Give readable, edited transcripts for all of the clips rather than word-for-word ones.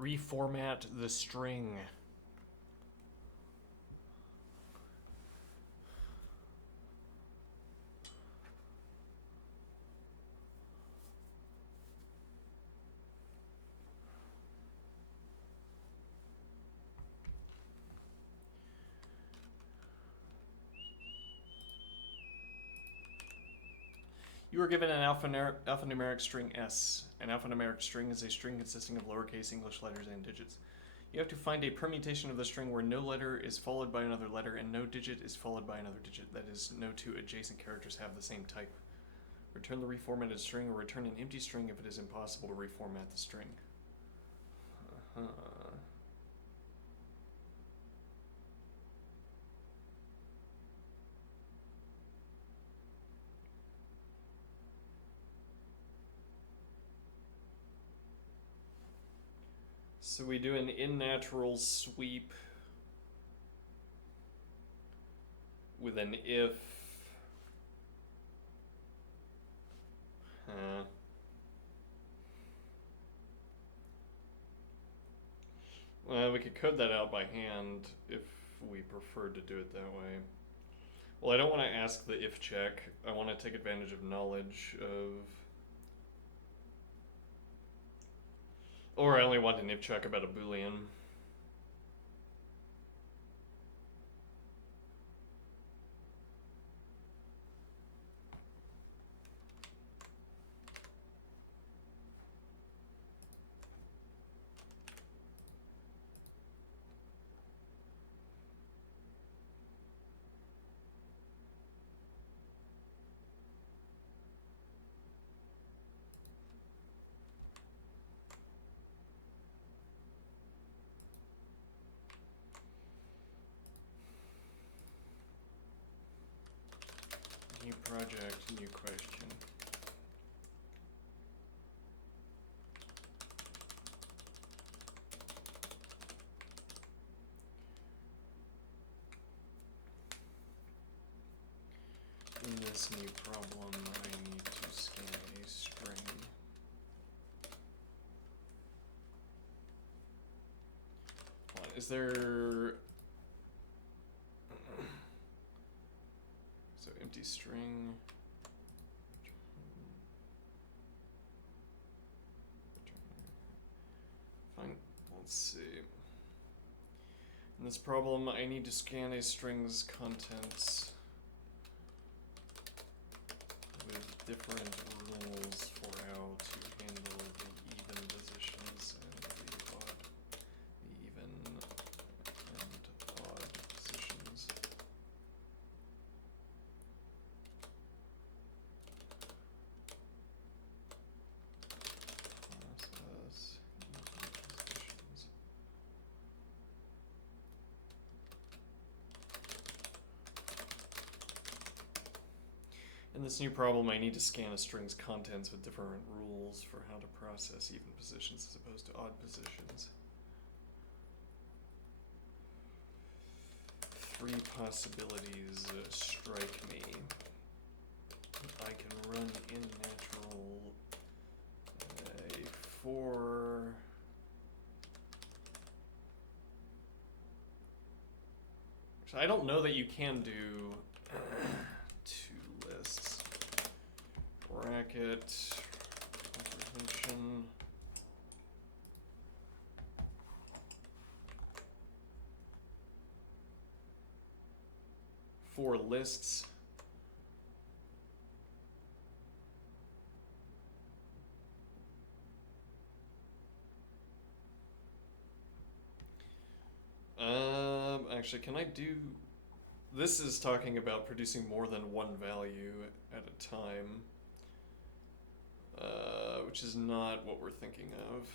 Reformat the string. You are given an alphanumeric string S. An alphanumeric string is a string consisting of lowercase English letters and digits. You have to find a permutation of the string where no letter is followed by another letter and no digit is followed by another digit. That is, no two adjacent characters have the same type. Return the reformatted string or return an empty string if it is impossible to reformat the string. So we do an in-natural sweep with an if. Well, we could code that out by hand if we preferred to do it that way. Well, I don't want to ask the if check. I want to take advantage of knowledge of... Or I only want an if check about a Boolean. New project, new question. In this new problem, I need to scan a string. Is there... So empty string. Fine, let's see. In this problem, I need to scan a string's contents with different rules for how to handle the even positions and the even and odd positions. Process even positions. In this new problem, I need to scan a string's contents with different rules for how to process even positions as opposed to odd positions. 3 possibilities strike me. I can run in natural a for so I don't know that you can do lists, bracket, comprehension, for lists, actually, can I do... This is talking about producing more than one value at a time, which is not what we're thinking of.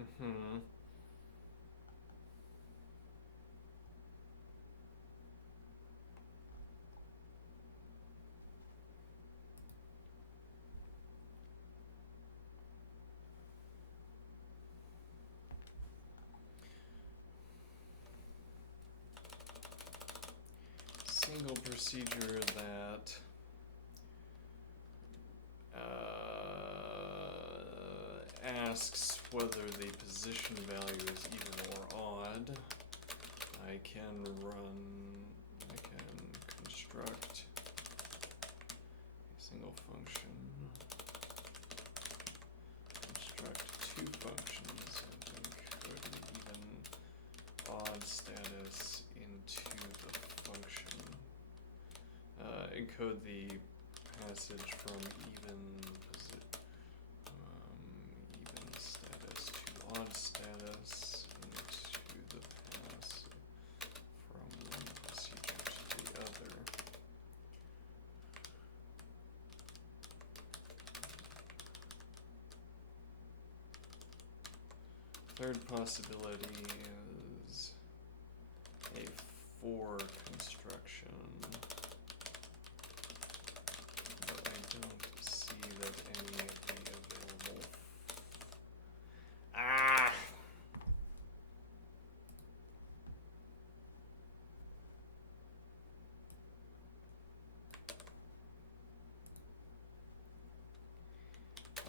Mm-hmm. Single procedure that asks whether the position value is even or odd. I can construct a single function, construct two functions, and encode the even odd status into the function. Encode the passage from even status to odd status into the pass from one procedure to the other. Third possibility is a for construction, but I don't see that any of the available.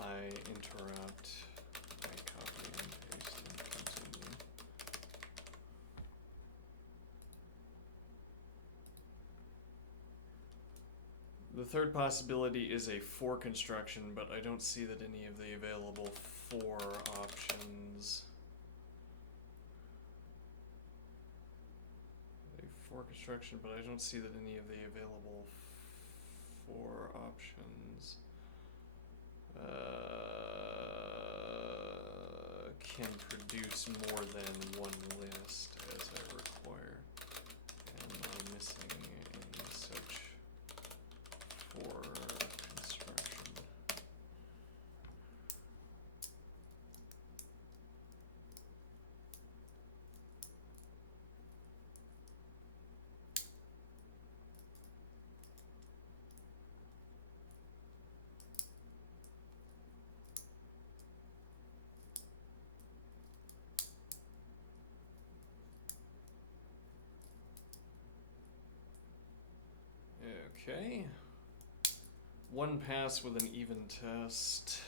I interrupt, I copy and paste and continue. The third possibility is a for construction, but I don't see that any of the available for options. A for construction, but I don't see that any of the available for options can produce more than one list as I require. Am I missing any such for construction? Okay. One pass with an even test.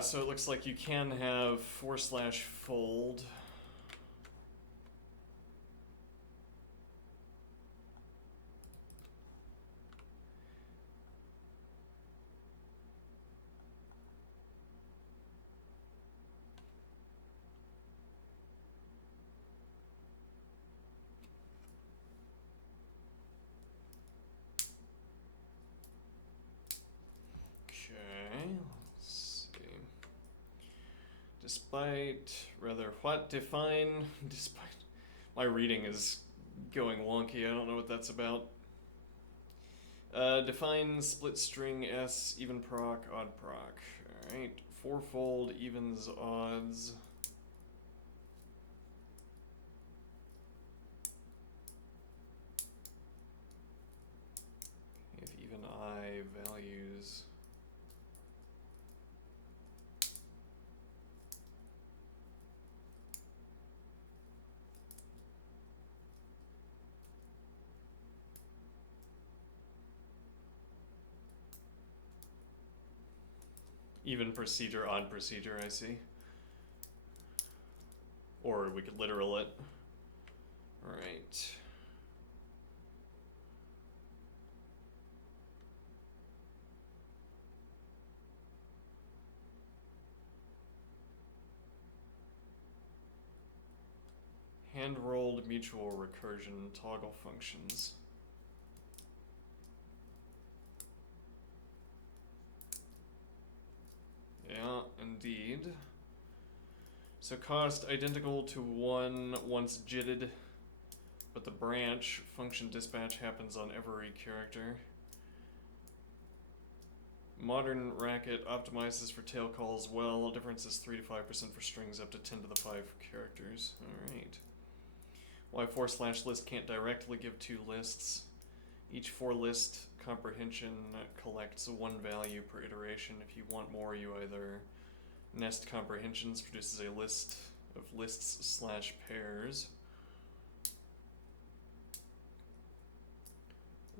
So it looks like you can have /fold. Okay, let's see. Despite, my reading is going wonky, I don't know what that's about. Define split string S, even proc, odd proc. Alright, fourfold, evens, odds. If even I values even procedure, odd procedure, I see. Or we could literal it. Alright. Hand-rolled mutual recursion toggle functions. Yeah, indeed. So cost identical to 1 once jitted, but the branch function dispatch happens on every character. Modern Racket optimizes for tail calls well. Difference is 3 to 5% for strings up to 10 to the 5 characters. Alright. Why for/list can't directly give two lists. Each for list comprehension collects one value per iteration. If you want more, you either nest comprehensions, produces a list of lists/pairs,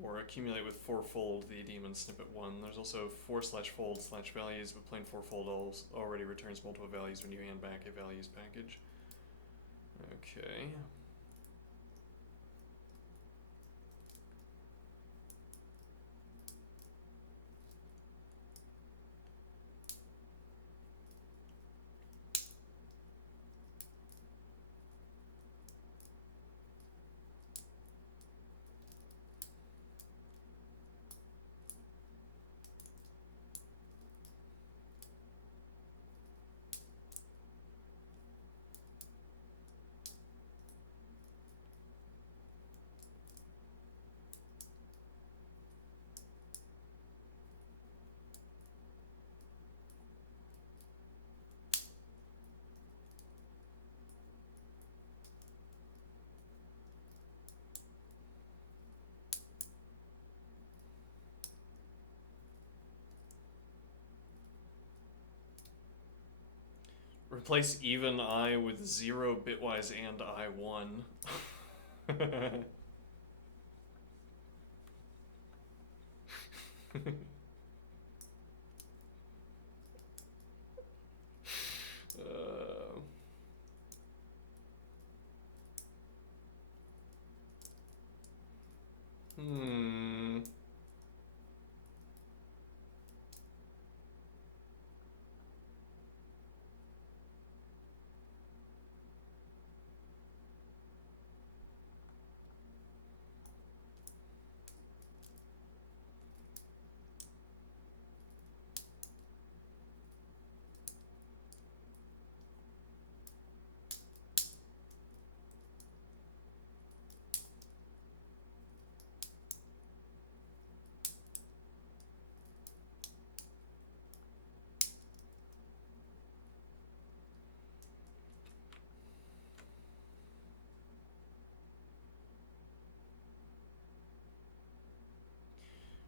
or accumulate with fourfold the daemon snippet 1. There's also for/fold/values, but plain fourfold already returns multiple values when you hand back a values package. Okay. Replace even I with 0 bitwise and I1. Hmm.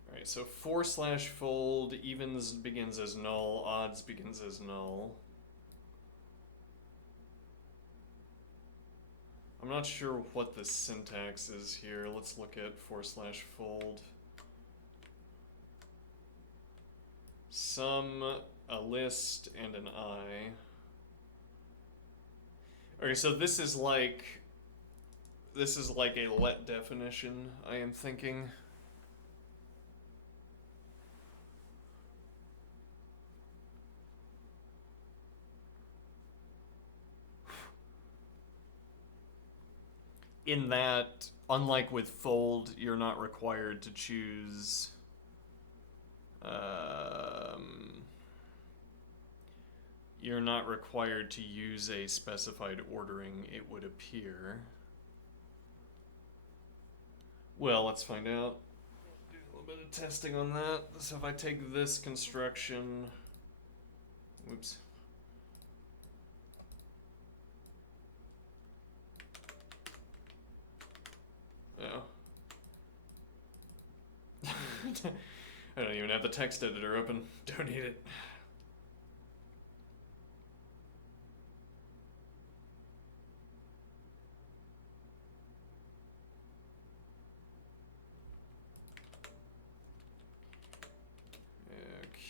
Alright, so for/fold, evens begins as null, odds begins as null. I'm not sure what the syntax is here. Let's look at for/fold. Sum, a list, and an I. Okay, so this is like a let definition, I am thinking. In that, unlike with fold, you're not required to choose you're not required to use a specified ordering, it would appear. Well, let's find out. Do a little bit of testing on that. So if I take this construction, whoops. Oh. I don't even have the text editor open. Don't need it.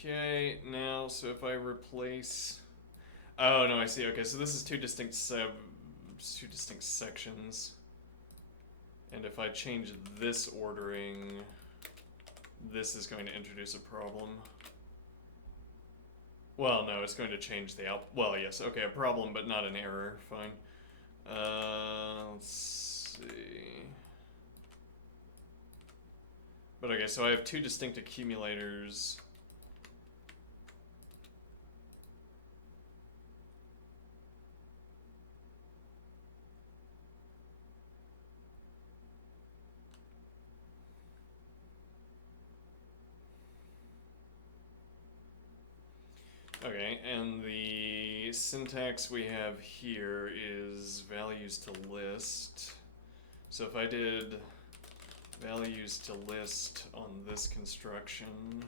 Okay, now, so if I replace... Oh, no, I see. Okay, so this is two distinct sections. And if I change this ordering, this is going to introduce a problem. Well, no, it's going to change the out. Well, yes, okay, a problem, but not an error. Fine. Let's see. But okay, so I have two distinct accumulators. Okay, and the syntax we have here is values to list. So if I did values to list on this construction,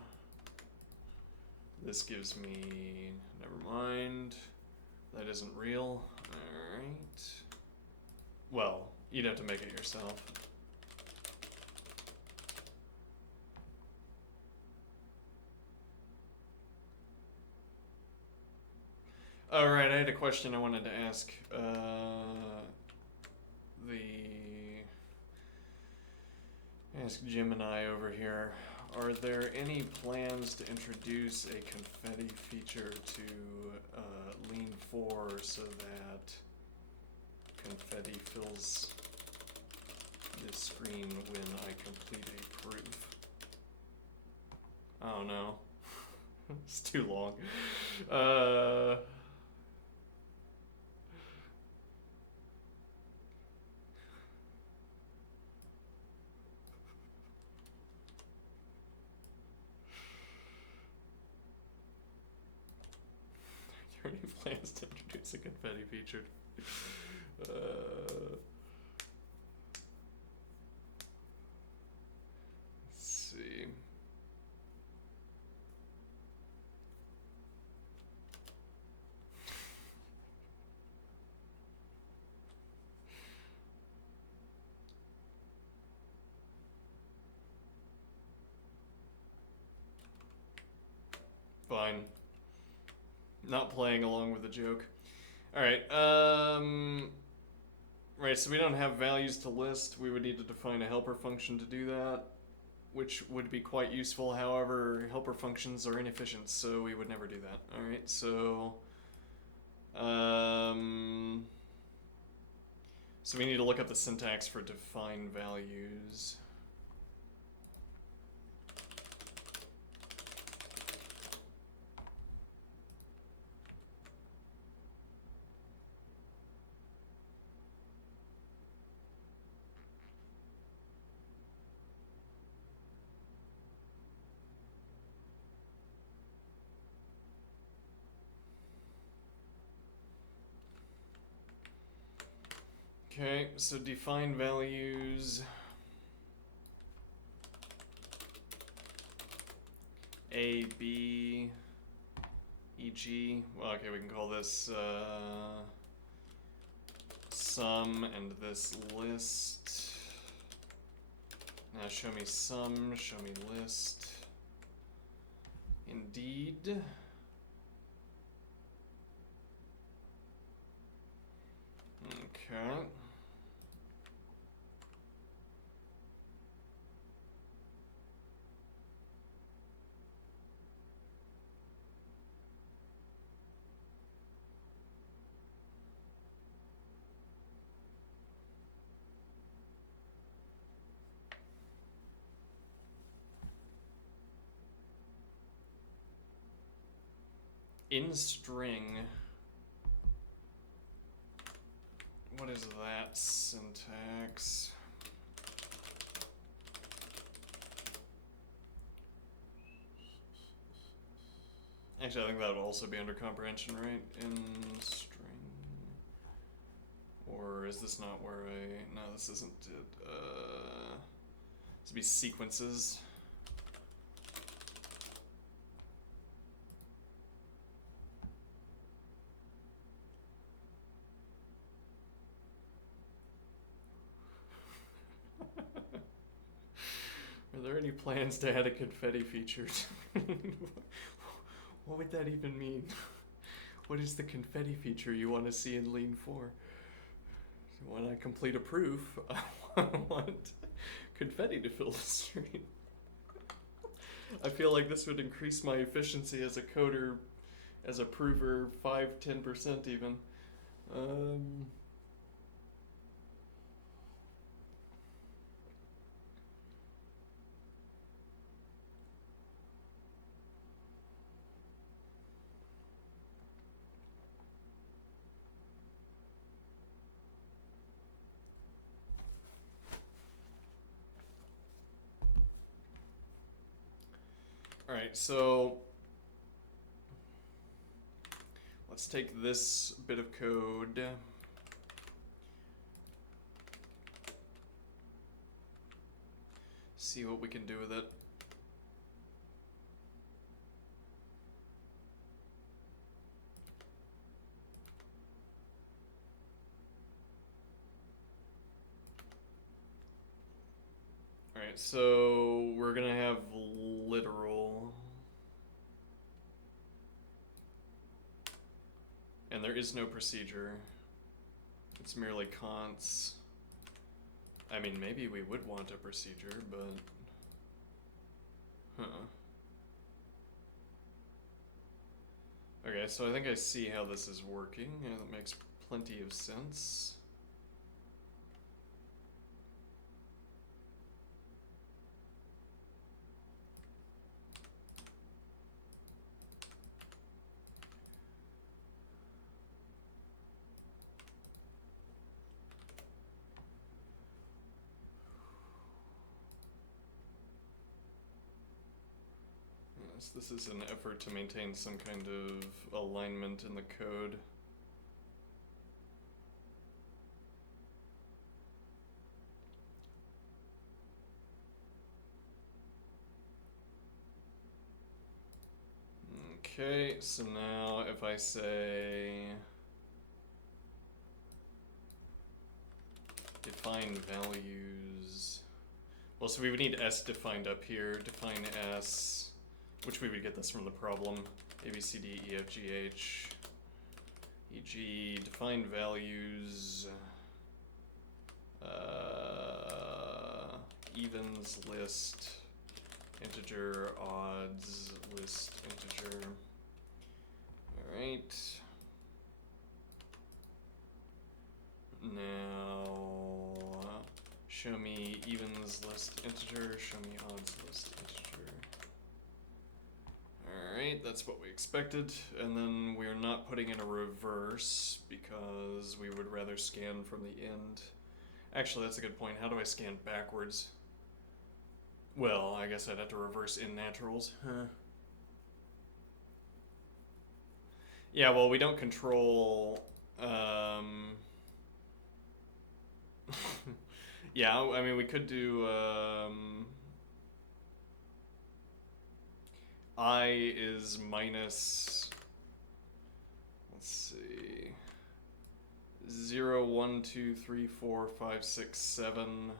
this gives me, never mind, that isn't real. Alright. Well, you'd have to make it yourself. Alright, I had a question I wanted to ask. Ask Gemini over here. Are there any plans to introduce a confetti feature to Lean 4 so that confetti fills this screen when I complete a proof? Oh no. It's too long. Are there any plans to introduce a confetti feature? Let's see. Fine. Not playing along with the joke. Alright, right, so we don't have values to list. We would need to define a helper function to do that, which would be quite useful. However, helper functions are inefficient, so we would never do that. Alright, so so we need to look up the syntax for define values. Okay, so define values. A, B, e.g. Well, okay, we can call this sum and this list. Now show me sum, show me list. Indeed. Okay. In string, what is that syntax? Actually, I think that would also be under comprehension, right? In string. Or is this not where no, this isn't it. This would be sequences. Are there any plans to add a confetti feature? What would that even mean? What is the confetti feature you want to see in Lean 4? When I complete a proof, I want confetti to fill the screen. I feel like this would increase my efficiency as a coder, as a prover, 5-10% even. Alright, so Let's take this bit of code. See what we can do with it. Alright, so we're gonna have literal. And there is no procedure. It's merely const. I mean, maybe we would want a procedure, but... Huh. Okay, so I think I see how this is working, and it makes plenty of sense. This is an effort to maintain some kind of alignment in the code. Okay, so now if I say define values, well, so we would need s defined up here, define s, which we would get this from the problem, A, B, C, D, E, F, G, H, e.g. define values, evens list, integer, odds, list, integer. Alright. Now, show me evens list, integer, show me odds list, integer. Alright, that's what we expected. And then we're not putting in a reverse because we would rather scan from the end. Actually, that's a good point. How do I scan backwards? Well, I guess I'd have to reverse in naturals. Huh. Yeah, well, we don't control... yeah, I mean, we could do... I is minus... Let's see... 0, 1, 2, 3, 4, 5, 6, 7...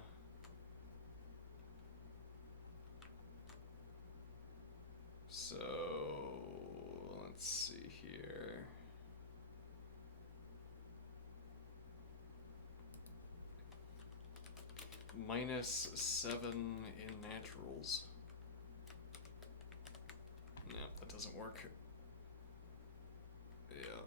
So, let's see here. Minus 7 in naturals. No, that doesn't work. Yeah.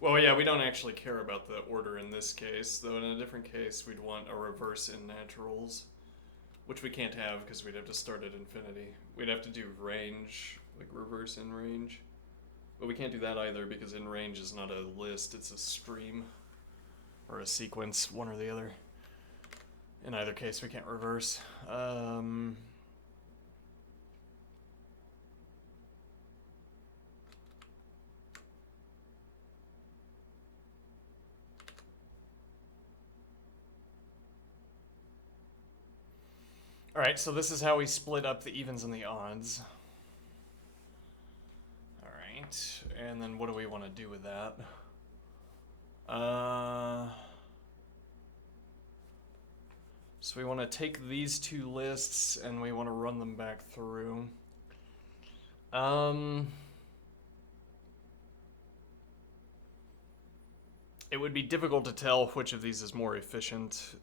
Well, yeah, we don't actually care about the order in this case, though in a different case we'd want a reverse in naturals, which we can't have because we'd have to start at infinity. We'd have to do range, like reverse in range. But we can't do that either because in range is not a list, it's a stream. Or a sequence, one or the other. In either case, we can't reverse. Alright, so this is how we split up the evens and the odds. Alright, and then what do we want to do with that? So we want to take these two lists and we want to run them back through. It would be difficult to tell which of these is more efficient.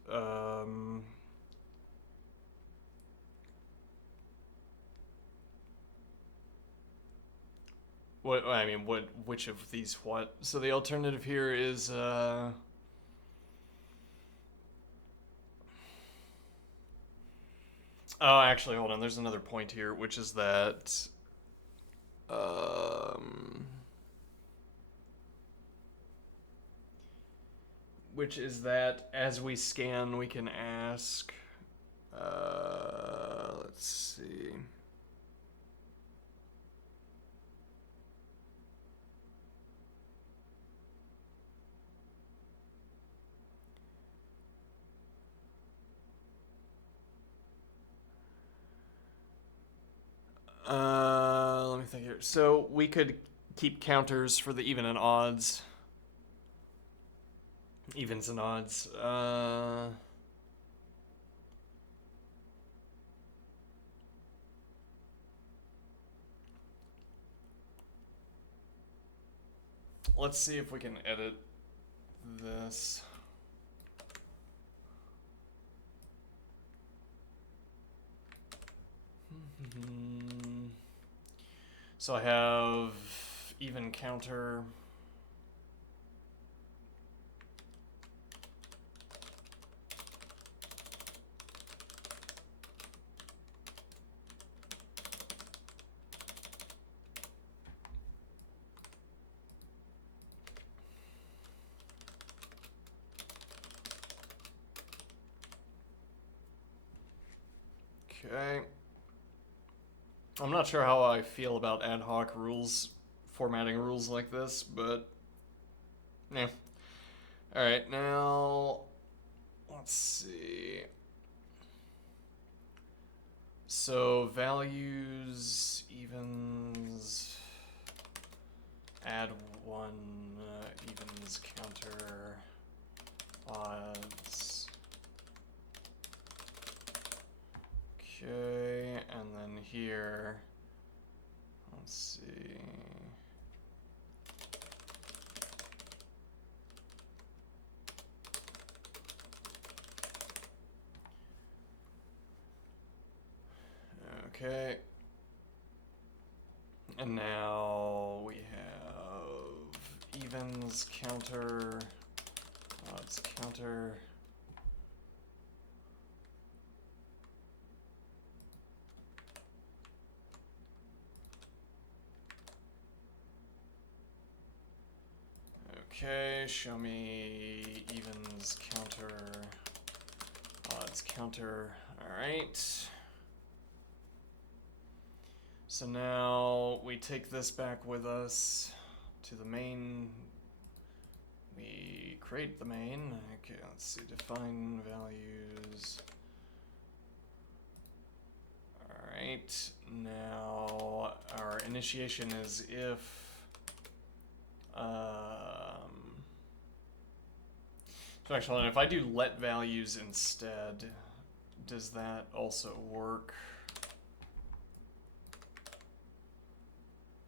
Which of these what? So the alternative here is, oh, actually, hold on, there's another point here, which is that Which is that as we scan, we can ask. Let's see. Let me think here. So we could keep counters for the even and odds. Evens and odds. Let's see if we can edit this. So I have even counter. Okay. I'm not sure how I feel about ad hoc rules, formatting rules like this, but yeah. All right, now let's see. So values, evens, add one, evens counter, odds. Okay, and then here, let's see. Okay. And now we have evens counter, odds counter. Okay, show me evens counter, odds counter. All right. So now we take this back with us to the main. We create the main. Okay, let's see, define values. All right, now our initiation is if so actually, if I do let values instead, does that also work?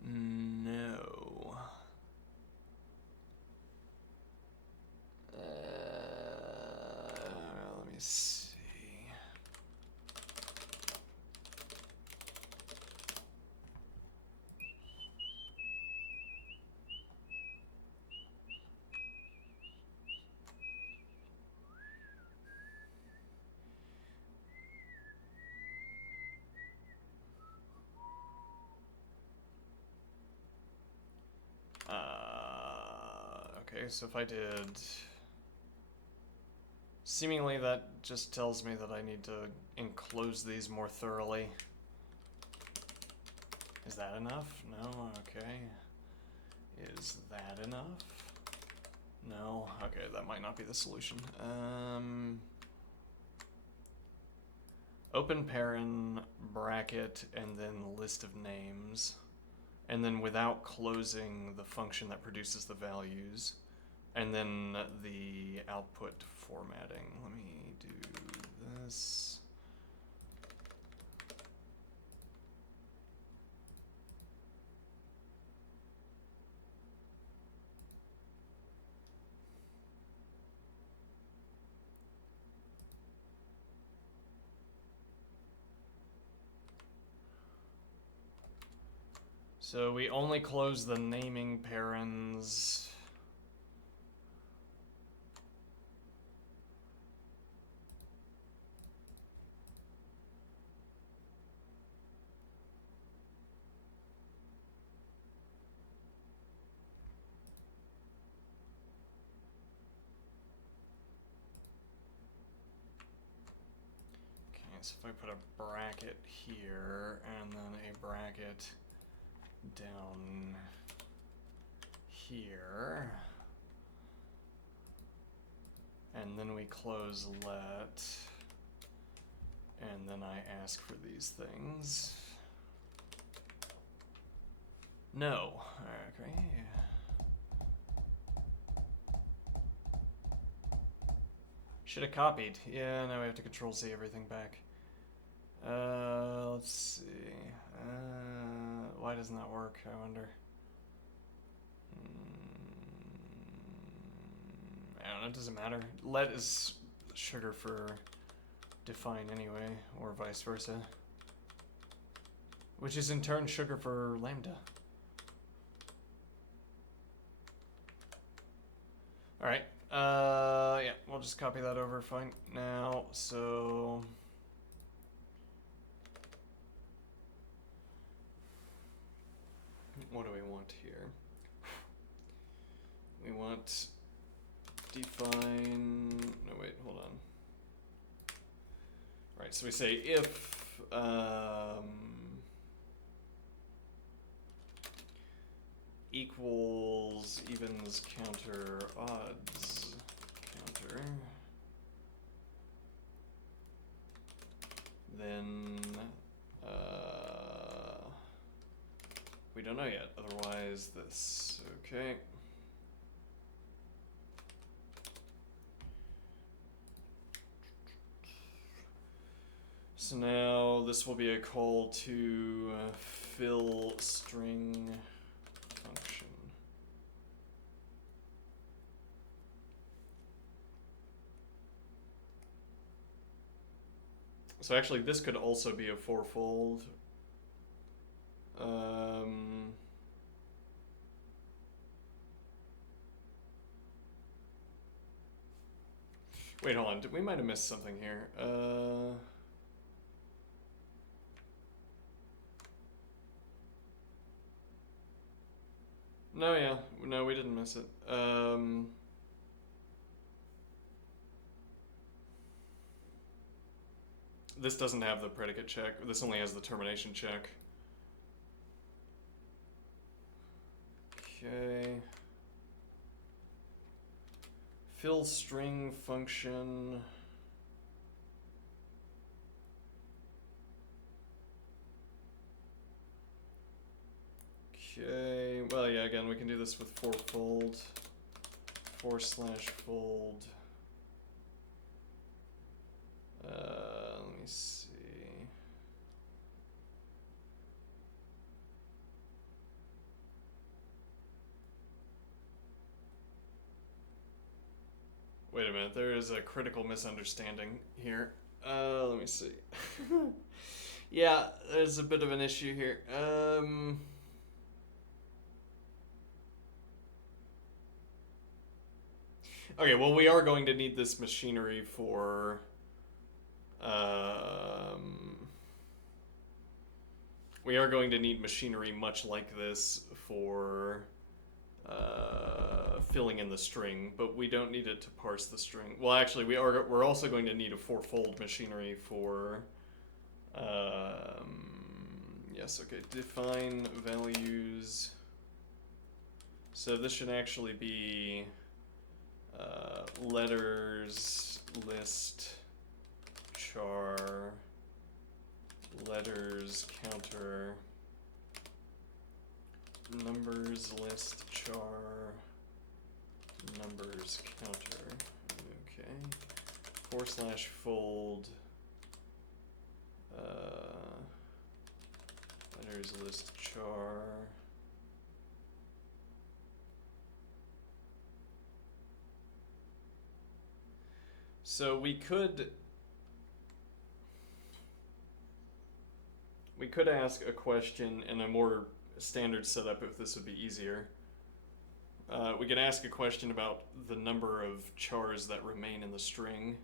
No. Let me see. Okay, so if I did... Seemingly that just tells me that I need to enclose these more thoroughly. Is that enough? No? Okay. Is that enough? No? Okay, that might not be the solution. Open paren, bracket, and then list of names. And then without closing the function that produces the values. And then the output formatting. Let me do this. So we only close the naming parens. so if I put a bracket here and then a bracket down here, and then we close let, and then I ask for these things. No. Okay. Should have copied. Yeah, now we have to Control C everything back. Let's see. Why doesn't that work, I wonder? I don't know, it doesn't matter. Let is sugar for define anyway, or vice versa. Which is in turn sugar for lambda. Alright, yeah, we'll just copy that over, fine. Now, so... what do we want here? We want define, no wait, hold on. Right, so we say if equals evens counter odds counter, then we don't know yet, otherwise this, okay. So now this will be a call to fill string function. So actually this could also be a fourfold. Wait, hold on, we might have missed something here. No, yeah, no, we didn't miss it. This doesn't have the predicate check. This only has the termination check. Okay. Fill string function. Okay, well, yeah, again, we can do this with fourfold, /fold. Let me see. Wait a minute, there is a critical misunderstanding here. Let me see. Yeah, there's a bit of an issue here. Okay, well, we are going to need this machinery for... we are going to need machinery much like this for filling in the string, but we don't need it to parse the string. Well, actually, we're also going to need a fourfold machinery for... yes, okay, define values. So this should actually be letters list char letters counter numbers list char numbers counter. Okay, /fold letters list char. So we could ask a question in a more standard setup if this would be easier. We could ask a question about the number of chars that remain in the string,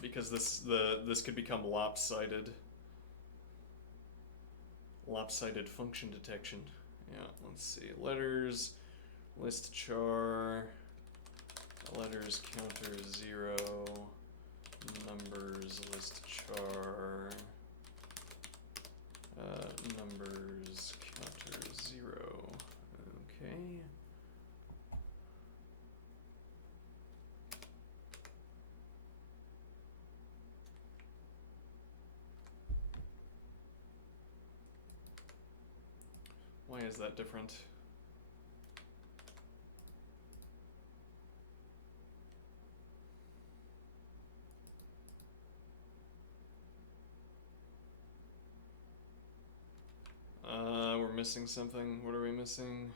because this could become lopsided function detection. Yeah, let's see. Letters list char letters counter 0 Why is that different? We're missing something. What are we missing?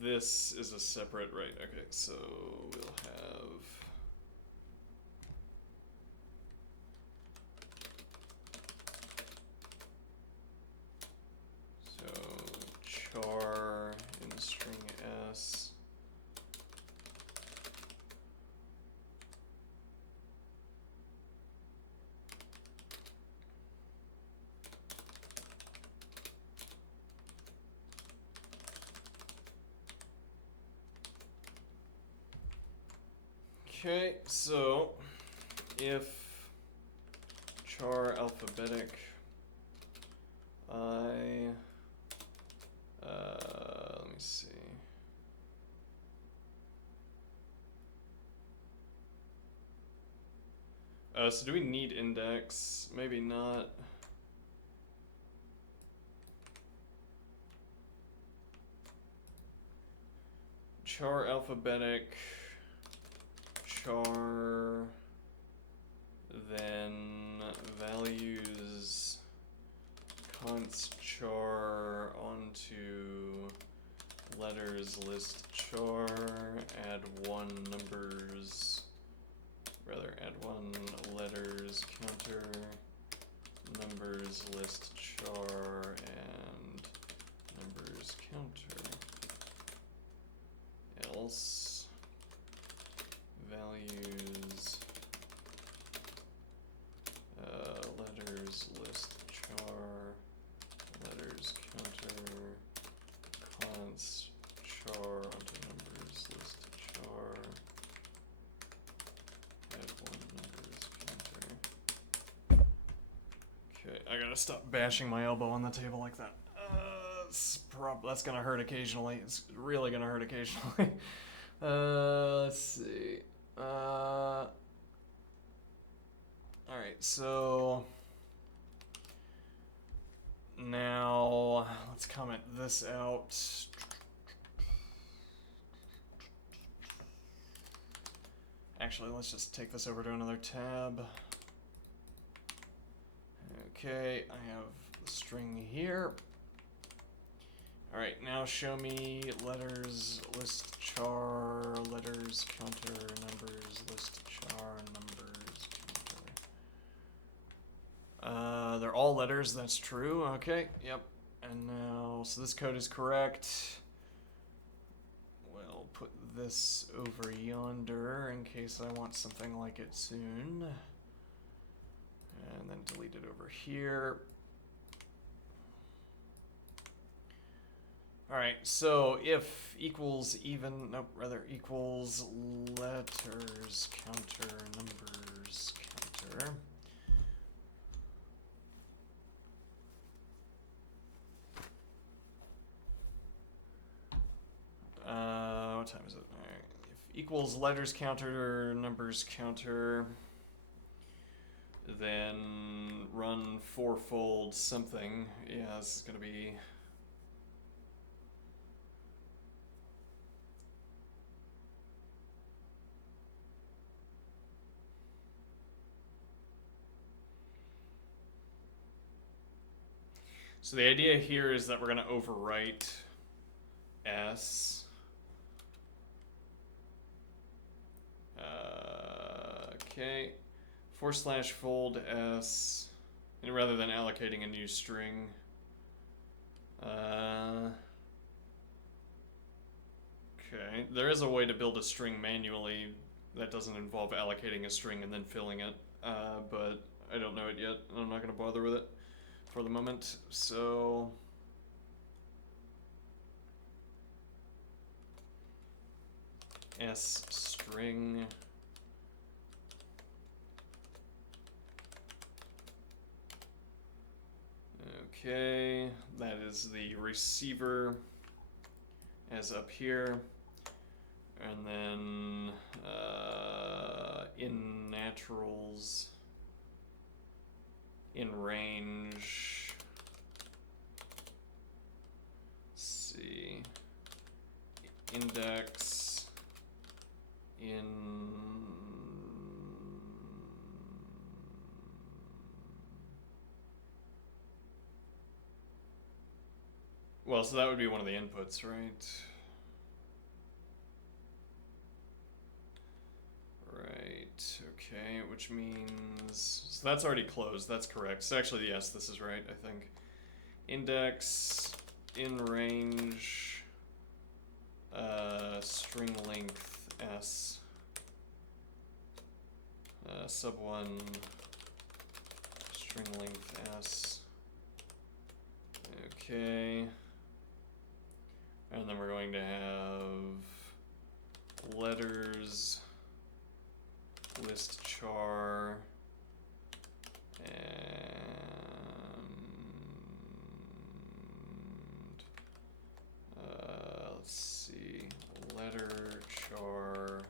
This is a separate, right? Okay, so we'll have. So char in string s. Okay, so if char alphabetic I, let me see. So do we need index? Maybe not. Char alphabetic, char, then values const char onto letters list char, add one letters counter, numbers list char, and numbers counter. Else values letters list char, letters counter, const char onto numbers list char, add one numbers counter. Okay, I gotta stop bashing my elbow on the table like that. That's gonna hurt occasionally. It's really gonna hurt occasionally. Let's see. Alright, so now let's comment this out. Actually, let's just take this over to another tab. Okay, I have the string here. Alright, now show me letters list char, letters counter, numbers list char, numbers counter. They're all letters, that's true. Okay, yep. And now, so this code is correct. We'll put this over yonder in case I want something like it soon. And then delete it over here. Alright, so if equals even, nope, rather equals letters counter, numbers counter. What time is it? Alright, if equals letters counter, numbers counter, then run fourfold something. Yeah, this is gonna be. So the idea here is that we're going to overwrite S. Okay. /fold S. And rather than allocating a new string. Okay. There is a way to build a string manually that doesn't involve allocating a string and then filling it. But I don't know it yet. I'm not going to bother with it for the moment, so S string okay, that is the receiver as up here, and then in naturals in range. Let's see. Index in well, so that would be one of the inputs, right? Right, okay, which means, so that's already closed, that's correct. So actually, yes, this is right, I think. Index in range, string length s, sub1, string length s. Okay. And then we're going to have letters, list char, and let's see, letter char,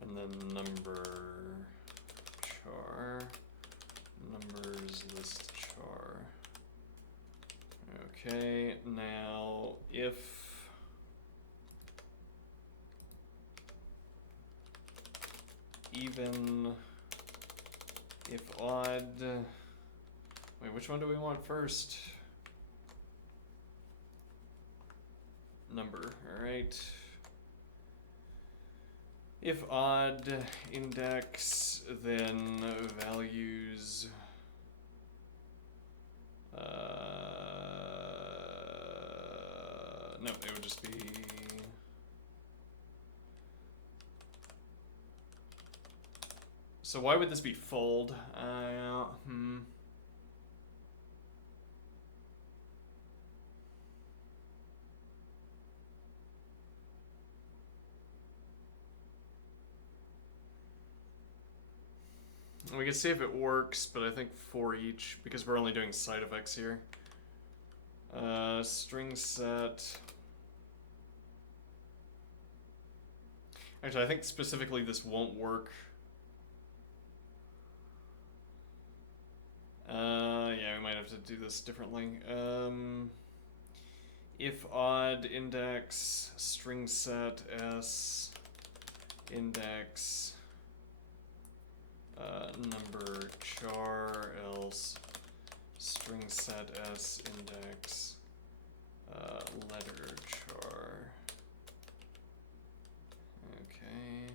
and then number char, numbers list char. Okay, now if even, if odd, wait, which one do we want first? Number, all right. If odd index, then values no, it would just be so why would this be fold? We can see if it works, but I think for each, because we're only doing side effects here. String set. Actually, I think specifically this won't work. Yeah, we might have to do this differently. If odd index, string set s, index, number char, else string set s, index, letter char. Okay.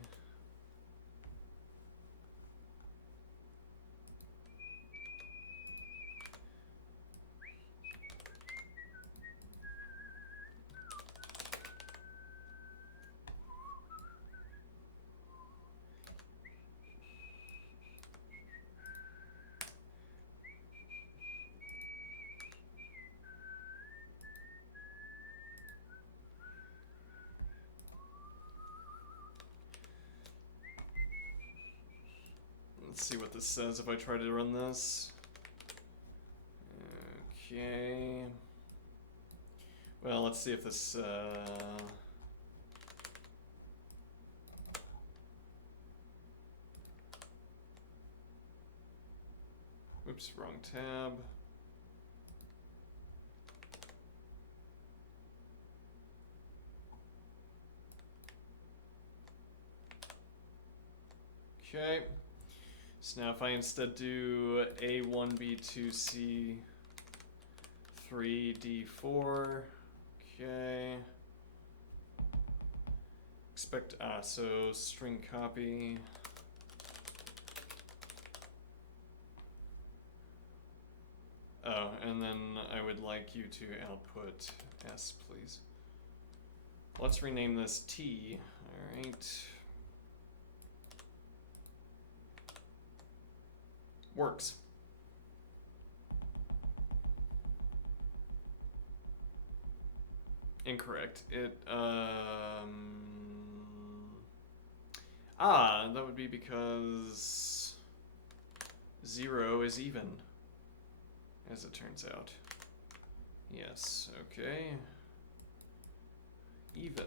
Let's see what this says if I try to run this. Okay. Well, let's see if this, oops, wrong tab. Okay. So now if I instead do A1, B2, C3, D4, okay. Expect, so string copy. Oh, and then I would like you to output S, please. Let's rename this T, all right. Works. Incorrect. That would be because 0 is even, as it turns out. Yes, okay. even.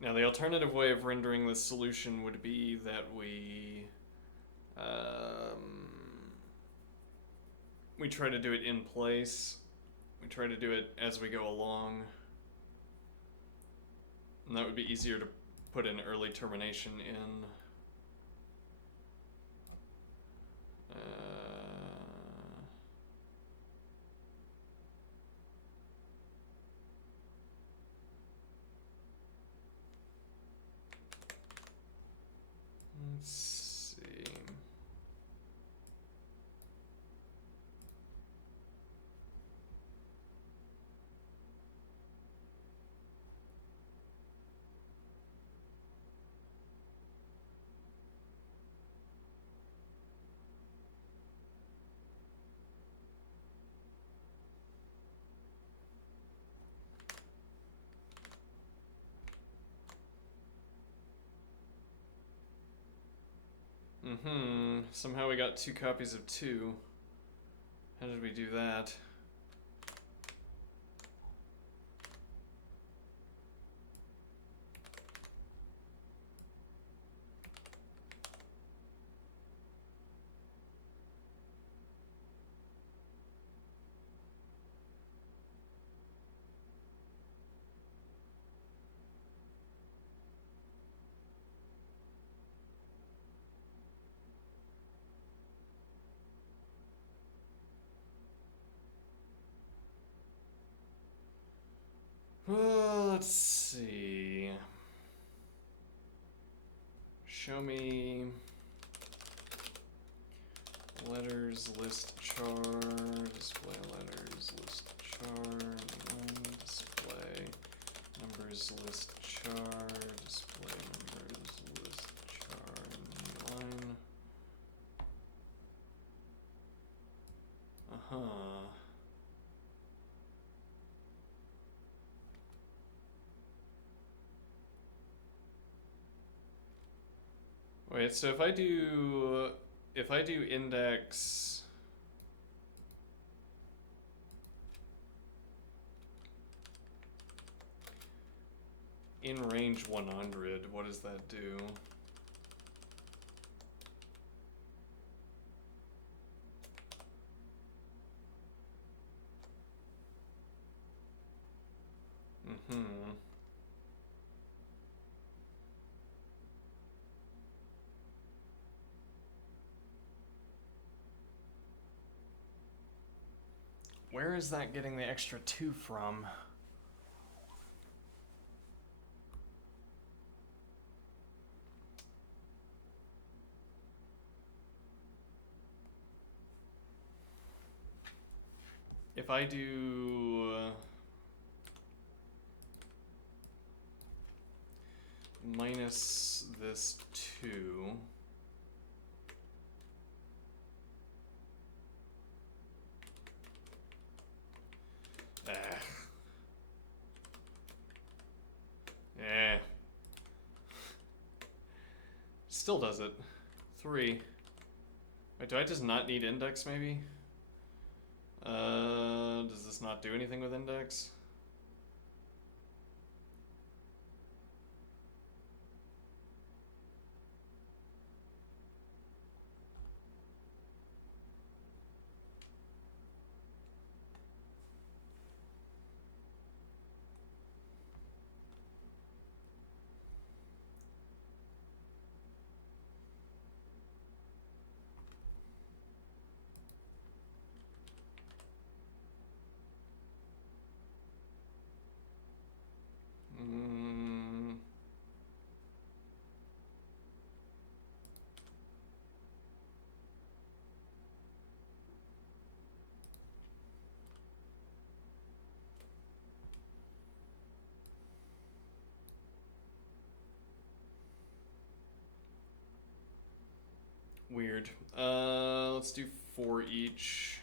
Now the alternative way of rendering this solution would be that we try to do it in place. We try to do it as we go along. And that would be easier to put an early termination in. Let's see. Somehow we got 2 copies of 2. How did we do that? Well, let's see. Show me letters list char, display letters list char, line display numbers list char, display numbers list char, line. Wait, so if I do index in range 100, what does that do? Where is that getting the extra 2 from? If I do minus this 2, still does it. 3. Wait, do I just not need index maybe? Does this not do anything with index? Weird. Let's do 4 each.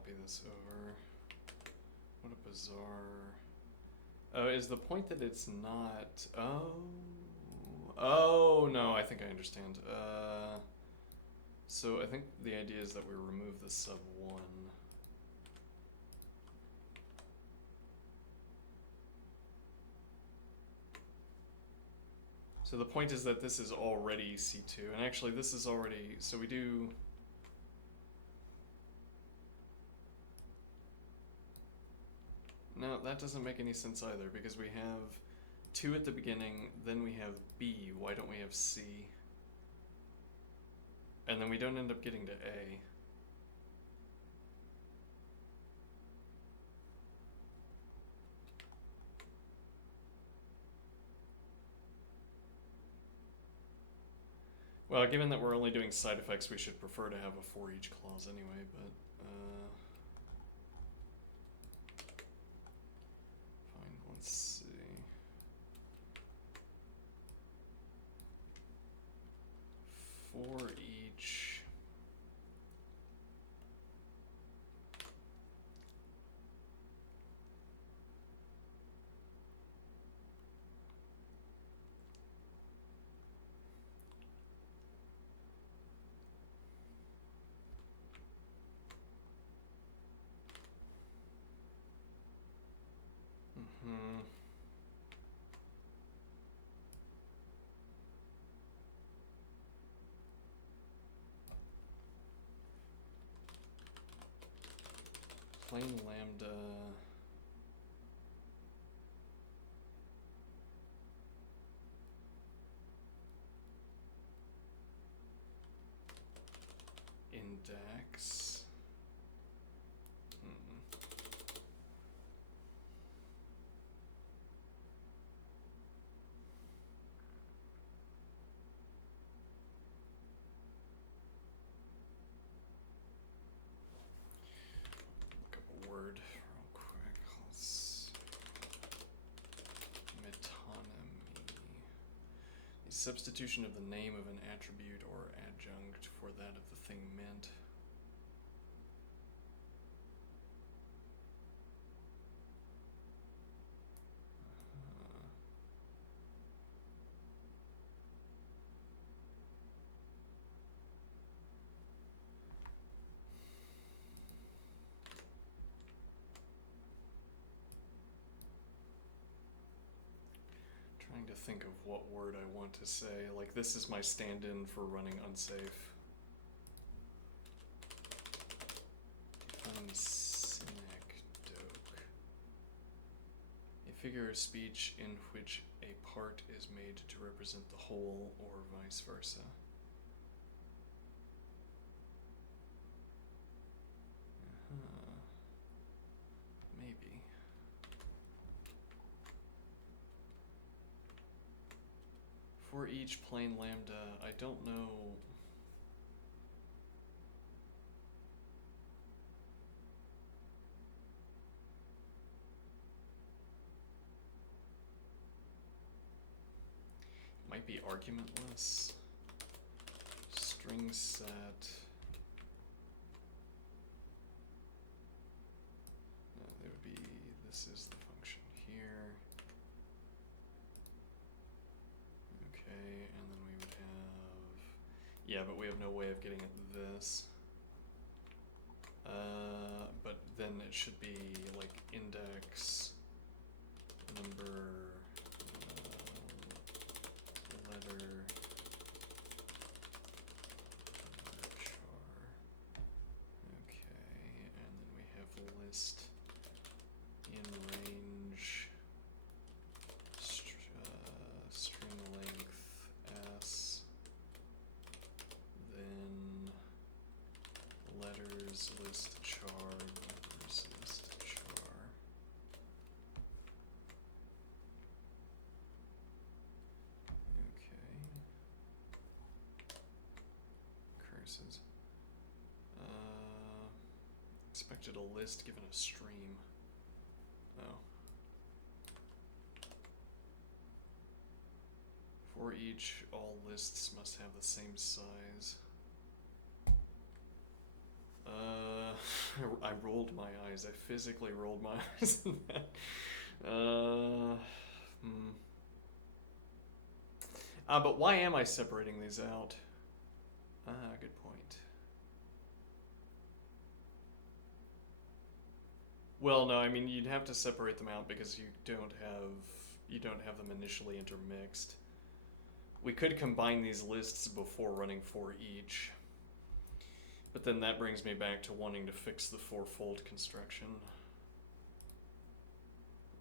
copy this over. What a bizarre... Oh, is the point that it's not... Oh, no, I think I understand. So I think the idea is that we remove the sub 1. So the point is that this is already C2, and actually this is already, so we do... No, that doesn't make any sense either, because we have 2 at the beginning, then we have B, why don't we have C? And then we don't end up getting to A. Well, given that we're only doing side effects, we should prefer to have a for each clause anyway, but fine, let's see. For each plain lambda index. Look up a word real quick. Let's metonymy. The substitution of the name of an attribute or adjunct for that of the thing meant. Trying to think of what word I want to say. Like, this is my stand-in for running unsafe. Define synecdoche. A figure of speech in which a part is made to represent the whole, or vice versa. Maybe. For each plain lambda, I don't know. Might be argumentless. String set. No, they would be, this is the function here. Okay, and then we would have, yeah, but we have no way of getting at this. But then it should be like index, number, letter, char. Okay, and then we have list in range, string length s, then letters list char, letters list char. Okay. Curses. Expected a list given a stream. Oh. For each, all lists must have the same size. I rolled my eyes. I physically rolled my eyes. Hmm. But why am I separating these out? Good point. Well, no, I mean you'd have to separate them out because you don't have them initially intermixed. We could combine these lists before running for each, but then that brings me back to wanting to fix the fourfold construction.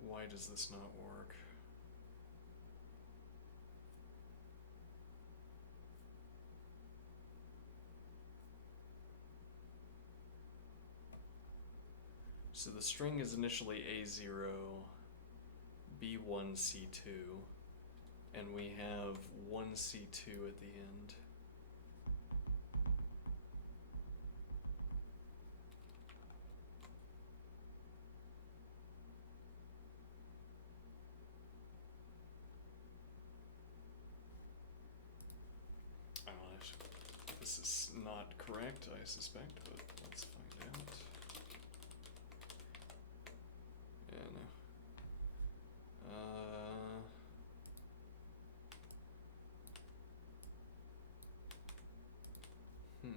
Why does this not work? So the string is initially A0, B1, C2, and we have 1C2 at the end. This is not correct, I suspect, but let's find out. Yeah, no. Hmm.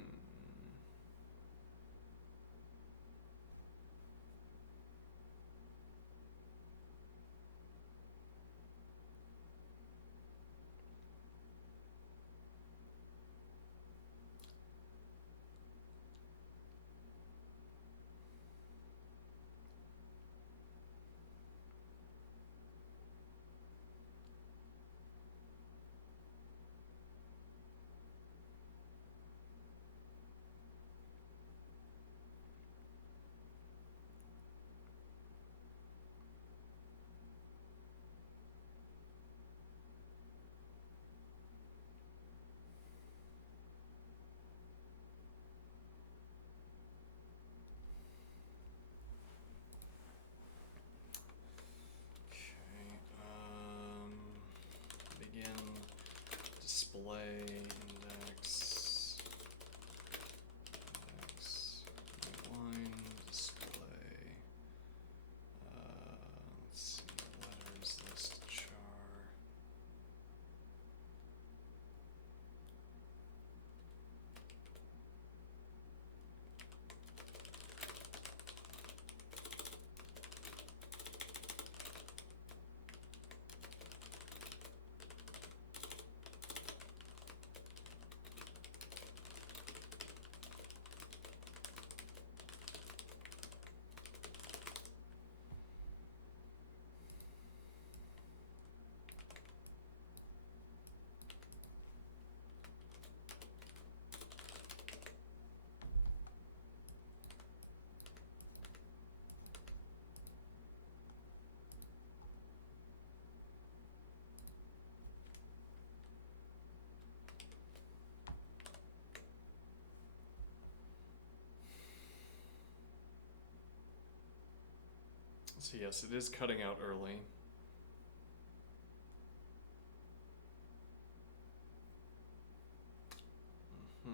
Okay. Begin display index line display. Let's see, letters list char. So yes, it is cutting out early. Hmm.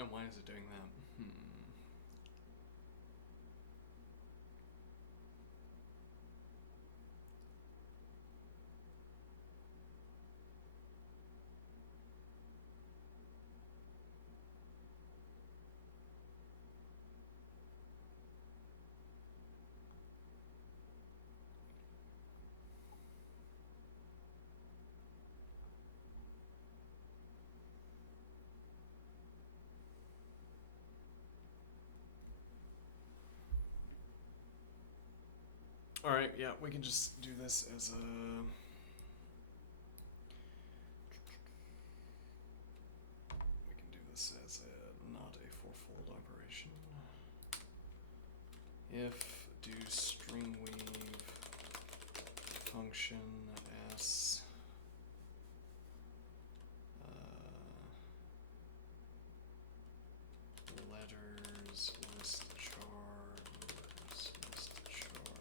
And why is it doing that? Alright, yeah, we can just do this as a... We can do this as a not a fourfold operation. If do string weave function s letters list char letters list char.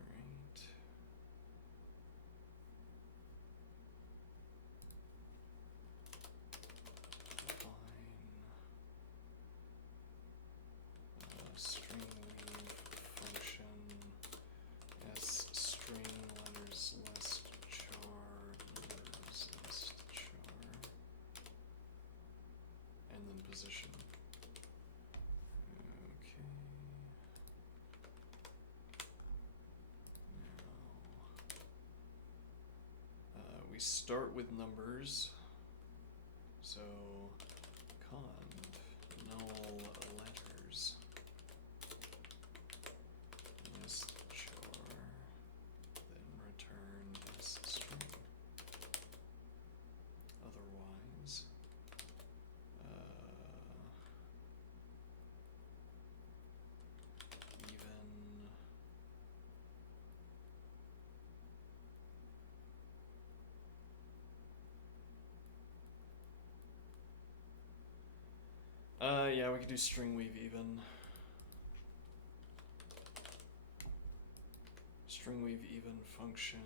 Alright. Define string weave function s string letters list char letters list char, and then position. Okay. Now, we start with numbers. So cond null letters list char, then return s string. Otherwise, even yeah, we could do string weave even. String weave even function.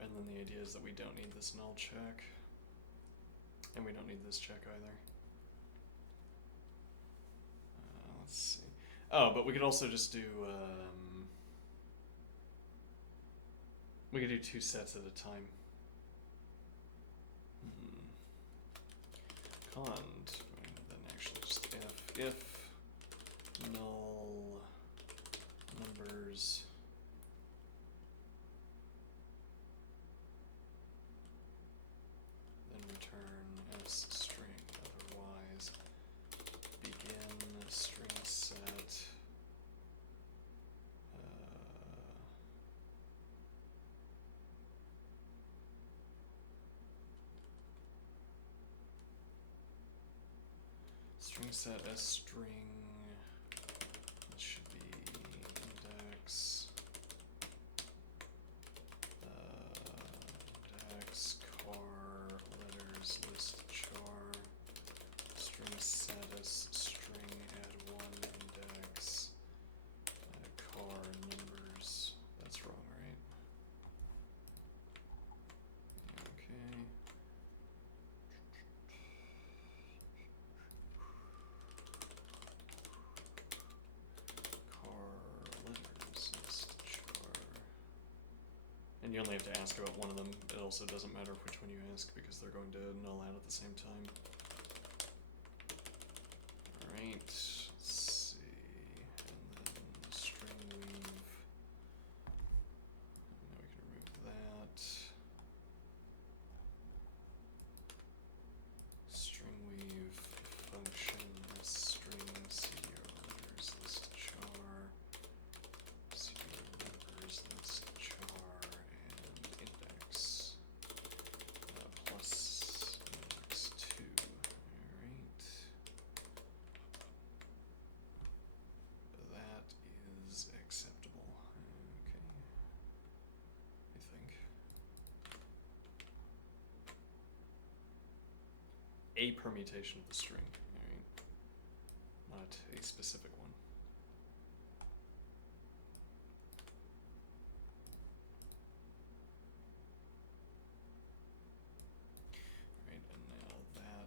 And then the idea is that we don't need this null check. And we don't need this check either. Let's see. Oh, but we could also just do, we could do 2 sets at a time. Cond, then actually just if null numbers then return s string, otherwise begin string set string set as string, it should be index index car letters list char, string set as string add 1 index car numbers. That's wrong, right? Okay. And you only have to ask about one of them. It also doesn't matter which one you ask because they're going to null out at the same time. Alright, let's see. And then string weave. Now we can remove that. String weave function as string cdr letters list char. Cdr letters list char. And index plus index 2. Alright. That is acceptable. Okay. I think. A permutation of the string. Alright. Not a specific one. Right, and now that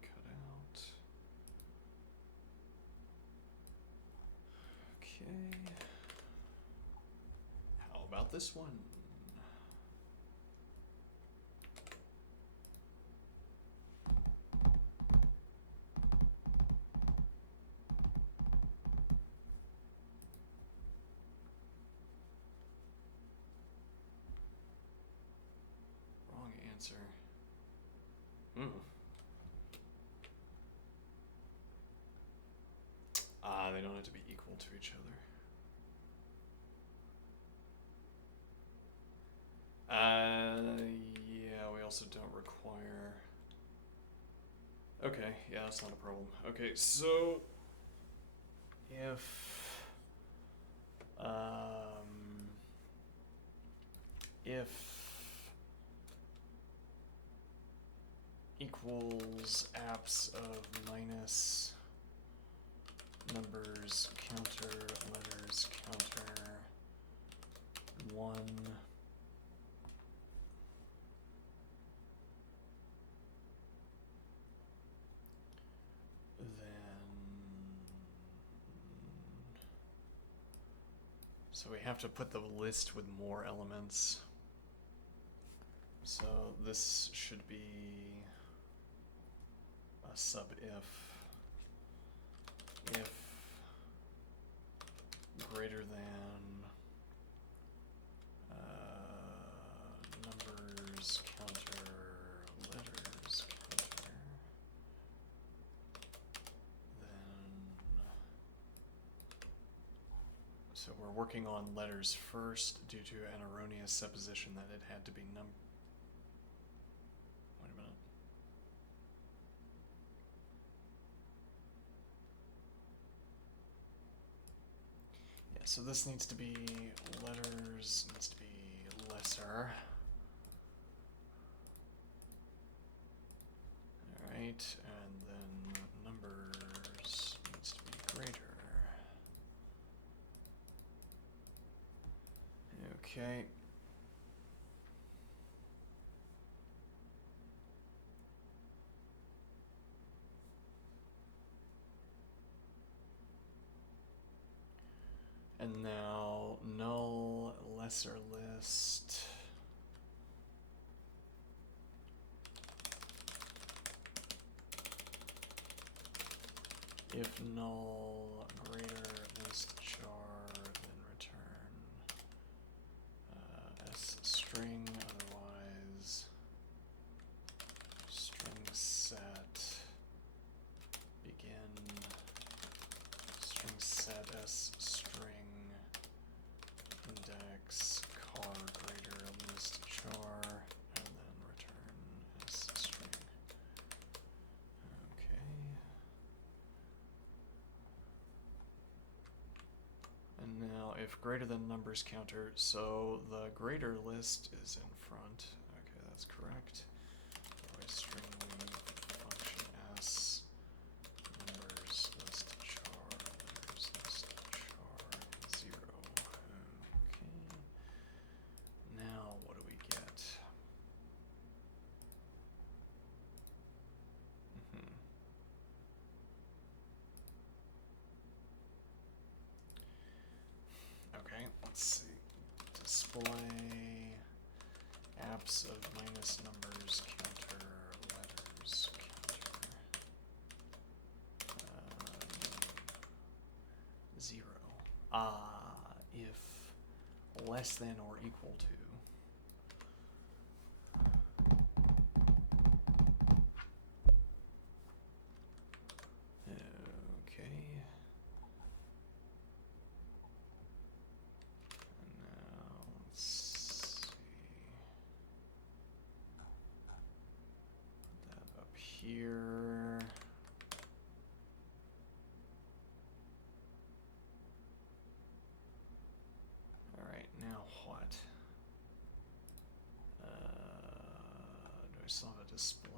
can cut out. Okay. How about this one? Wrong answer. They don't have to be equal to each other. Yeah, we also don't require... Okay, yeah, that's not a problem. Okay, so... If equals apps of minus numbers counter letters counter 1, so we have to put the list with more elements. So this should be a sub if greater than numbers counter letters counter, then so we're working on letters first due to an erroneous supposition that it had to be Wait a minute. Yeah, so this needs to be letters, needs to be lesser. Alright, and then numbers needs to be greater. Okay. And now null lesser list. If null greater list char, then return s string, otherwise string set begin string set s string index car greater list char, and then return s string. Okay. And now if greater than numbers counter, so the greater list is in front. Okay, that's correct. Otherwise string leave function s numbers list char letters list char 0. Okay. Now what do we get? Okay, let's see. Display apps of minus numbers counter letters counter 0. If less than or equal to. Okay. And now let's see. Put that up here. Alright, now what? Do I still have a display?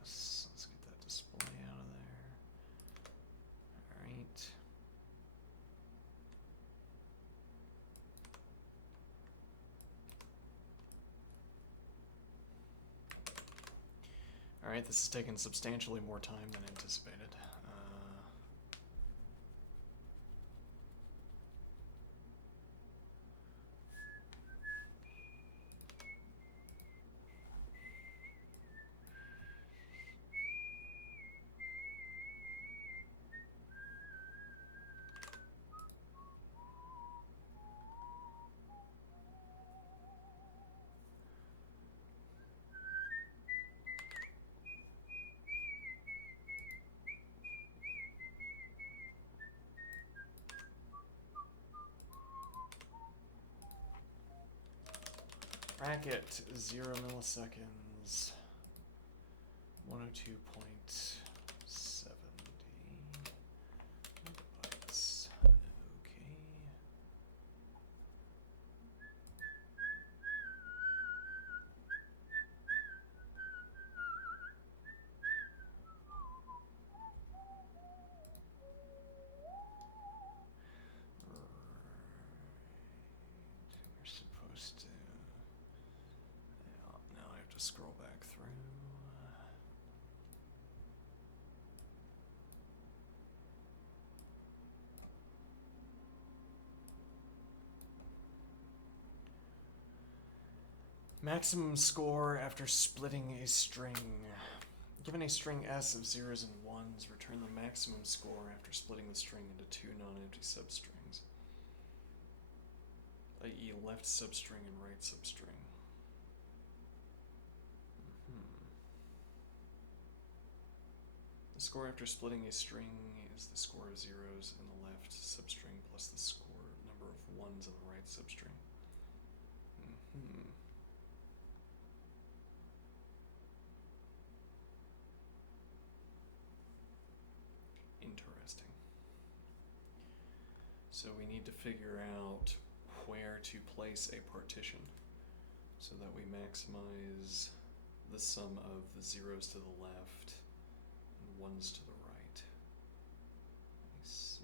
Yes. Let's get that display out of there. Alright. Alright, this has taken substantially more time than anticipated. Bracket 0 milliseconds. 102.70 megabytes. Okay. We're supposed to. Yeah, now I have to scroll back through. Maximum score after splitting a string. Given a string S of zeros and ones, return the maximum score after splitting the string into two non-empty substrings, i.e. left substring and right substring. The score after splitting a string is the score of zeros in the left substring plus the score number of ones in the right substring. Interesting. So we need to figure out where to place a partition so that we maximize the sum of the zeros to the left and ones to the right. Let me see.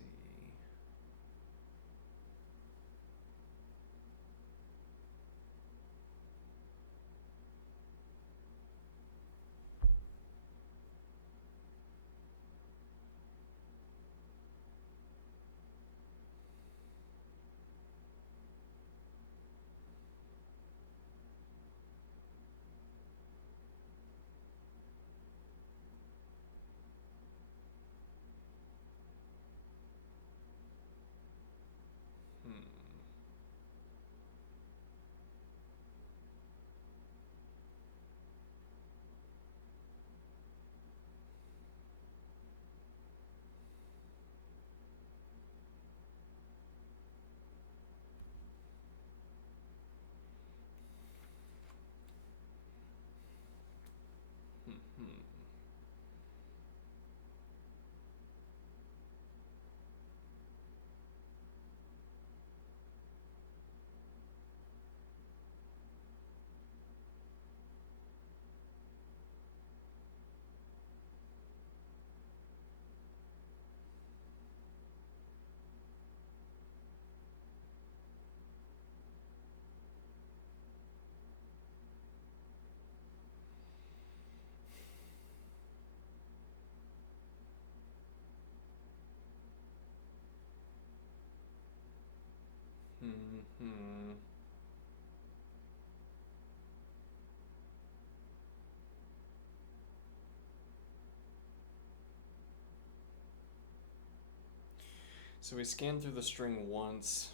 So we scan through the string once,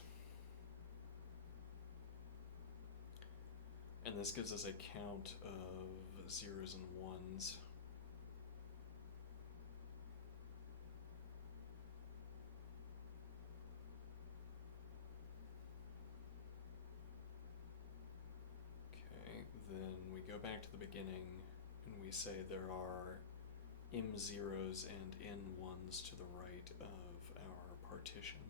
and this gives us a count of zeros and ones. Okay, then we go back to the beginning and we say there are m zeros and n ones to the right of our partition.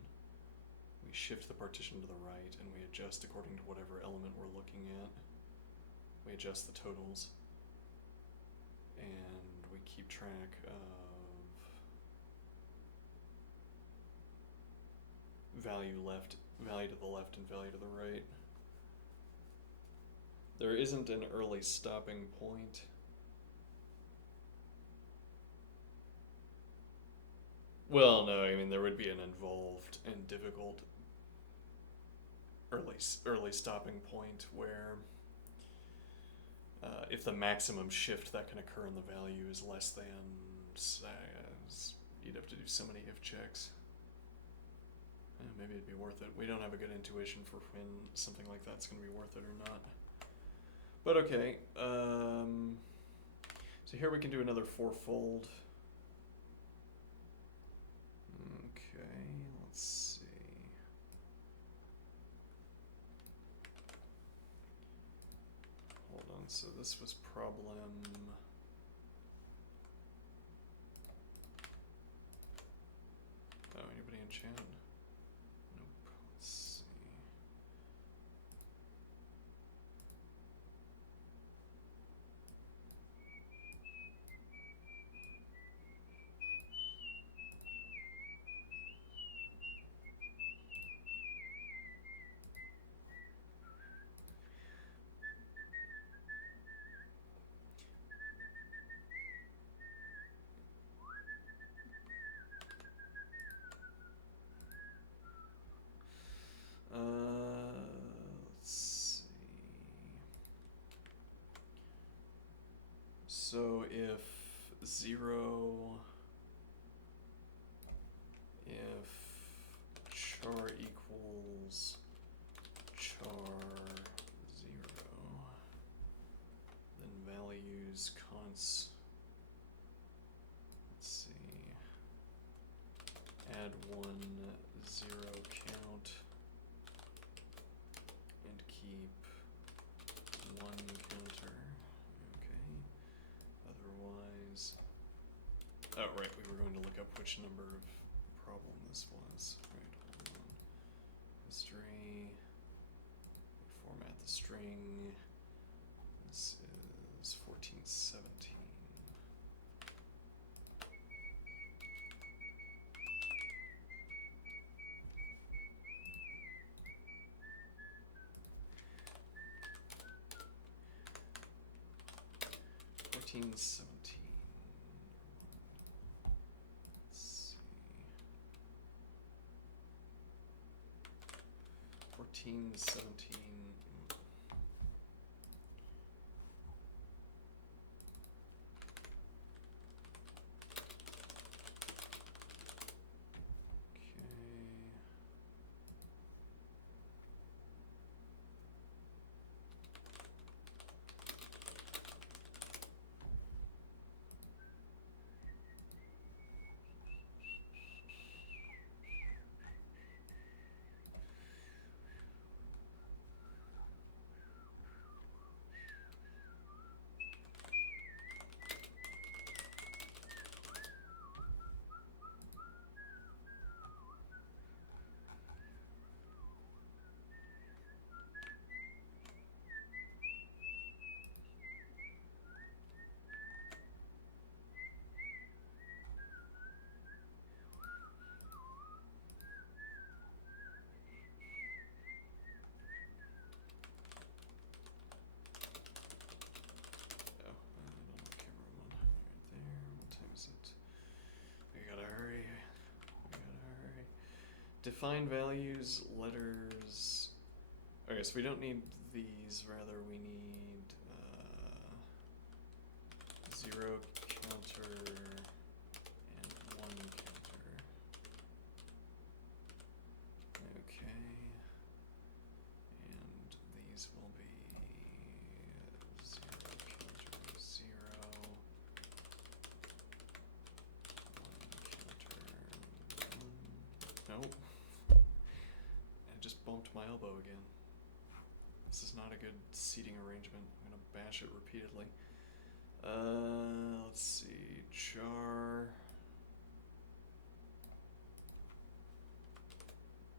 We shift the partition to the right and we adjust according to whatever element we're looking at. We adjust the totals and we keep track of value to the left and value to the right. There isn't an early stopping point. Well, no, I mean there would be an involved and difficult early stopping point where if the maximum shift that can occur in the value is less than, you'd have to do so many if checks. Maybe it'd be worth it. We don't have a good intuition for when something like that's going to be worth it or not. But okay, so here we can do another fourfold. Okay, let's see. this was problem. Oh, anybody in chat? Nope. Let's see. Let's see. So if char equals char 0, then values const, let's see, add 1 0 count and keep 1 counter. Okay. Otherwise, oh right, we were going to look up which number of problem this was. Right, hold on. History. Format the string. This is 1417. Let's see. 1417. Define values, letters. Okay, so we don't need these, rather we need 0 counter and 1 counter. Okay. And these will be 0 counter 0, 1 counter 1. Nope. Bumped my elbow again. This is not a good seating arrangement. I'm gonna bash it repeatedly. Let's see, char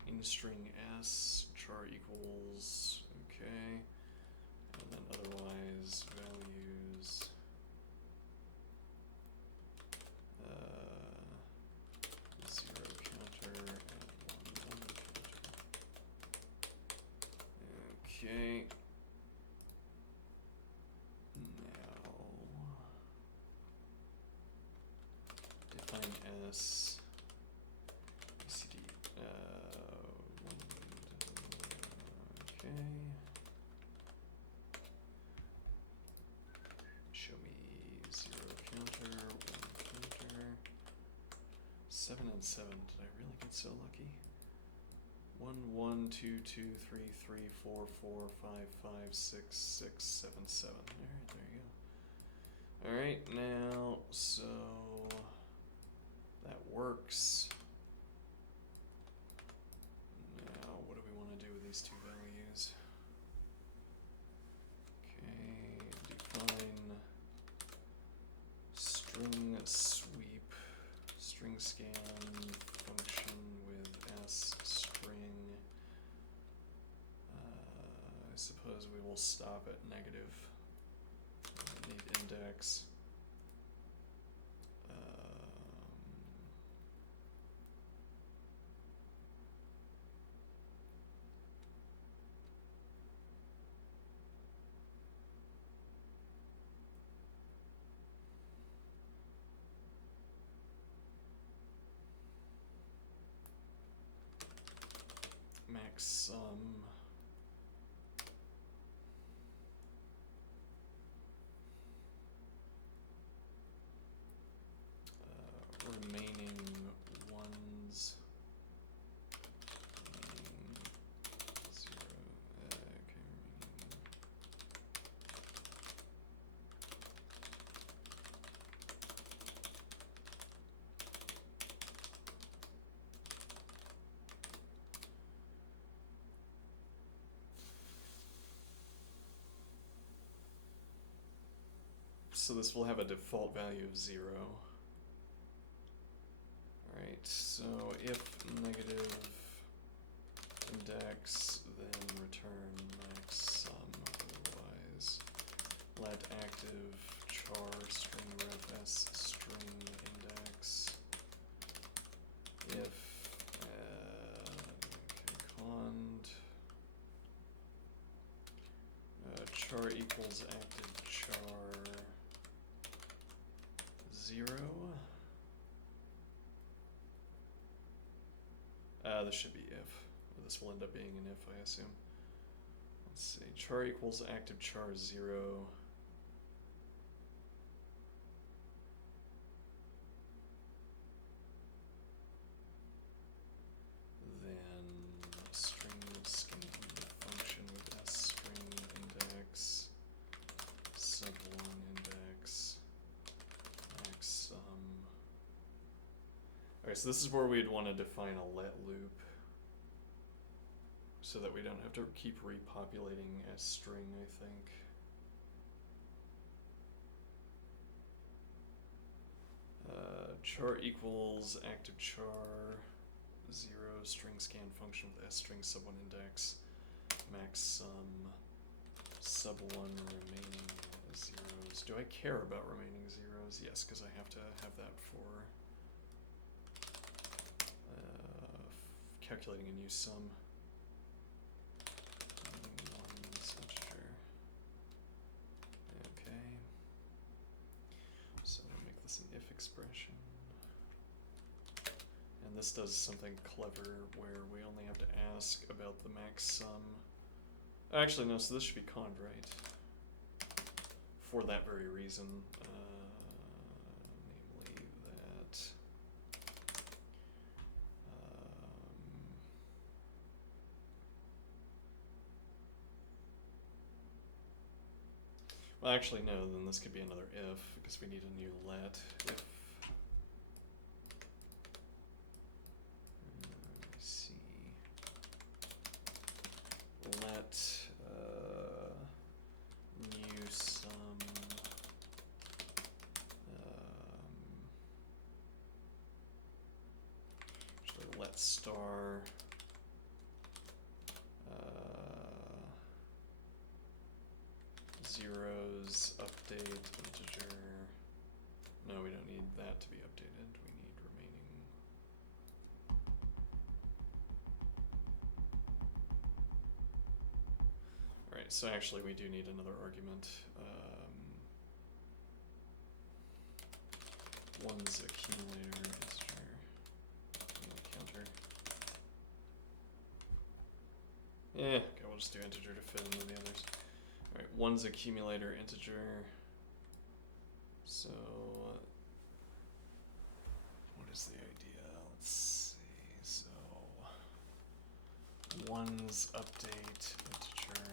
in string s, char equals, okay, and then otherwise values 0 counter and 1 counter. Okay. Now define s. BCD. Okay. Show me 0 counter, 1 counter. 7 and 7. Did I really get so lucky? 1, 1, 2, 2, 3, 3, 4, 4, 5, 5, 6, 6, 7, 7. Alright, there you go. Alright, now, so that works. Now, what do we want to do with these two values? Okay, scan function with S string. I suppose we will stop at negative. Need index. Max sum. Remaining ones. Zero. Okay, so this will have a default value of 0. Alright, so if negative index, then return max sum, otherwise let active char string ref s string index. If cond char equals active char 0. This should be if. This will end up being an if, I assume. Let's see. Char equals active char 0. Then string scan function with s string index sub1 index max sum. Alright, so this is where we'd want to define a let loop so that we don't have to keep repopulating s string, I think. Char equals active char 0 string scan function with s string sub1 index max sum sub1 remaining zeros. Do I care about remaining zeros? Yes, because I have to have that for calculating a new sum. One's integer. Okay. So we'll make this an if expression. And this does something clever where we only have to ask about the max sum. Actually, no, so this should be cond, right? For that very reason. Namely that well, actually, no, then this could be another if, because we need a new let. If, let me see, let new sum, actually let star zeros update integer. No, we don't need that to be updated. We need remaining. Alright, so actually we do need another argument. One's accumulator integer. Counter. Okay, we'll just do integer to fit into the others. Alright, one's accumulator integer. So, what is the idea? Let's see. So, one's update integer,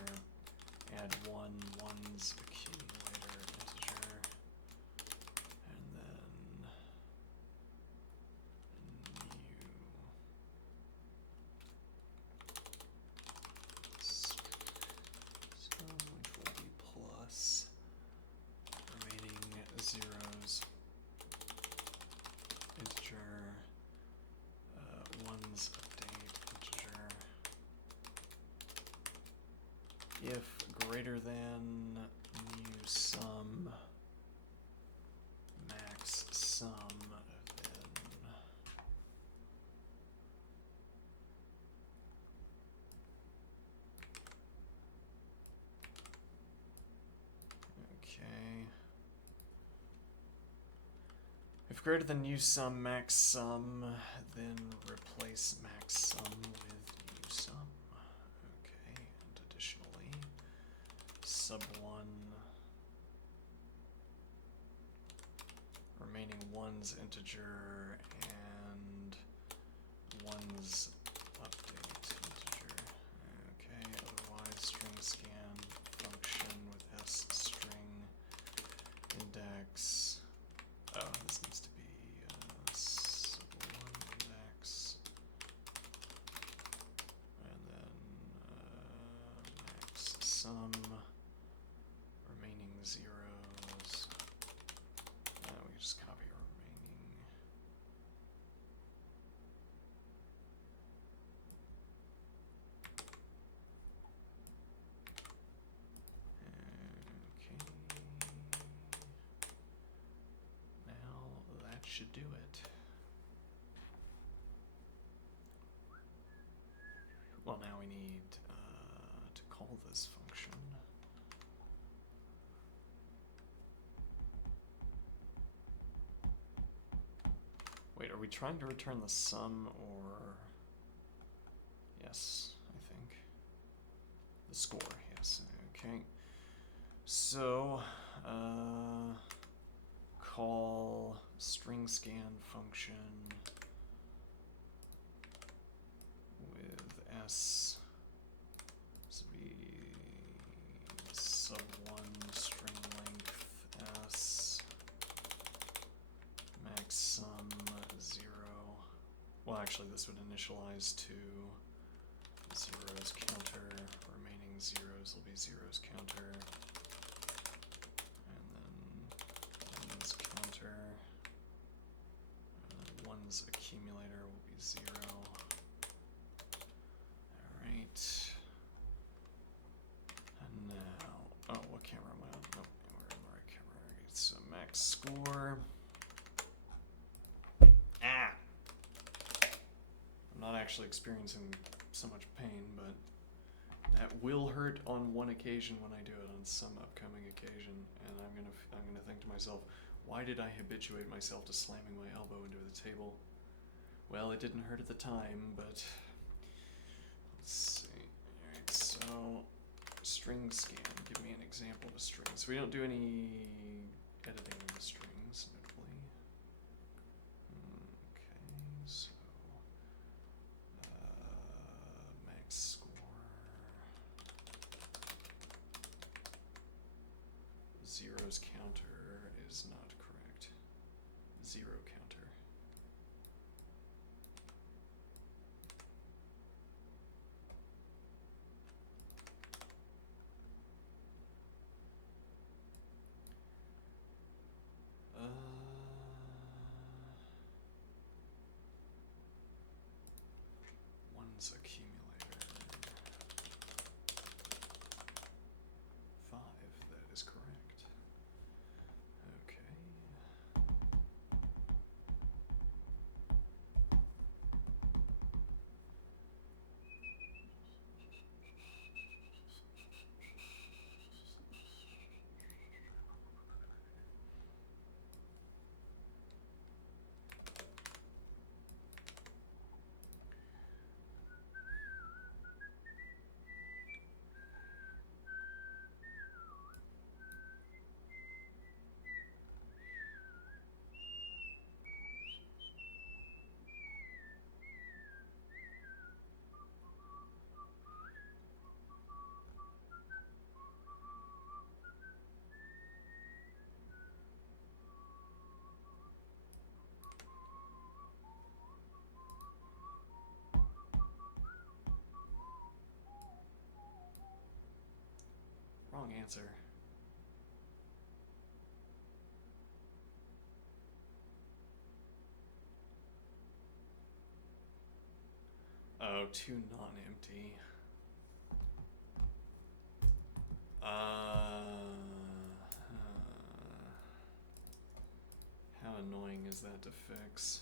add one's accumulator integer, and then which will be plus remaining zeros integer if greater than new sum max sum, then okay. If greater than new sum max sum, then replace max sum with new sum. Okay, and additionally, sub1 remaining one's integer and one's update integer. Okay, otherwise string scan function with s string index. Oh, this needs to be sub1 index, and then max sum remaining zeros. We can just copy remaining. Okay. Now that should do it. Well, now we need to call this function. Wait, are we trying to return the sum or... Yes, I think. The score, yes, okay. So, call string scan function with s, this would be sub1 string length s, max sum 0. Well, actually, this would initialize to zeros counter, remaining zeros will be zeros counter, and then one's counter, and then one's accumulator will be 0. Alright. And now, oh, what camera am I on? Nope, we're in the right camera. Alright, so max score. Ah! I'm not actually experiencing so much pain, but that will hurt on one occasion when I do it, on some upcoming occasion, and I'm gonna think to myself, why did I habituate myself to slamming my elbow into the table? Well, it didn't hurt at the time, but let's see. Alright, so string scan. Give me an example of a string. So we don't do any editing of the strings, notably. Okay, so max score. Zeros counter is not correct. 0 counter. One's accumulator. 5, that is correct. Okay. Wrong answer. Oh, 2 non-empty. How annoying is that to fix?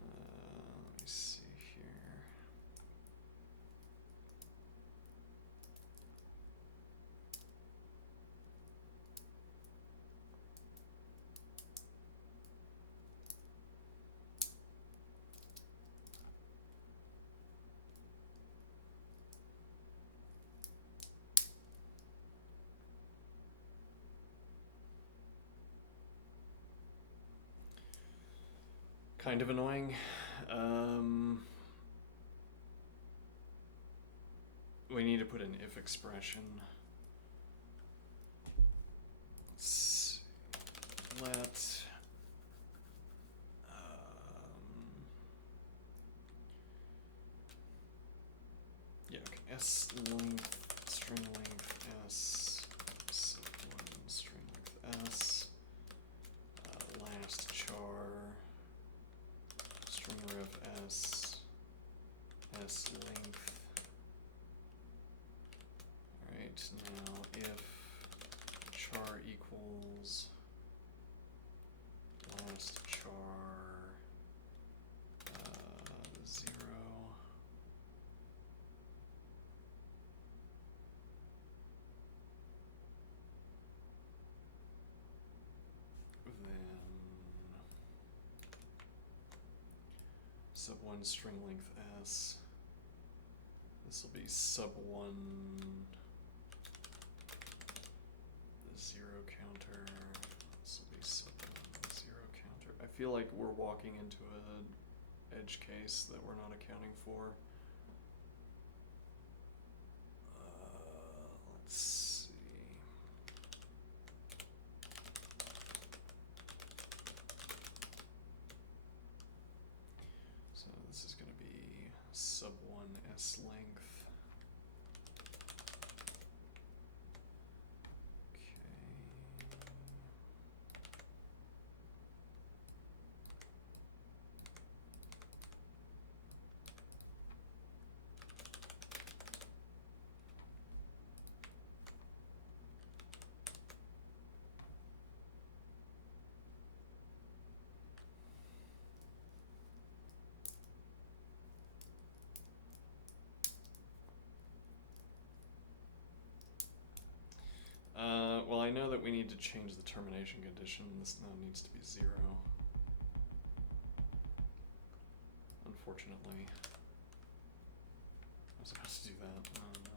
Let me see here. Kind of annoying. We need to put an if expression. Let yeah, okay. S length, string length S, sub1 string length S, last char, string ref S, S length. Alright, now if char equals last char 0, then sub1 string length S. This will be sub1 the 0 counter. This will be sub1 0 counter. I feel like we're walking into a edge case that we're not accounting for. Let's see. So this is going to be sub1 S length. Well, I know that we need to change the termination condition. This now needs to be 0. Unfortunately. I was about to do that. Oh, no.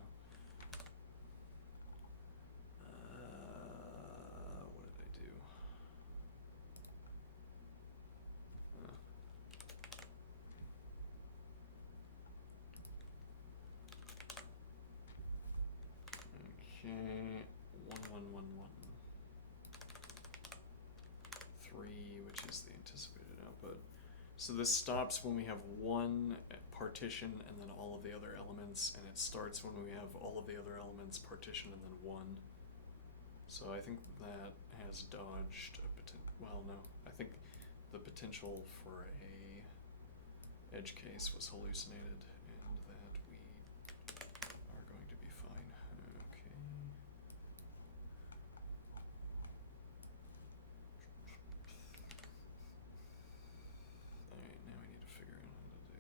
What did I do? Okay. 1, 1, 1, 1. 3, which is the anticipated output. So this stops when we have one partition and then all of the other elements, and it starts when we have all of the other elements partition and then 1. So I think that has dodged a well, no, I think the potential for a edge case was hallucinated, and that we are going to be fine. Okay. Alright, now we need to figure out how to do.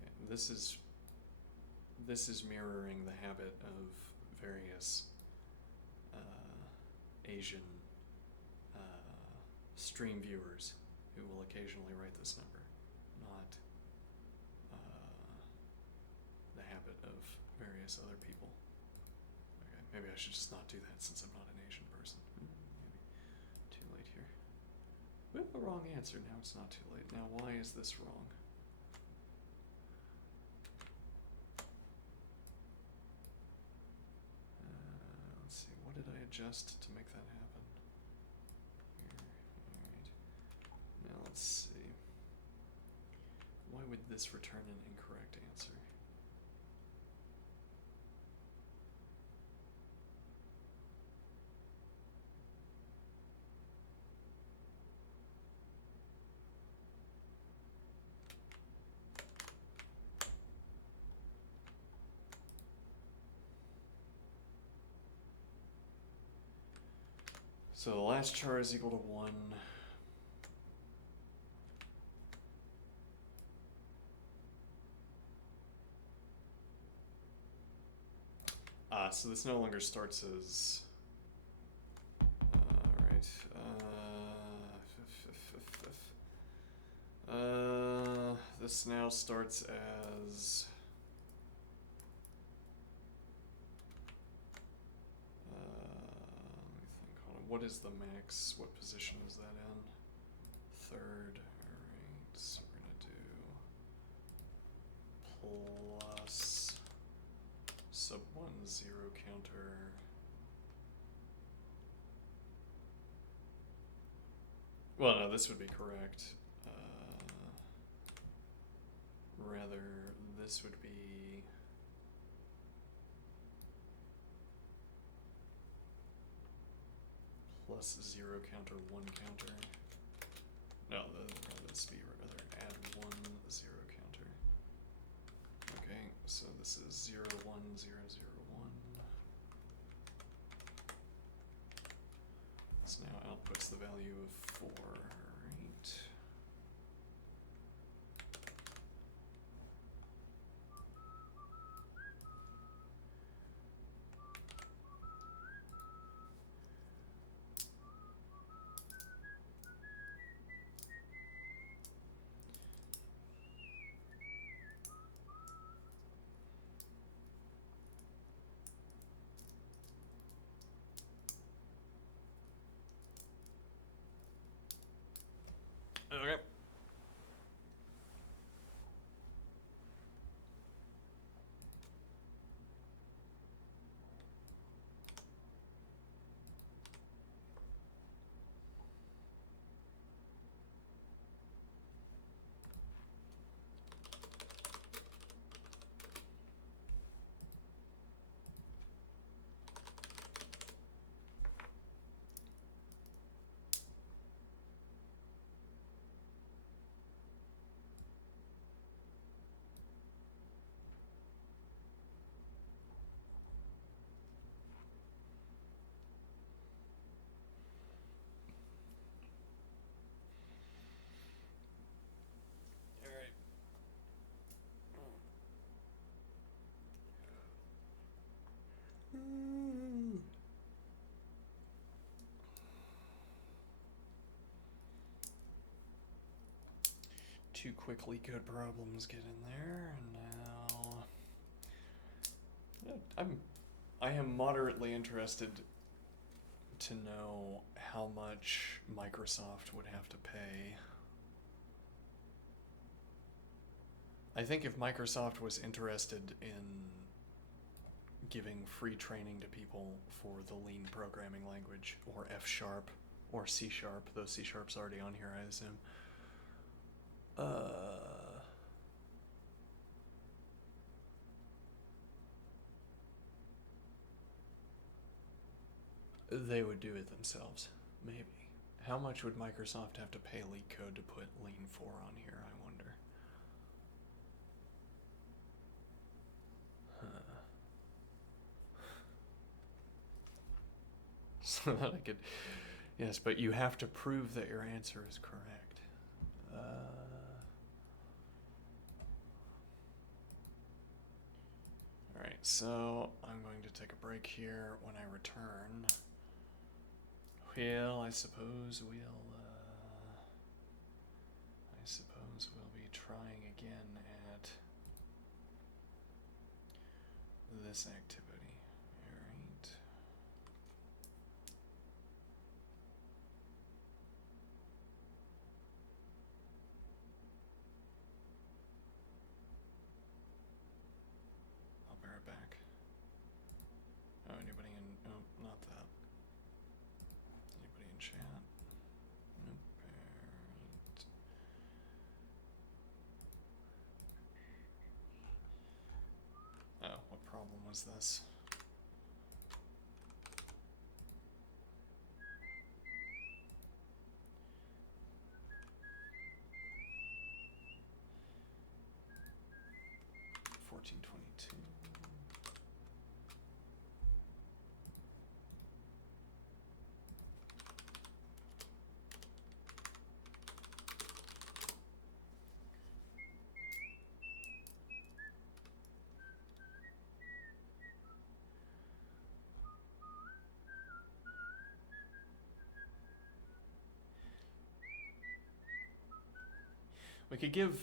Okay, this is mirroring the habit of various Asian stream viewers who will occasionally write this number, not the habit of various other people. Okay, maybe I should just not do that since I'm not an Asian person. Maybe too late here. We have the wrong answer. Now it's not too late. Now why is this wrong? Let's see, what did I adjust to make that happen? Here, alright. Now let's see. Why would this return an incorrect answer? So the last char is equal to 1. So this no longer starts as... right. This now starts as... let me think. Hold on. What is the max? What position is that in? Third. Alright, so we're gonna do plus sub 1 0 counter. Well, no, this would be correct. Rather, this would be plus 0 counter 1 counter. No, this be rather add 1 0 counter. Okay, so this is 0 1 0 0 1. This now outputs the value of 4. Right. Okay. Two quick LeetCode problems get in there, and now I am moderately interested to know how much Microsoft would have to pay. I think if Microsoft was interested in giving free training to people for the Lean programming language, or F# or C#, though C# already on here, I assume. They would do it themselves, maybe. How much would Microsoft have to pay LeetCode to put Lean 4 on here, I wonder? So that I could... Yes, but you have to prove that your answer is correct. Alright, so I'm going to take a break here. When I return, well, I suppose we'll be trying again at this activity. Alright. I'll bear it back. Oh, anybody in... Oh, not that. Anybody in chat? Nope. Alright. Oh, what problem was this? We could give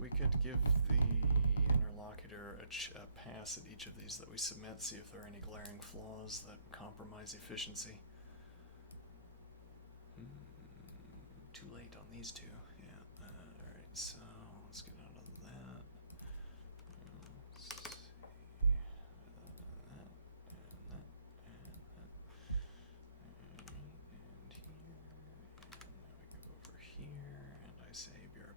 we could give the interlocutor a pass at each of these that we submit, see if there are any glaring flaws that compromise efficiency. Too late on these two. Yeah. All right. So let's get out of that. Let's see. That and that and that. And here. And now we go over here, and I say Bureau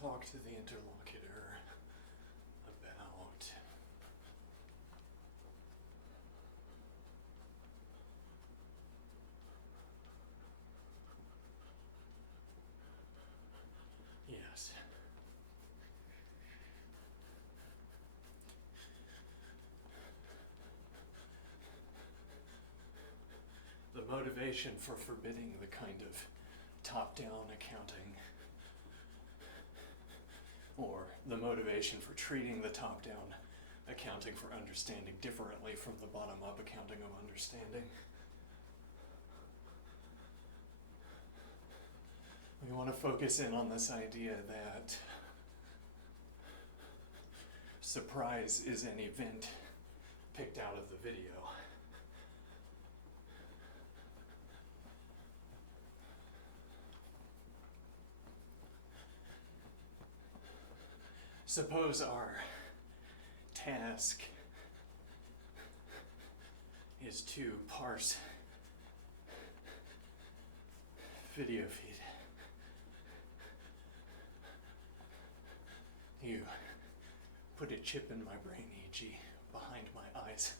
talk to the interlocutor about yes. The motivation for forbidding the kind of top-down accounting, or the motivation for treating the top-down accounting for understanding differently from the bottom-up accounting of understanding. We want to focus in on this idea that surprise is an event picked out of the video. Suppose our task is to parse video feed. You put a chip in my brain, e.g., behind my eyes,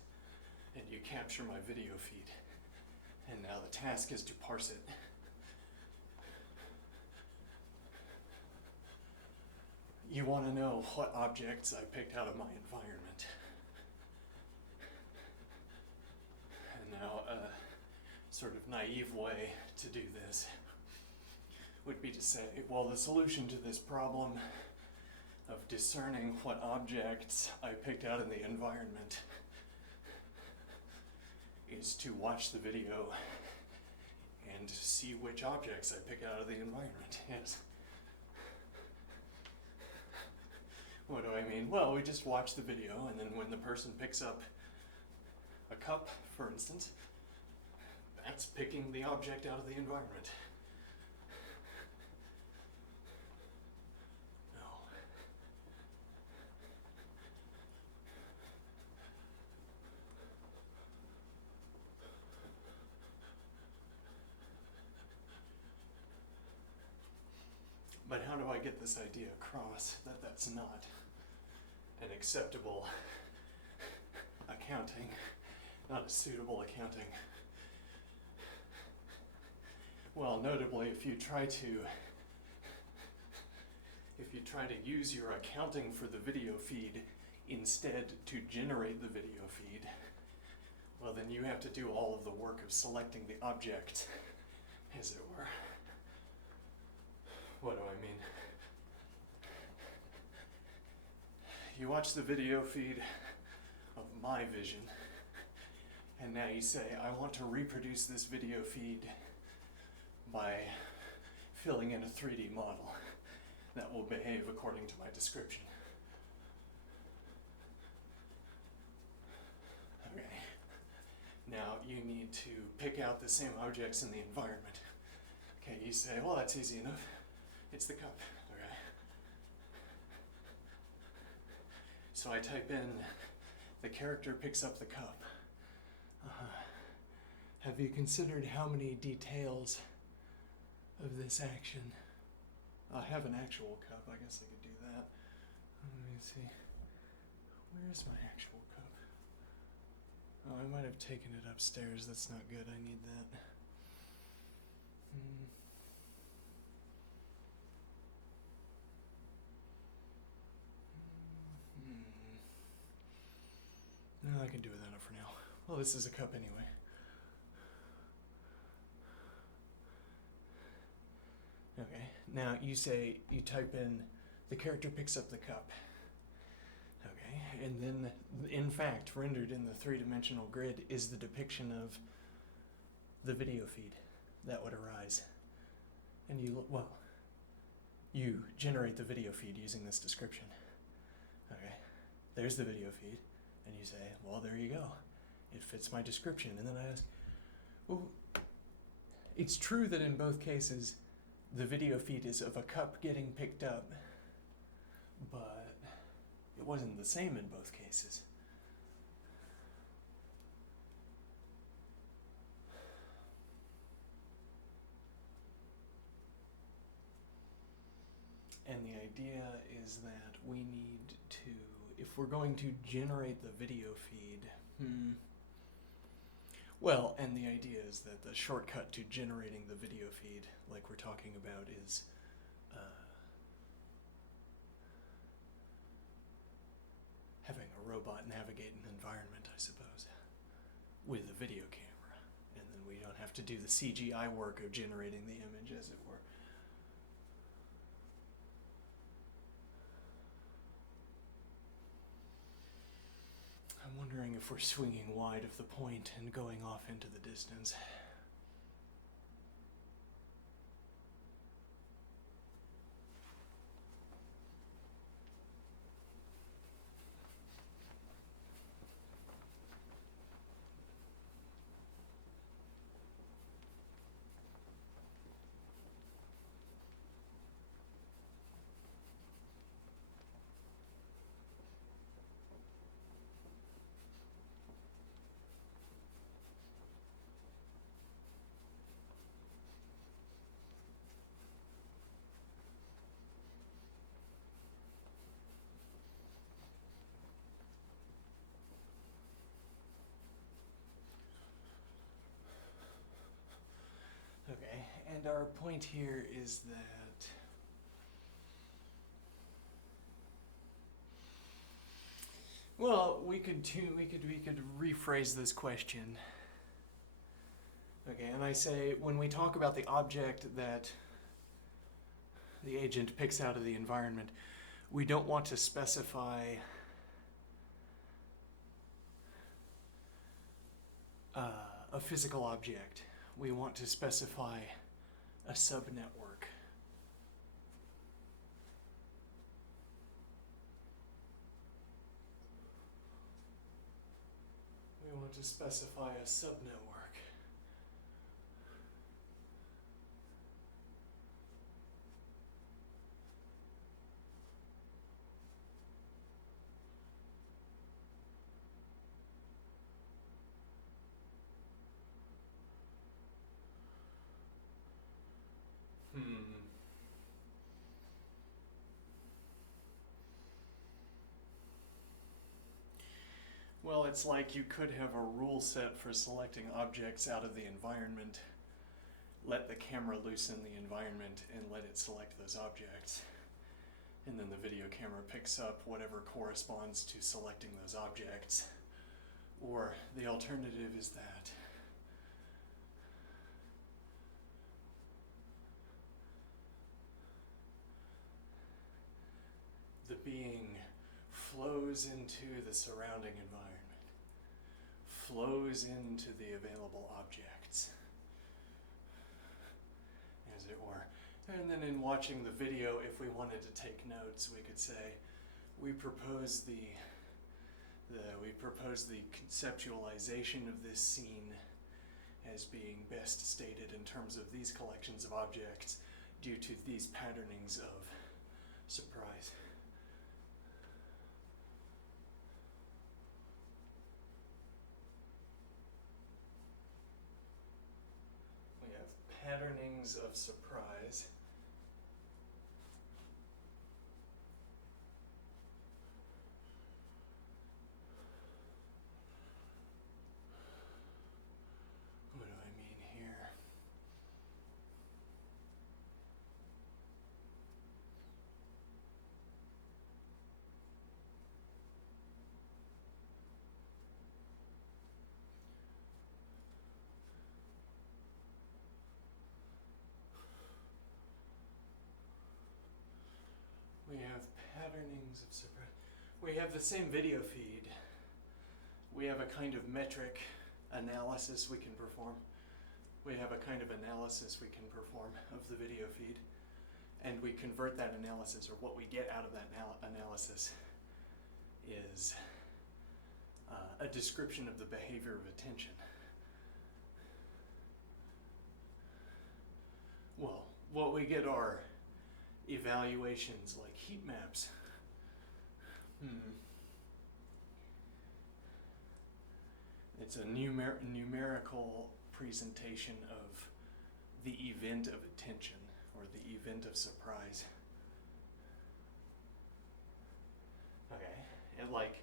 and you capture my video feed. And now the task is to parse it. You want to know what objects I picked out of my environment. And now a sort of naive way to do this would be to say, well, the solution to this problem of discerning what objects I picked out in the environment is to watch the video and see which objects I pick out of the environment. Yes. What do I mean? Well, we just watch the video, and then when the person picks up a cup, for instance, that's picking the object out of the environment. No. But how do I get this idea across that that's not an acceptable accounting, not a suitable accounting? Well, notably, if you try to use your accounting for the video feed instead to generate the video feed, well, then you have to do all of the work of selecting the object, as it were. What do I mean? You watch the video feed of my vision, and now you say, I want to reproduce this video feed by filling in a 3D model that will behave according to my description. Okay. Now you need to pick out the same objects in the environment. Okay, you say, well, that's easy enough. It's the cup. Okay. So I type in, the character picks up the cup. Have you considered how many details of this action? I have an actual cup. I guess I could do that. Let me see. Where's my actual cup? Oh, I might have taken it upstairs. That's not good. I need that. No, I can do without it for now. Well, this is a cup anyway. Okay, now you say, you type in, the character picks up the cup. Okay, and then, in fact, rendered in the three-dimensional grid is the depiction of the video feed that would arise. And you generate the video feed using this description. Okay, there's the video feed. And you say, well, there you go. It fits my description. And then I ask, well, it's true that in both cases, the video feed is of a cup getting picked up, but it wasn't the same in both cases. And the idea is that we need to, if we're going to generate the video feed, well, and the idea is that the shortcut to generating the video feed, like we're talking about, is having a robot navigate an environment, I suppose, with a video camera. And then we don't have to do the CGI work of generating the image, as it were. I'm wondering if we're swinging wide of the point and going off into the distance. Okay, and our point here is that well, we could rephrase this question. Okay, and I say when we talk about the object that the agent picks out of the environment, we don't want to specify a physical object. We want to specify a subnetwork. We want to specify a subnetwork. Well, it's like you could have a rule set for selecting objects out of the environment, let the camera loose in the environment, and let it select those objects. And then the video camera picks up whatever corresponds to selecting those objects. Or the alternative is that the being flows into the surrounding environment, flows into the available objects, as it were. And then in watching the video, if we wanted to take notes, we could say, we propose the conceptualization of this scene as being best stated in terms of these collections of objects due to these patternings of surprise. We have patternings of surprise. What do I mean here? We have patternings of surprise. We have the same video feed. We have a kind of metric analysis we can perform. We have a kind of analysis we can perform of the video feed. And we convert that analysis, or what we get out of that analysis is a description of the behavior of attention. Well, what we get are evaluations like heat maps. It's a numerical presentation of the event of attention, or the event of surprise. Okay, it like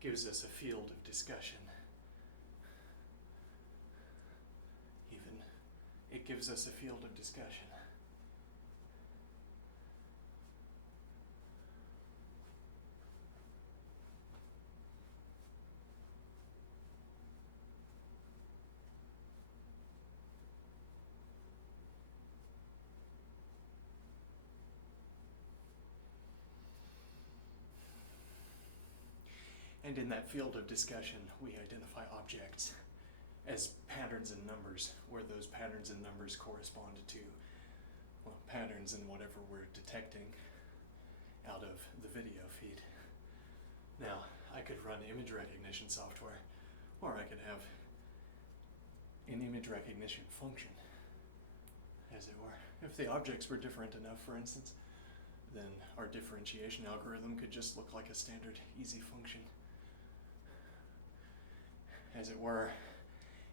gives us a field of discussion. Even it gives us a field of discussion. And in that field of discussion, we identify objects as patterns and numbers, where those patterns and numbers correspond to, well, patterns in whatever we're detecting out of the video feed. Now, I could run image recognition software, or I could have an image recognition function, as it were. If the objects were different enough, for instance, then our differentiation algorithm could just look like a standard easy function. As it were,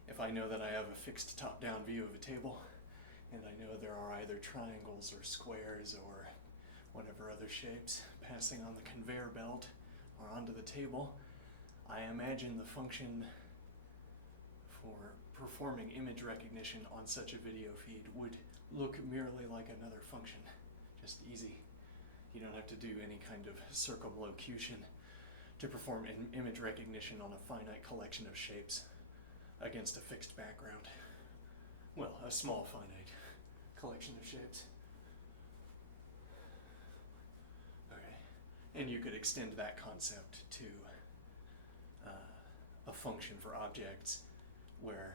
if I know that I have a fixed top-down view of a table, and I know there are either triangles or squares or whatever other shapes passing on the conveyor belt or onto the table, I imagine the function for performing image recognition on such a video feed would look merely like another function. Just easy. You don't have to do any kind of circumlocution to perform image recognition on a finite collection of shapes against a fixed background. Well, a small finite collection of shapes. Okay, and you could extend that concept to a function for objects where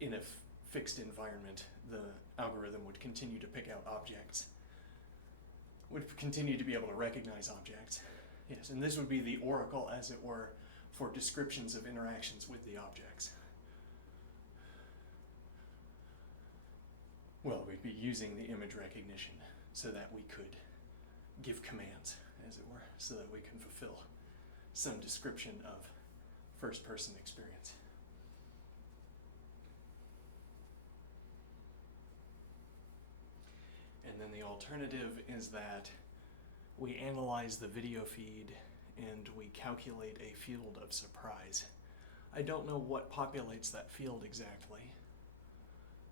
in a fixed environment the algorithm would continue to pick out objects, would continue to be able to recognize objects. Yes, and this would be the oracle, as it were, for descriptions of interactions with the objects. Well, we'd be using the image recognition so that we could give commands, as it were, so that we can fulfill some description of first-person experience. And then the alternative is that we analyze the video feed and we calculate a field of surprise. I don't know what populates that field exactly.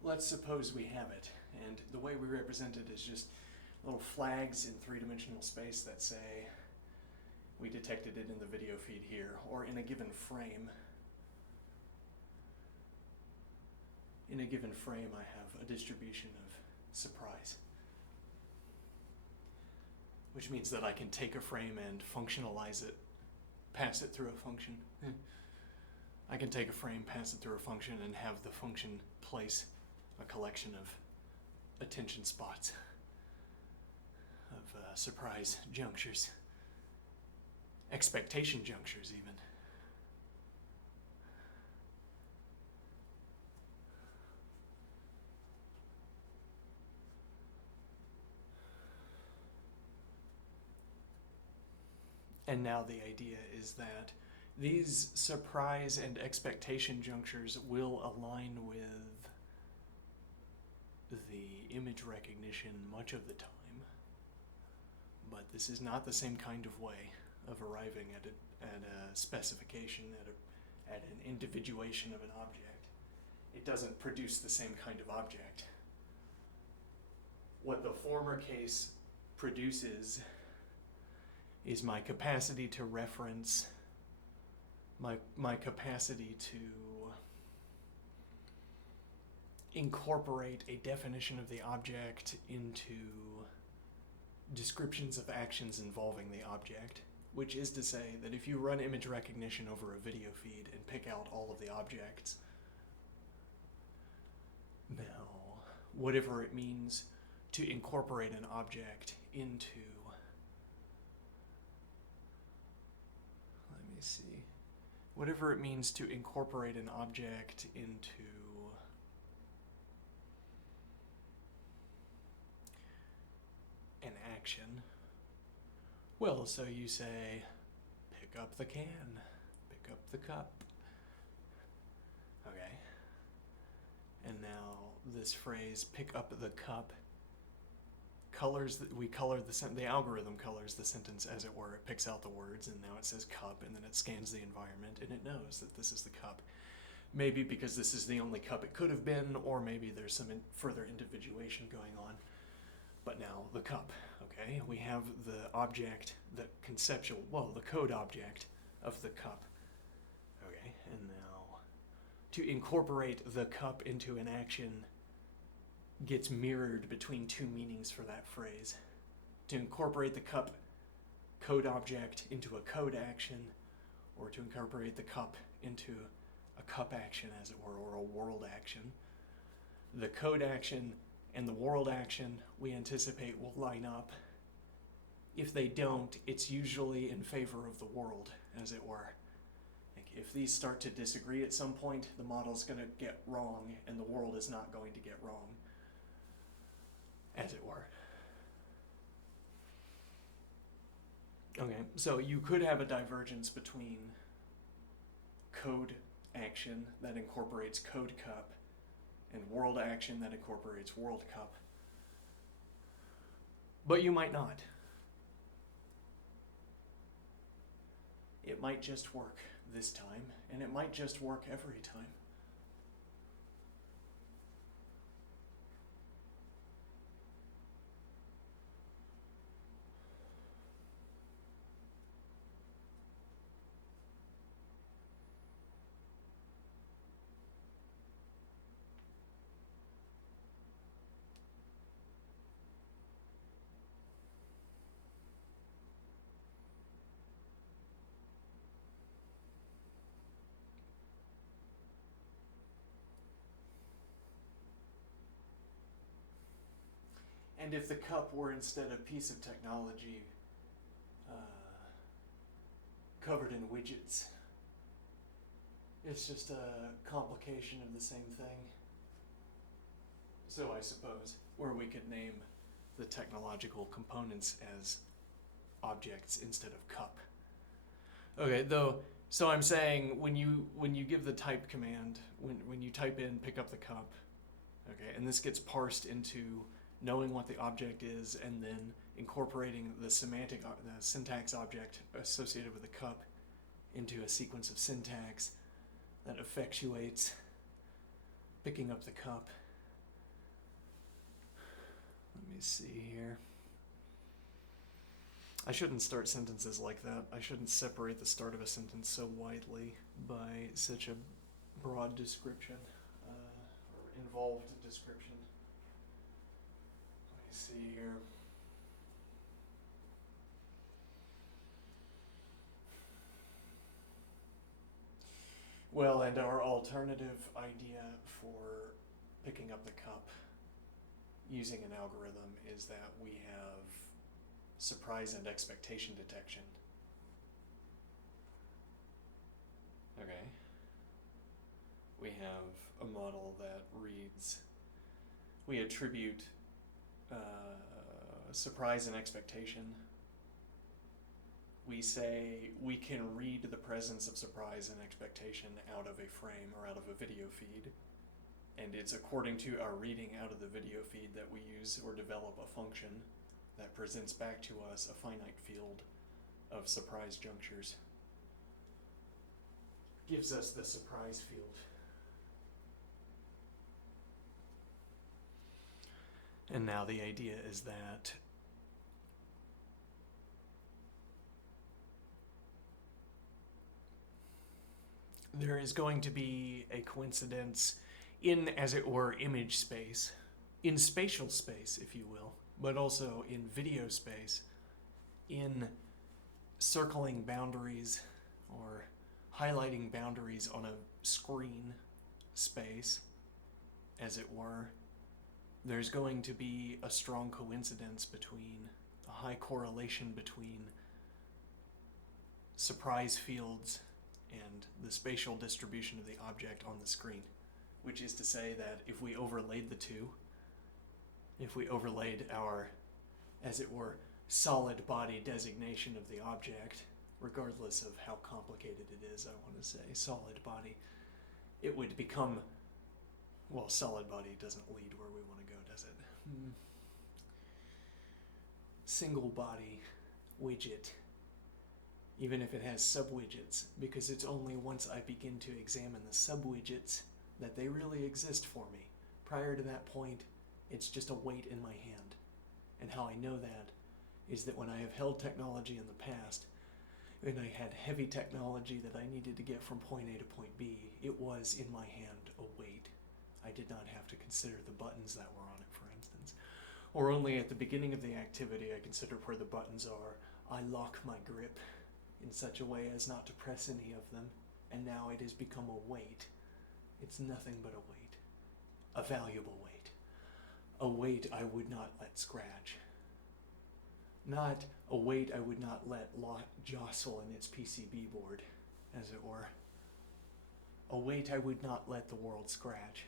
Let's suppose we have it, and the way we represent it is just little flags in three-dimensional space that say we detected it in the video feed here, or in a given frame. In a given frame, I have a distribution of surprise, which means that I can take a frame and functionalize it, pass it through a function. I can take a frame, pass it through a function, and have the function place a collection of attention spots, of surprise junctures, expectation junctures even. And now the idea is that these surprise and expectation junctures will align with the image recognition much of the time, but this is not the same kind of way of arriving at a specification, at an individuation of an object. It doesn't produce the same kind of object. What the former case produces is my capacity to reference, my capacity to incorporate a definition of the object into descriptions of actions involving the object, which is to say that if you run image recognition over a video feed and pick out all of the objects, now, whatever it means to incorporate an object into, let me see, whatever it means to incorporate an object into an action. Well, so you say, pick up the can, pick up the cup. Okay. And now this phrase, pick up the cup, the algorithm colors the sentence as it were. It picks out the words, and now it says cup, and then it scans the environment, and it knows that this is the cup. Maybe because this is the only cup it could have been, or maybe there's some further individuation going on. But now, the cup, okay? We have the object, the code object of the cup. Okay, and now, to incorporate the cup into an action gets mirrored between two meanings for that phrase. To incorporate the cup code object into a code action, or to incorporate the cup into a cup action, as it were, or a world action. The code action and the world action we anticipate will line up. If they don't, it's usually in favor of the world, as it were. Like if these start to disagree at some point, the model's going to get wrong, and the world is not going to get wrong, as it were. Okay, so you could have a divergence between code action that incorporates code cup and world action that incorporates world cup. But you might not. It might just work this time, and it might just work every time. And if the cup were instead a piece of technology covered in widgets, it's just a complication of the same thing. So I suppose, where we could name the technological components as objects instead of cup. Okay, so I'm saying when you give the type command, when you type in pick up the cup, okay, and this gets parsed into knowing what the object is, and then incorporating the syntax object associated with the cup into a sequence of syntax that effectuates picking up the cup. Let me see here. I shouldn't start sentences like that. I shouldn't separate the start of a sentence so widely by such a broad description, or involved description. See here. Well, and our alternative idea for picking up the cup using an algorithm is that we have surprise and expectation detection. Okay. We have a model that reads, we attribute surprise and expectation. We say we can read the presence of surprise and expectation out of a frame or out of a video feed, and it's according to our reading out of the video feed that we use or develop a function that presents back to us a finite field of surprise junctures. Gives us the surprise field. And now the idea is that there is going to be a coincidence in, as it were, image space, in spatial space, if you will, but also in video space, in circling boundaries or highlighting boundaries on a screen space, as it were. There's going to be a strong coincidence between, a high correlation between surprise fields and the spatial distribution of the object on the screen, which is to say that if we overlaid the two, if we overlaid our, as it were, solid body designation of the object, regardless of how complicated it is, I want to say, solid body, it would become, well, solid body doesn't lead where we want to go, does it? single body widget, even if it has sub-widgets, because it's only once I begin to examine the sub-widgets that they really exist for me. Prior to that point, it's just a weight in my hand. And how I know that is that when I have held technology in the past, when I had heavy technology that I needed to get from point A to point B, it was in my hand a weight. I did not have to consider the buttons that were on it, for instance. Or only at the beginning of the activity I consider where the buttons are. I lock my grip in such a way as not to press any of them, and now it has become a weight. It's nothing but a weight. A valuable weight. A weight I would not let scratch. Not a weight I would not let jostle in its PCB board, as it were. A weight I would not let the world scratch.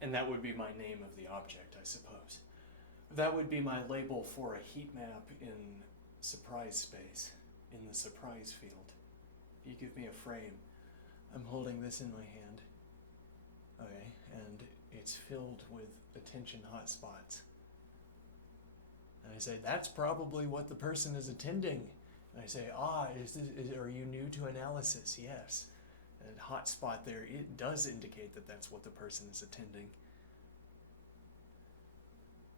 And that would be my name of the object, I suppose. That would be my label for a heat map in surprise space, in the surprise field. You give me a frame. I'm holding this in my hand. Okay, and it's filled with attention hotspots. And I say, that's probably what the person is attending. And I say, are you new to analysis? Yes. And hotspot there, it does indicate that that's what the person is attending.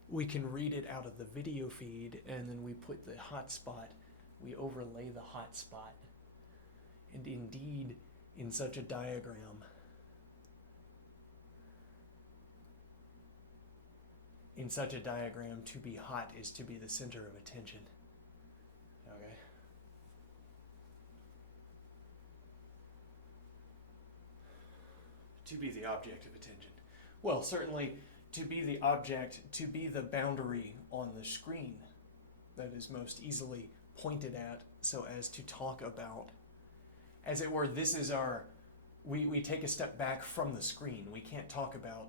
We can read it out of the video feed, and then we put the hotspot, we overlay the hotspot. And indeed, in such a diagram, to be hot is to be the center of attention. Okay? To be the object of attention. Well, certainly to be the object, to be the boundary on the screen that is most easily pointed at so as to talk about. As it were, this is we take a step back from the screen. We can't talk about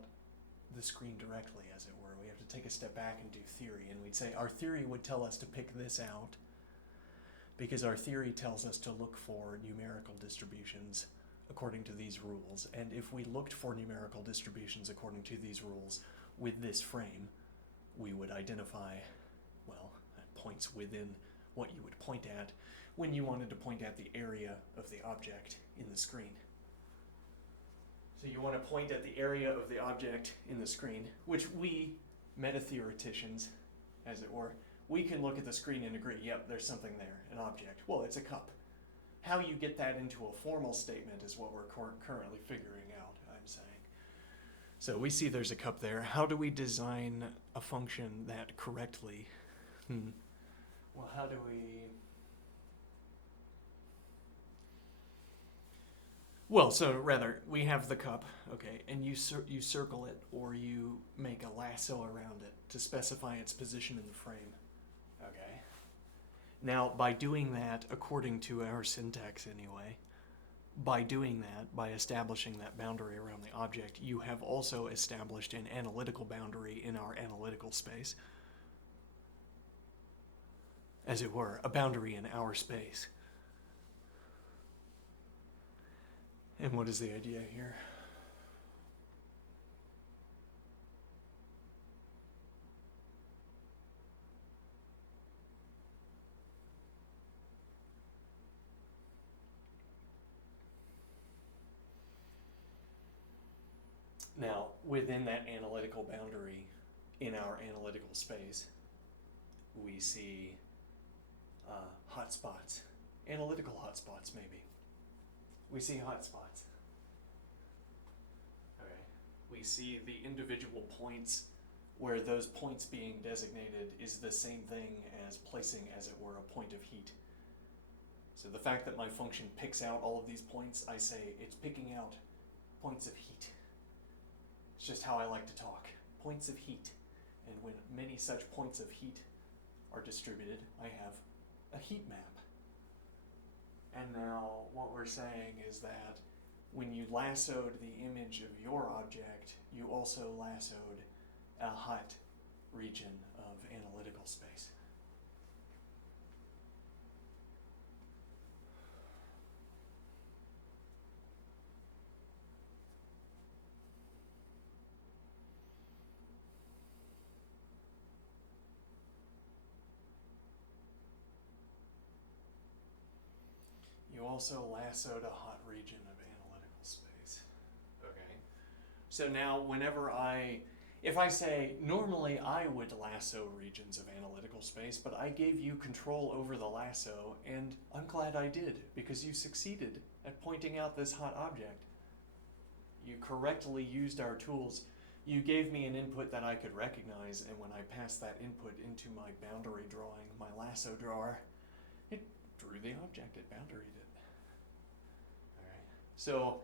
the screen directly, as it were. We have to take a step back and do theory. And we'd say our theory would tell us to pick this out because our theory tells us to look for numerical distributions according to these rules. And if we looked for numerical distributions according to these rules with this frame, we would identify, well, points within what you would point at when you wanted to point at the area of the object in the screen. So you want to point at the area of the object in the screen, which we, meta-theoreticians, as it were, we can look at the screen and agree, yep, there's something there, an object. Well, it's a cup. How you get that into a formal statement is what we're currently figuring out, I'm saying. So we see there's a cup there. How do we design a function that correctly? Well, how do we... Well, so rather, we have the cup, okay, and you circle it or you make a lasso around it to specify its position in the frame, okay? Now, by doing that, according to our syntax anyway, by doing that, by establishing that boundary around the object, you have also established an analytical boundary in our analytical space. As it were, a boundary in our space. And what is the idea here? Now, within that analytical boundary, in our analytical space, we see hotspots, analytical hotspots maybe. We see hotspots. Okay. We see the individual points where those points being designated is the same thing as placing, as it were, a point of heat. So the fact that my function picks out all of these points, I say it's picking out points of heat. It's just how I like to talk. Points of heat. And when many such points of heat are distributed, I have a heat map. And now what we're saying is that when you lassoed the image of your object, you also lassoed a hot region of analytical space. You also lassoed a hot region of analytical space. Okay. So now if I say, normally I would lasso regions of analytical space, but I gave you control over the lasso, and I'm glad I did, because you succeeded at pointing out this hot object. You correctly used our tools. You gave me an input that I could recognize, and when I passed that input into my boundary drawing, my lasso drawer, it drew the object, it boundaried it. So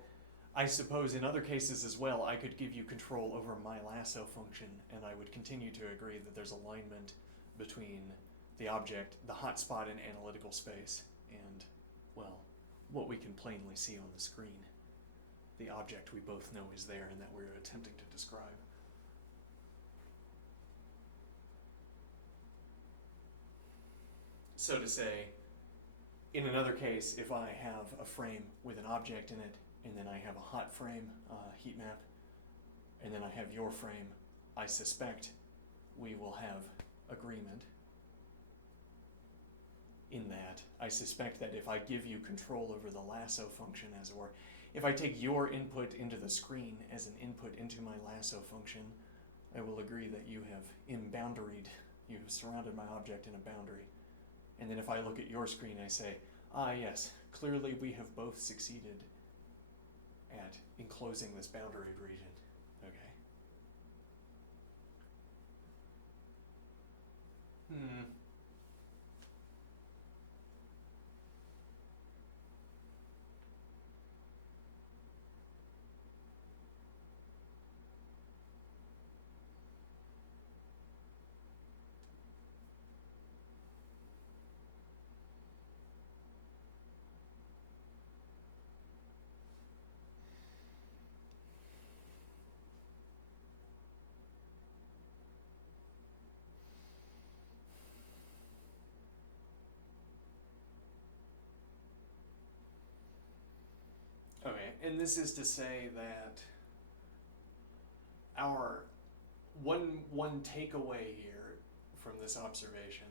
I suppose in other cases as well, I could give you control over my lasso function, and I would continue to agree that there's alignment between the object, the hotspot in analytical space, and, well, what we can plainly see on the screen. The object we both know is there and that we're attempting to describe. So to say, in another case, if I have a frame with an object in it, and then I have a hot frame heat map, and then I have your frame, I suspect we will have agreement in that. I suspect that if I give you control over the lasso function, as it were, if I take your input into the screen as an input into my lasso function, I will agree that you have imboundaried, you have surrounded my object in a boundary. And then if I look at your screen, I say, yes, clearly we have both succeeded at enclosing this boundaried region. Okay. Okay, and this is to say that our one takeaway here from this observation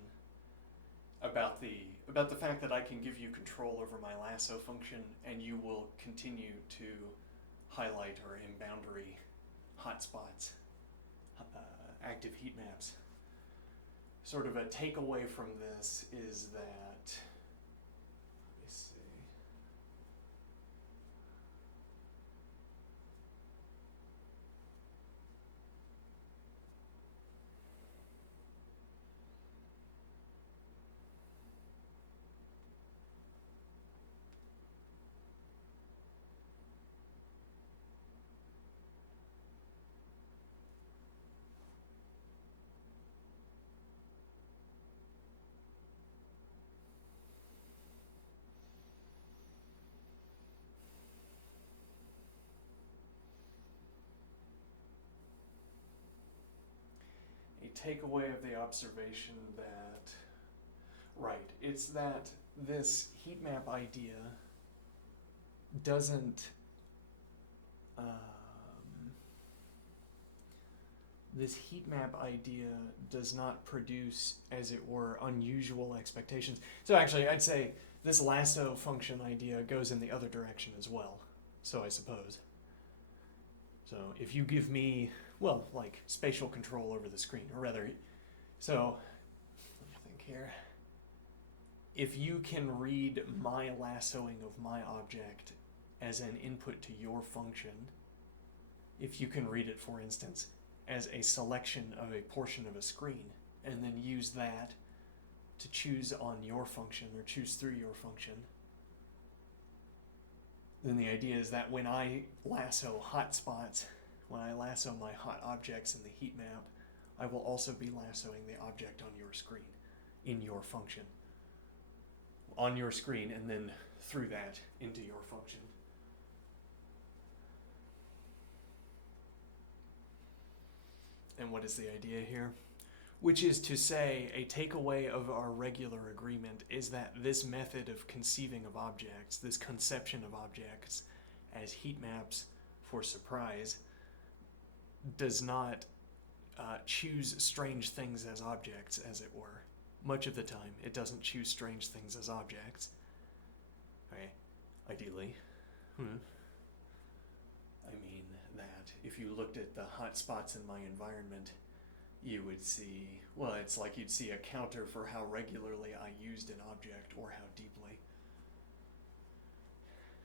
about the fact that I can give you control over my lasso function, and you will continue to highlight or in-boundary hotspots, active heat maps. Sort of a takeaway from this is that, let me see. Takeaway of the observation that, right, it's that this heat map idea doesn't, this heat map idea does not produce, as it were, unusual expectations. So actually, I'd say this lasso function idea goes in the other direction as well, so I suppose. So if you give me, well, like spatial control over the screen, or rather, so let me think here. If you can read my lassoing of my object as an input to your function, if you can read it, for instance, as a selection of a portion of a screen, and then use that to choose on your function or choose through your function, then the idea is that when I lasso hotspots, when I lasso my hot objects in the heat map, I will also be lassoing the object on your screen in your function. On your screen, and then through that into your function. And what is the idea here? Which is to say, a takeaway of our regular agreement is that this method of conceiving of objects, this conception of objects as heat maps for surprise, does not choose strange things as objects, as it were. Much of the time, it doesn't choose strange things as objects. Okay, ideally. I mean that if you looked at the hot spots in my environment, you would see, well, it's like you'd see a counter for how regularly I used an object or how deeply.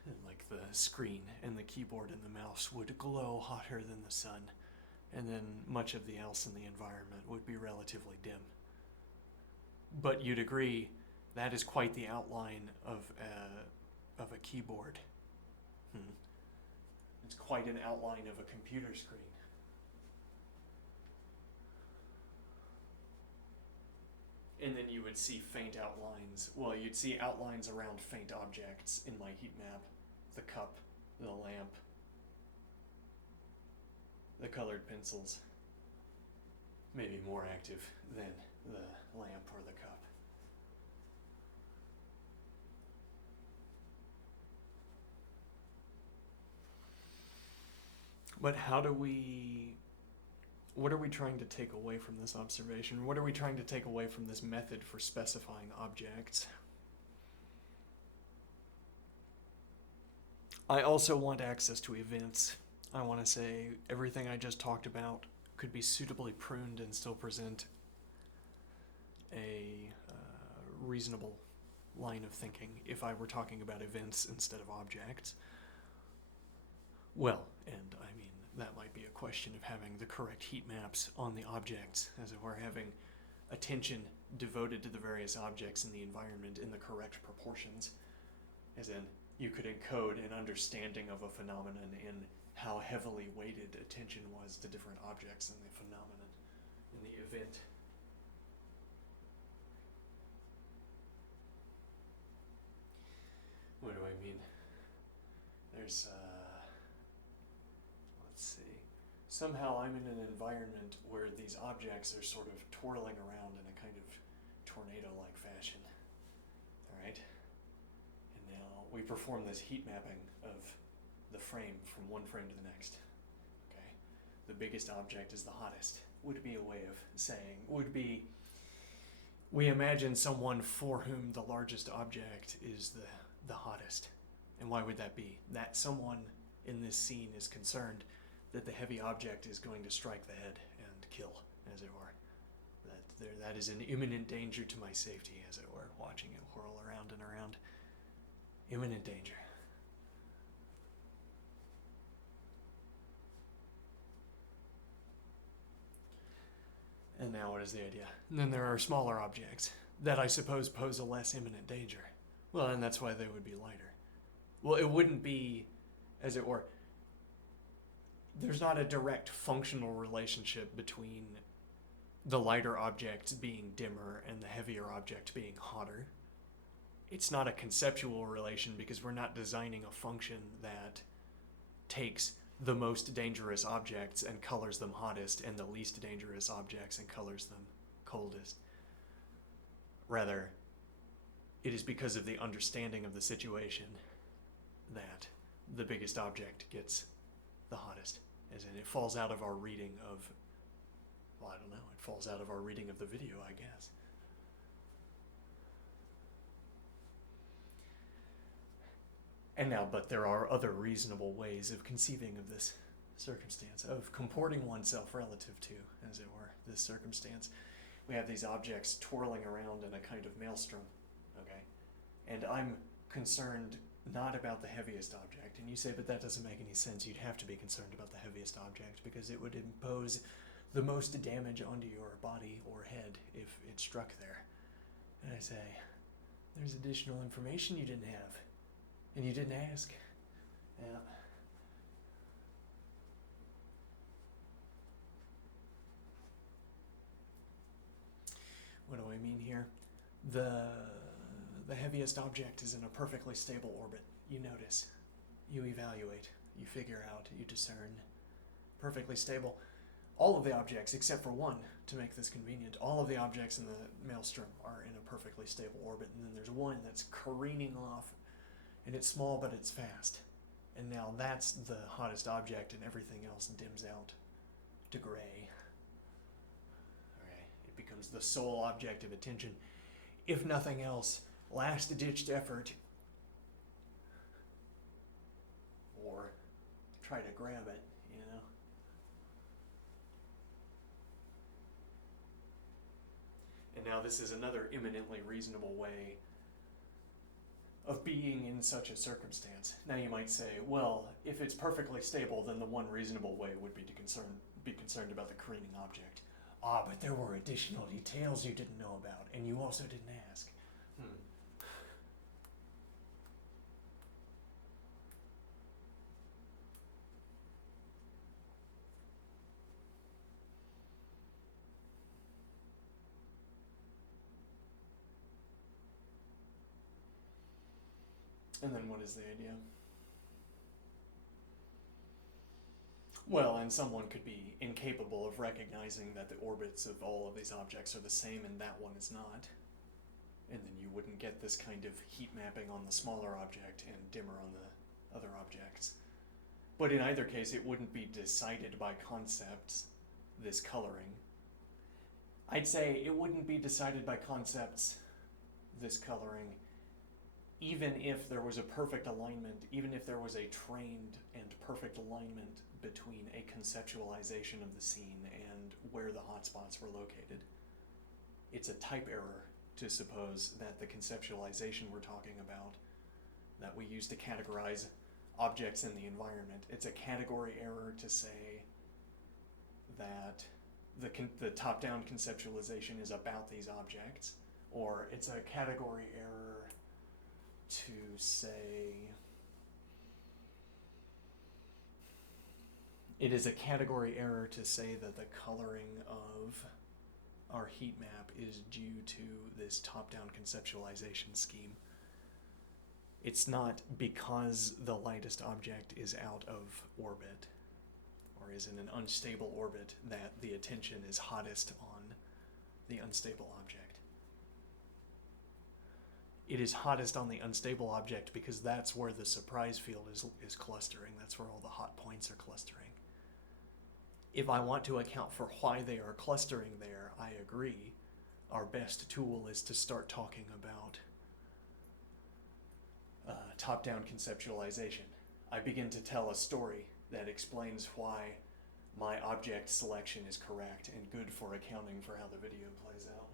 And like the screen and the keyboard and the mouse would glow hotter than the sun, and then much of the else in the environment would be relatively dim. But you'd agree that is quite the outline of a keyboard. It's quite an outline of a computer screen. And then you would see faint outlines. Well, you'd see outlines around faint objects in my heat map. The cup, the lamp, the colored pencils. Maybe more active than the lamp or the cup. But what are we trying to take away from this observation? What are we trying to take away from this method for specifying objects? I also want access to events. I want to say everything I just talked about could be suitably pruned and still present a reasonable line of thinking if I were talking about events instead of objects. Well, and I mean, that might be a question of having the correct heat maps on the objects, as it were, having attention devoted to the various objects in the environment in the correct proportions. As in, you could encode an understanding of a phenomenon in how heavily weighted attention was to different objects in the phenomenon, in the event. What do I mean? There's, let's see. Somehow I'm in an environment where these objects are sort of twirling around in a kind of tornado-like fashion. All right? And now we perform this heat mapping of the frame from one frame to the next. Okay? The biggest object is the hottest. Would be a way of saying, would be, we imagine someone for whom the largest object is the hottest. And why would that be? That someone in this scene is concerned that the heavy object is going to strike the head and kill, as it were. That is an imminent danger to my safety, as it were, watching it whirl around and around. Imminent danger. And now what is the idea? And then there are smaller objects that I suppose pose a less imminent danger. Well, and that's why they would be lighter. Well, it wouldn't be, as it were, there's not a direct functional relationship between the lighter object being dimmer and the heavier object being hotter. It's not a conceptual relation because we're not designing a function that takes the most dangerous objects and colors them hottest and the least dangerous objects and colors them coldest. Rather, it is because of the understanding of the situation that the biggest object gets the hottest. As in, it falls out of our reading of, well, I don't know, it falls out of our reading of the video, I guess. And now, but there are other reasonable ways of conceiving of this circumstance, of comporting oneself relative to, as it were, this circumstance. We have these objects twirling around in a kind of maelstrom, okay? And I'm concerned not about the heaviest object. And you say, but that doesn't make any sense. You'd have to be concerned about the heaviest object because it would impose the most damage onto your body or head if it struck there. And I say, there's additional information you didn't have. And you didn't ask. Yeah. The heaviest object is in a perfectly stable orbit. You notice, you evaluate, you figure out, you discern. Perfectly stable. All of the objects, except for one, to make this convenient, all of the objects in the maelstrom are in a perfectly stable orbit, and then there's one that's careening off, and it's small but it's fast. And now that's the hottest object, and everything else dims out to gray. It becomes the sole object of attention. If nothing else, last-ditched effort, or try to grab it, you know? And now this is another eminently reasonable way of being in such a circumstance. Now you might say, well, if it's perfectly stable, then the one reasonable way would be to be concerned about the careening object. Ah, but there were additional details you didn't know about, and you also didn't ask. And then what is the idea? Well, and someone could be incapable of recognizing that the orbits of all of these objects are the same and that one is not. And then you wouldn't get this kind of heat mapping on the smaller object and dimmer on the other objects. But in either case, it wouldn't be decided by concepts, this coloring. I'd say it wouldn't be decided by concepts, this coloring, even if there was a perfect alignment, even if there was a trained and perfect alignment between a conceptualization of the scene and where the hotspots were located. It's a type error to suppose that the conceptualization we're talking about, that we use to categorize objects in the environment, it's a category error to say that the top-down conceptualization is about these objects, or it's a category error to say it is a category error to say that the coloring of our heat map is due to this top-down conceptualization scheme. It's not because the lightest object is out of orbit or is in an unstable orbit that the attention is hottest on the unstable object. It is hottest on the unstable object because that's where the surprise field is clustering. That's where all the hot points are clustering. If I want to account for why they are clustering there, I agree. Our best tool is to start talking about top-down conceptualization. I begin to tell a story that explains why my object selection is correct and good for accounting for how the video plays out.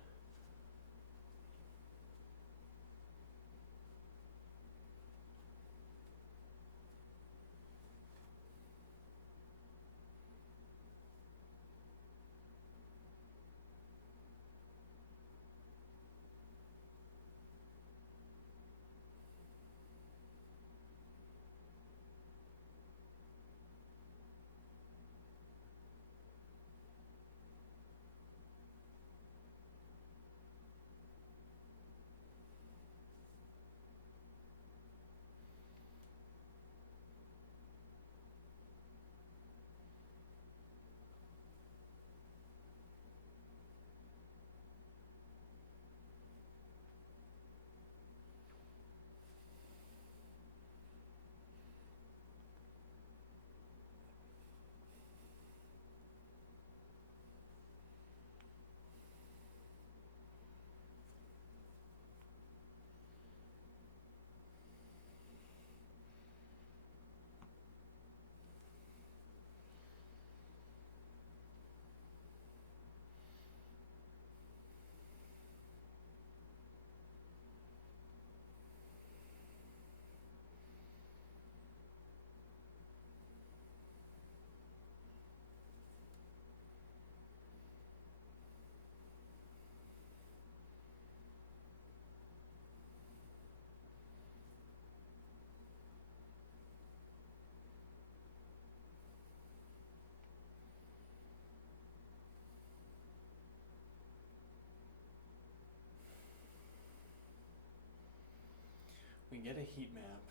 get a heat map,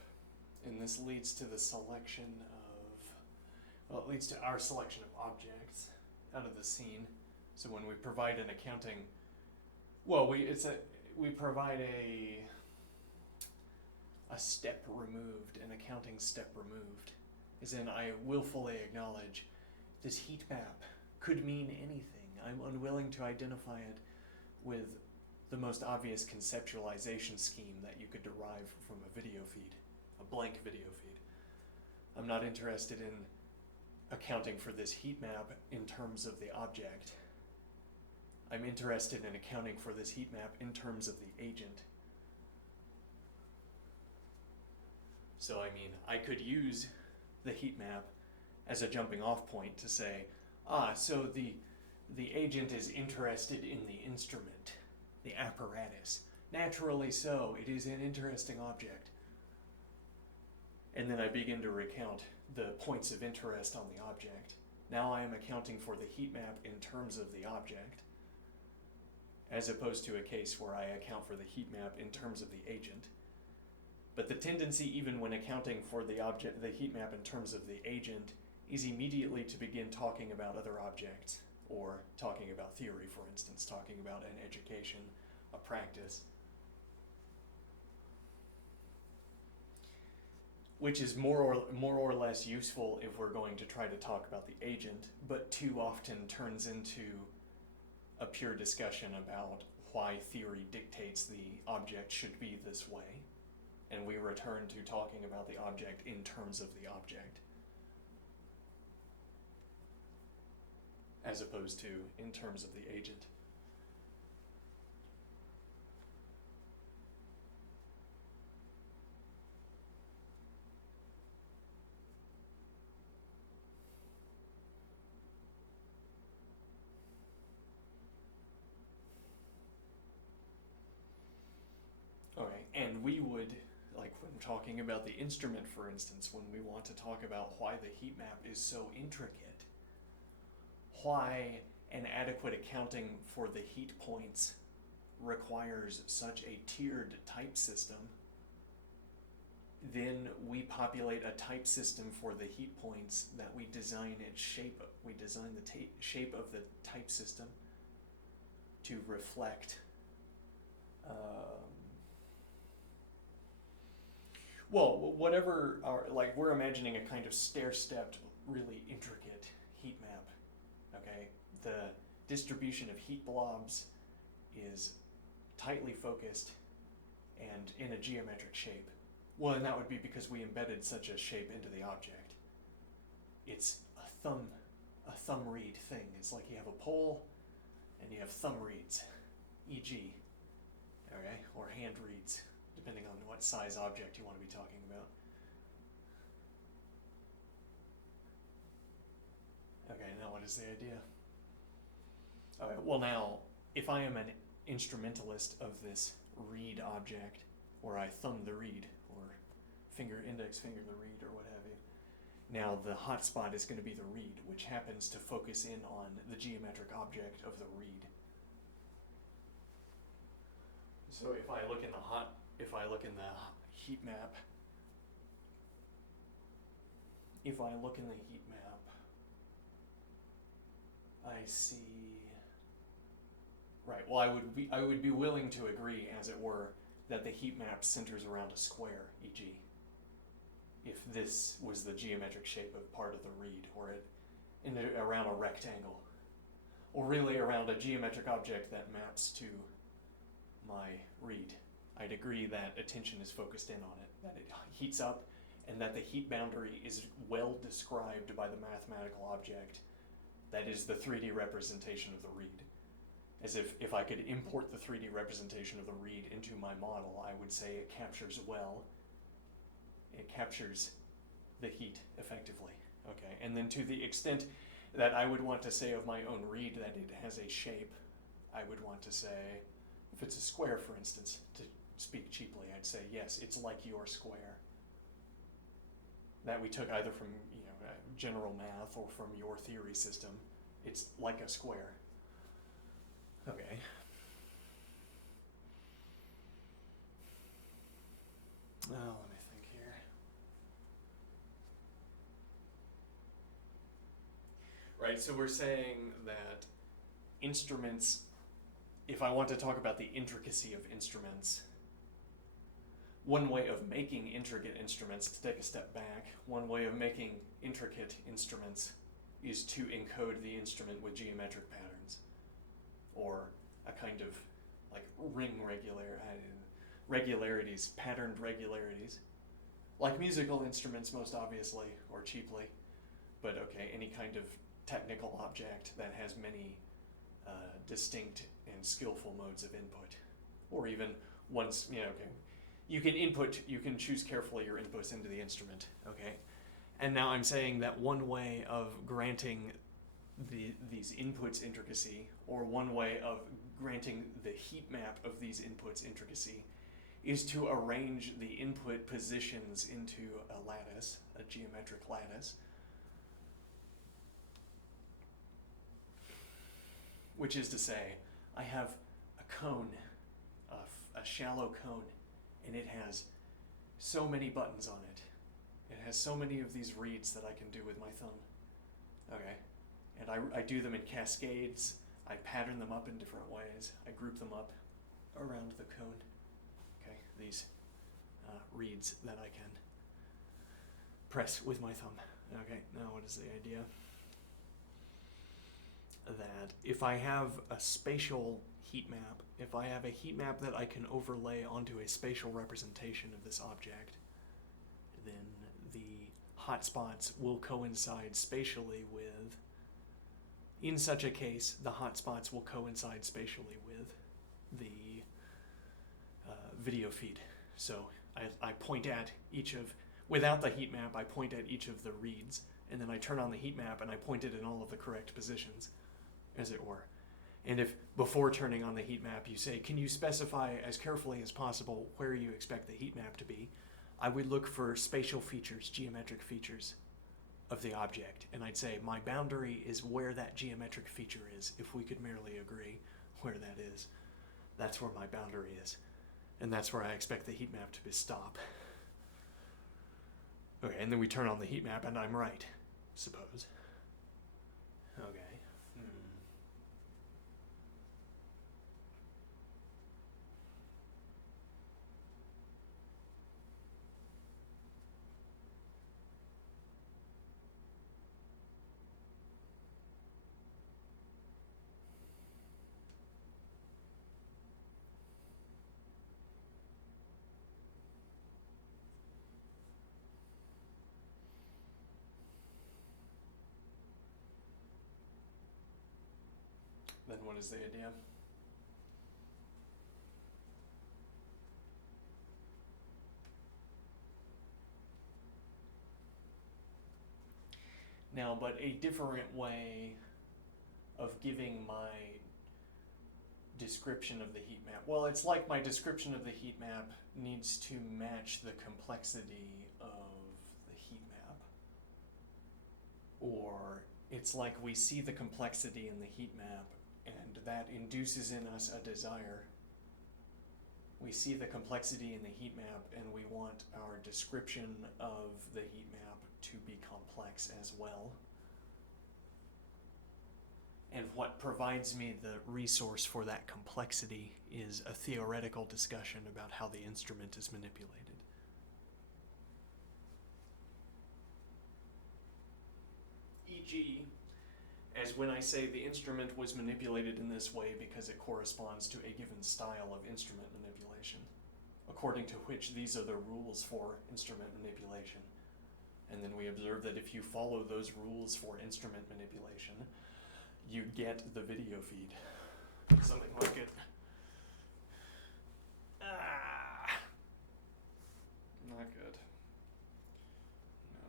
and this leads to the selection it leads to our selection of objects out of the scene. So when we provide an accounting, we provide a step removed, an accounting step removed, as in I willfully acknowledge this heat map could mean anything. I'm unwilling to identify it with the most obvious conceptualization scheme that you could derive from a video feed, a blank video feed. I'm not interested in accounting for this heat map in terms of the object. I'm interested in accounting for this heat map in terms of the agent. So I mean, I could use the heat map as a jumping off point to say, so the agent is interested in the instrument, the apparatus. Naturally so, it is an interesting object. And then I begin to recount the points of interest on the object. Now I am accounting for the heat map in terms of the object, as opposed to a case where I account for the heat map in terms of the agent. But the tendency, even when accounting for the heat map in terms of the agent, is immediately to begin talking about other objects, or talking about theory, for instance, talking about an education, a practice, which is more or less useful if we're going to try to talk about the agent, but too often turns into a pure discussion about why theory dictates the object should be this way, and we return to talking about the object in terms of the object, as opposed to in terms of the agent. Okay, and we would, like when talking about the instrument, for instance, when we want to talk about why the heat map is so intricate, why an adequate accounting for the heat points requires such a tiered type system, then we populate a type system for the heat points that we design its shape. We design the shape of the type system to reflect whatever we're imagining a kind of stair-stepped, really intricate heat map. Okay, the distribution of heat blobs is tightly focused and in a geometric shape. Well, and that would be because we embedded such a shape into the object. It's a thumb reed thing. It's like you have a pole and you have thumb reeds, e.g., okay, or hand reeds, depending on what size object you want to be talking about. Okay, now what is the idea? Okay, well now, if I am an instrumentalist of this reed object, or I thumb the reed, or index finger the reed, or what have you, now the hotspot is going to be the reed, which happens to focus in on the geometric object of the reed. So if I look in the heat map, I see. Right. Well, I would be willing to agree, as it were, that the heat map centers around a square, e.g., if this was the geometric shape of part of the reed, or around a rectangle, or really around a geometric object that maps to my reed. I'd agree that attention is focused in on it, that it heats up, and that the heat boundary is well described by the mathematical object that is the 3D representation of the reed. As if I could import the 3D representation of the reed into my model, I would say it captures the heat effectively. Okay, and then to the extent that I would want to say of my own reed that it has a shape, I would want to say, if it's a square, for instance, to speak cheaply, I'd say, yes, it's like your square. That we took either from general math or from your theory system. It's like a square. Okay. let me think here. Right, so we're saying that instruments, if I want to talk about the intricacy of instruments, one way of making intricate instruments, to take a step back, one way of making intricate instruments is to encode the instrument with geometric patterns, or a kind of like regularities, patterned regularities, like musical instruments most obviously, or cheaply, but okay, any kind of technical object that has many distinct and skillful modes of input, or even once, okay, you can choose carefully your inputs into the instrument, okay? And now I'm saying that one way of granting these inputs intricacy, or one way of granting the heat map of these inputs intricacy, is to arrange the input positions into a lattice, a geometric lattice, which is to say, I have a cone, a shallow cone, and it has so many buttons on it. It has so many of these reeds that I can do with my thumb. Okay, and I do them in cascades. I pattern them up in different ways. I group them up around the cone. Okay, these reeds that I can press with my thumb. Okay, now what is the idea? That if I have a spatial heat map, if I have a heat map that I can overlay onto a spatial representation of this object, then the hotspots will coincide spatially with, in such a case, the hotspots will coincide spatially with the video feed. So I point at each of, without the heat map, I point at each of the reeds, and then I turn on the heat map and I point it in all of the correct positions, as it were. And if before turning on the heat map you say, can you specify as carefully as possible where you expect the heat map to be, I would look for spatial features, geometric features of the object. And I'd say my boundary is where that geometric feature is. If we could merely agree where that is, that's where my boundary is. And that's where I expect the heat map to stop. Okay, and then we turn on the heat map and I'm right, suppose. Okay. Then what is the idea? Now, but a different way of giving my description of the heat map. Well, it's like my description of the heat map needs to match the complexity of the heat map. Or it's like we see the complexity in the heat map and that induces in us a desire. We see the complexity in the heat map and we want our description of the heat map to be complex as well. And what provides me the resource for that complexity is a theoretical discussion about how the instrument is manipulated. E.g., as when I say the instrument was manipulated in this way because it corresponds to a given style of instrument manipulation, according to which these are the rules for instrument manipulation. And then we observe that if you follow those rules for instrument manipulation, you get the video feed. Something like it. Not good. No.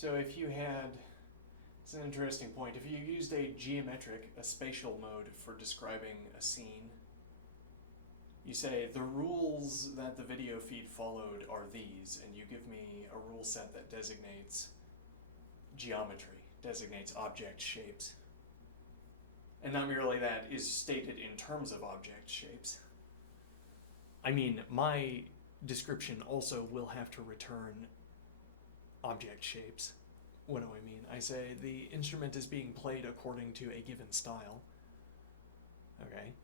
So if you had, it's an interesting point. If you used a spatial mode for describing a scene, you say the rules that the video feed followed are these, and you give me a rule set that designates geometry, designates object shapes. And not merely that is stated in terms of object shapes. I mean, my description also will have to return object shapes. What do I mean? I say the instrument is being played according to a given style. Okay?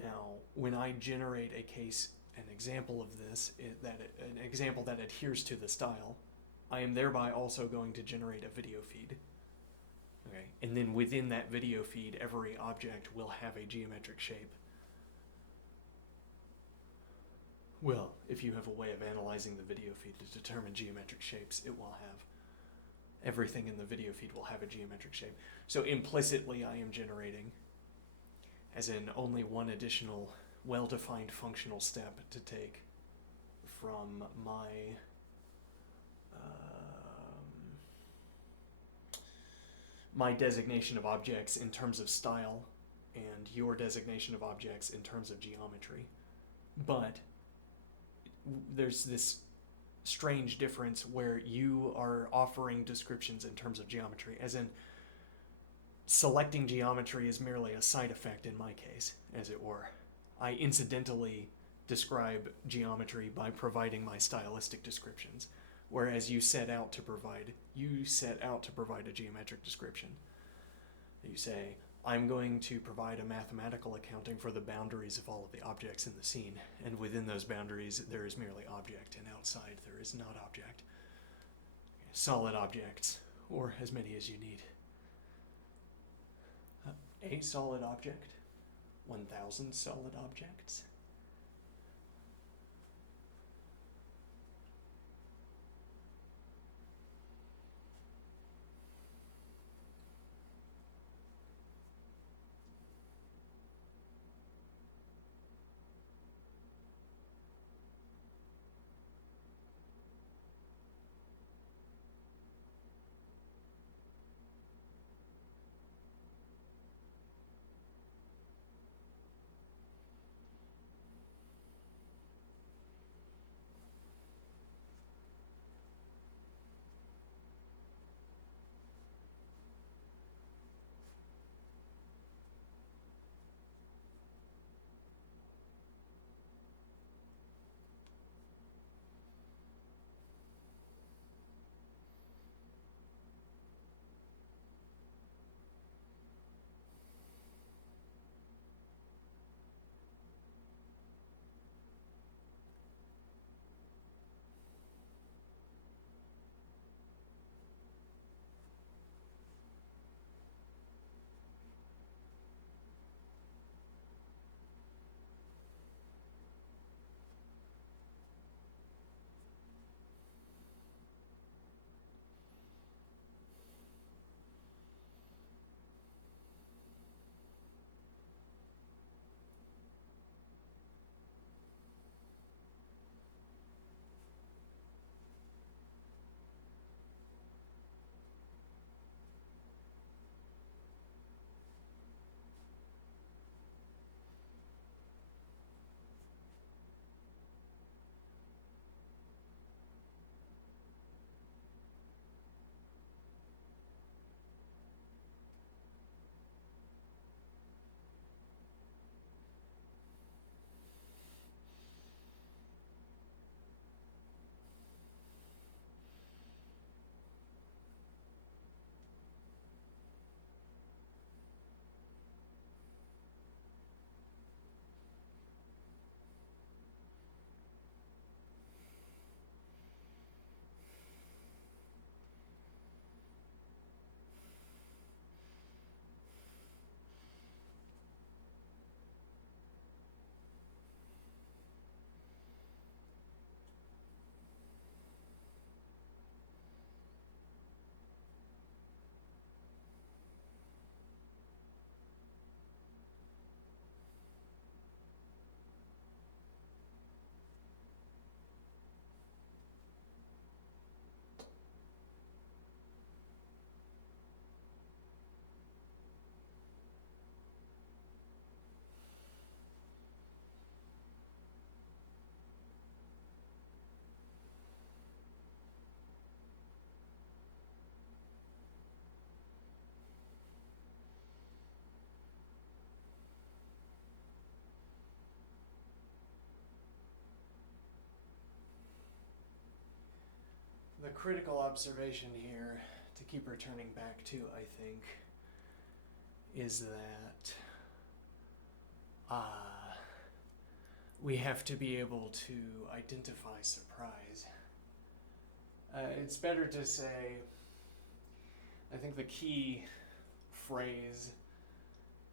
Now, when I generate an example of this, an example that adheres to the style, I am thereby also going to generate a video feed. Okay? And then within that video feed, every object will have a geometric shape. Well, if you have a way of analyzing the video feed to determine geometric shapes, it will have. Everything in the video feed will have a geometric shape. So implicitly, I am generating, as in only one additional well-defined functional step to take from my designation of objects in terms of style and your designation of objects in terms of geometry. But there's this strange difference where you are offering descriptions in terms of geometry, as in selecting geometry is merely a side effect in my case, as it were. I incidentally describe geometry by providing my stylistic descriptions, whereas you set out to provide a geometric description. You say, I'm going to provide a mathematical accounting for the boundaries of all of the objects in the scene, and within those boundaries there is merely object, and outside there is not object. Solid objects, or as many as you need. A solid object, 1,000 solid objects. critical observation here to keep returning back to, I think, is that we have to be able to identify surprise. It's better to say, I think the key phrase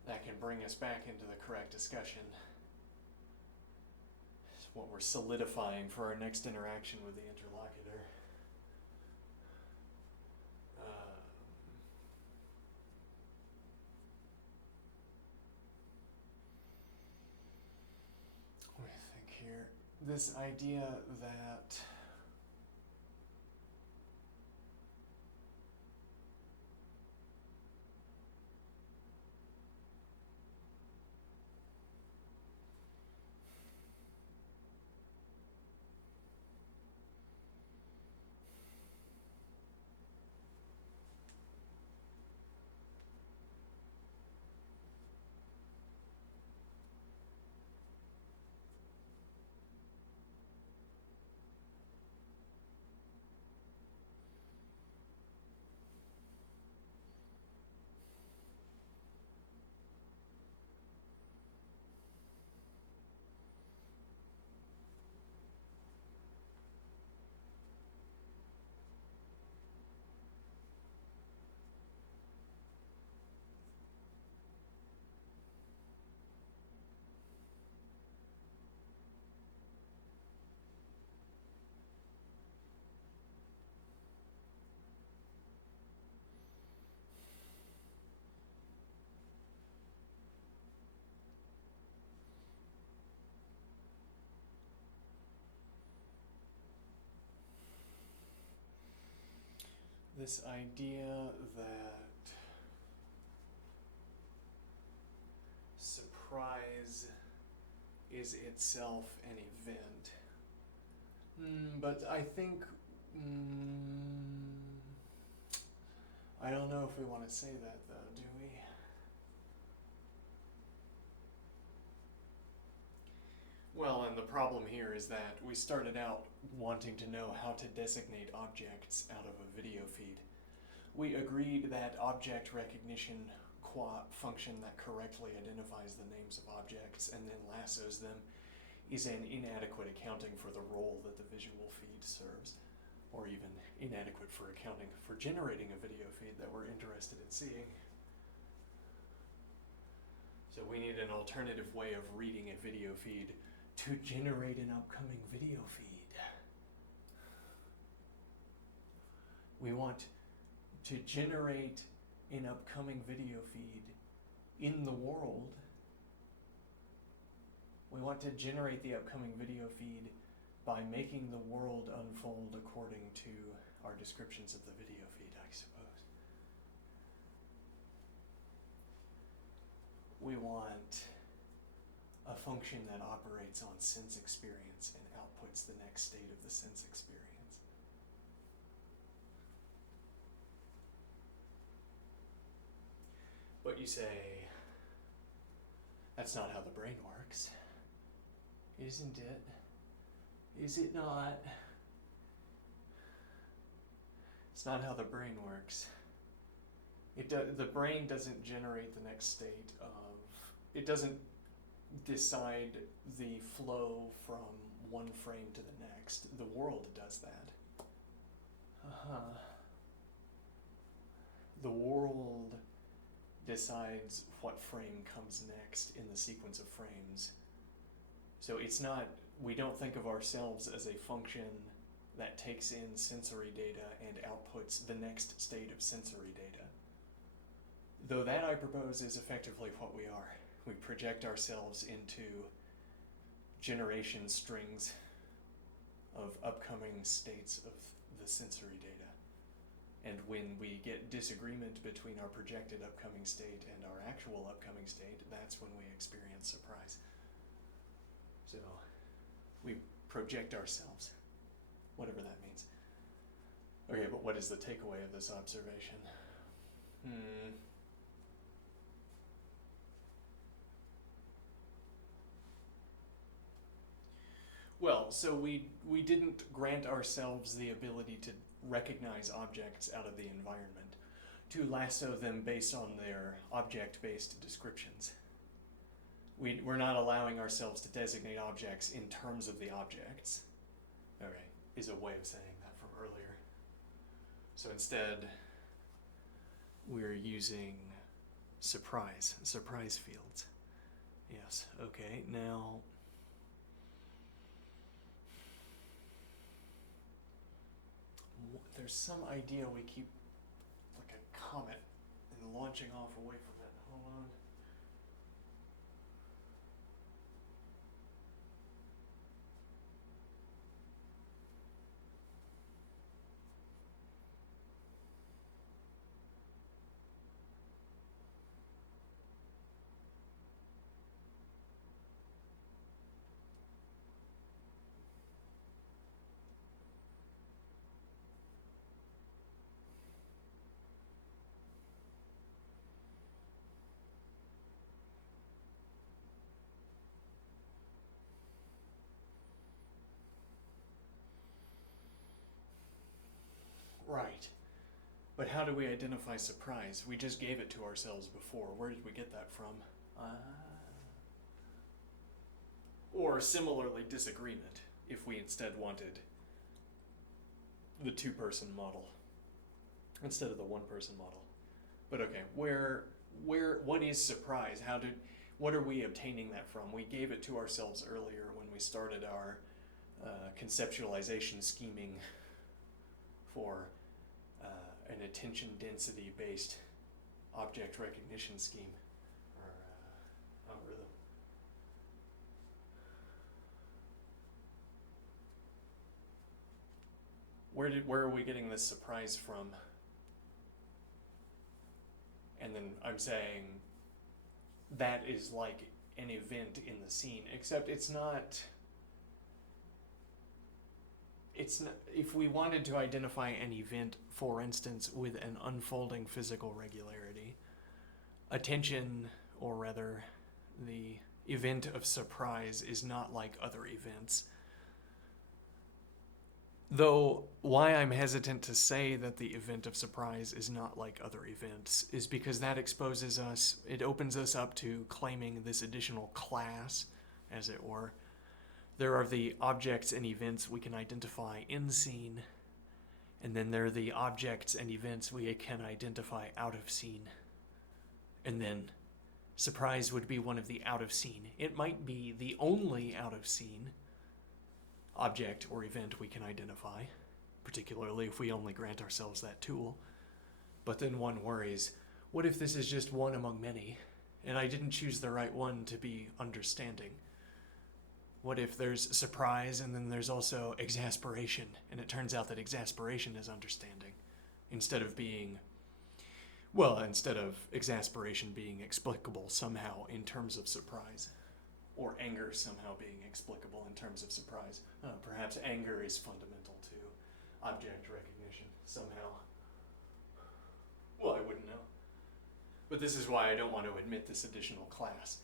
that can bring us back into the correct discussion is what we're solidifying for our next interaction with the interlocutor. Let me think here. This idea that this idea that surprise is itself an event. But I think, I don't know if we want to say that though, do we? Well, and the problem here is that we started out wanting to know how to designate objects out of a video feed. We agreed that object recognition qua function that correctly identifies the names of objects and then lassos them is an inadequate accounting for the role that the visual feed serves, or even inadequate for accounting for generating a video feed that we're interested in seeing. So we need an alternative way of reading a video feed to generate an upcoming video feed. We want to generate an upcoming video feed in the world. We want to generate the upcoming video feed by making the world unfold according to our descriptions of the video feed, I suppose. We want a function that operates on sense experience and outputs the next state of the sense experience. But you say, that's not how the brain works. Isn't it? Is it not? It's not how the brain works. The brain doesn't generate the next state of, it doesn't decide the flow from one frame to the next. The world does that. The world decides what frame comes next in the sequence of frames. So it's not, we don't think of ourselves as a function that takes in sensory data and outputs the next state of sensory data. Though that, I propose, is effectively what we are. We project ourselves into generation strings of upcoming states of the sensory data. And when we get disagreement between our projected upcoming state and our actual upcoming state, that's when we experience surprise. So we project ourselves, whatever that means. Okay, but what is the takeaway of this observation? Well, so we didn't grant ourselves the ability to recognize objects out of the environment, to lasso them based on their object-based descriptions. We're not allowing ourselves to designate objects in terms of the objects. Okay, is a way of saying that from earlier. So instead, we're using surprise fields. Yes, okay, now there's some idea we keep like a comet and launching off away from it. Hold on. Right. But how do we identify surprise? We just gave it to ourselves before. Where did we get that from? Or similarly, disagreement, if we instead wanted the two-person model instead of the one-person model. But okay, what is surprise? What are we obtaining that from? We gave it to ourselves earlier when we started our conceptualization scheming for an attention density based object recognition scheme or algorithm. Where are we getting this surprise from? And then I'm saying that is like an event in the scene, except it's not, if we wanted to identify an event, for instance, with an unfolding physical regularity, attention, or rather the event of surprise, is not like other events. Though why I'm hesitant to say that the event of surprise is not like other events is because that exposes us, it opens us up to claiming this additional class, as it were. There are the objects and events we can identify in scene, and then there are the objects and events we can identify out of scene. And then surprise would be one of the out of scene. It might be the only out of scene object or event we can identify, particularly if we only grant ourselves that tool. But then one worries, what if this is just one among many, and I didn't choose the right one to be understanding? What if there's surprise and then there's also exasperation, and it turns out that exasperation is understanding, instead of exasperation being explicable somehow in terms of surprise, or anger somehow being explicable in terms of surprise. Perhaps anger is fundamental to object recognition somehow. Well, I wouldn't know. But this is why I don't want to admit this additional class.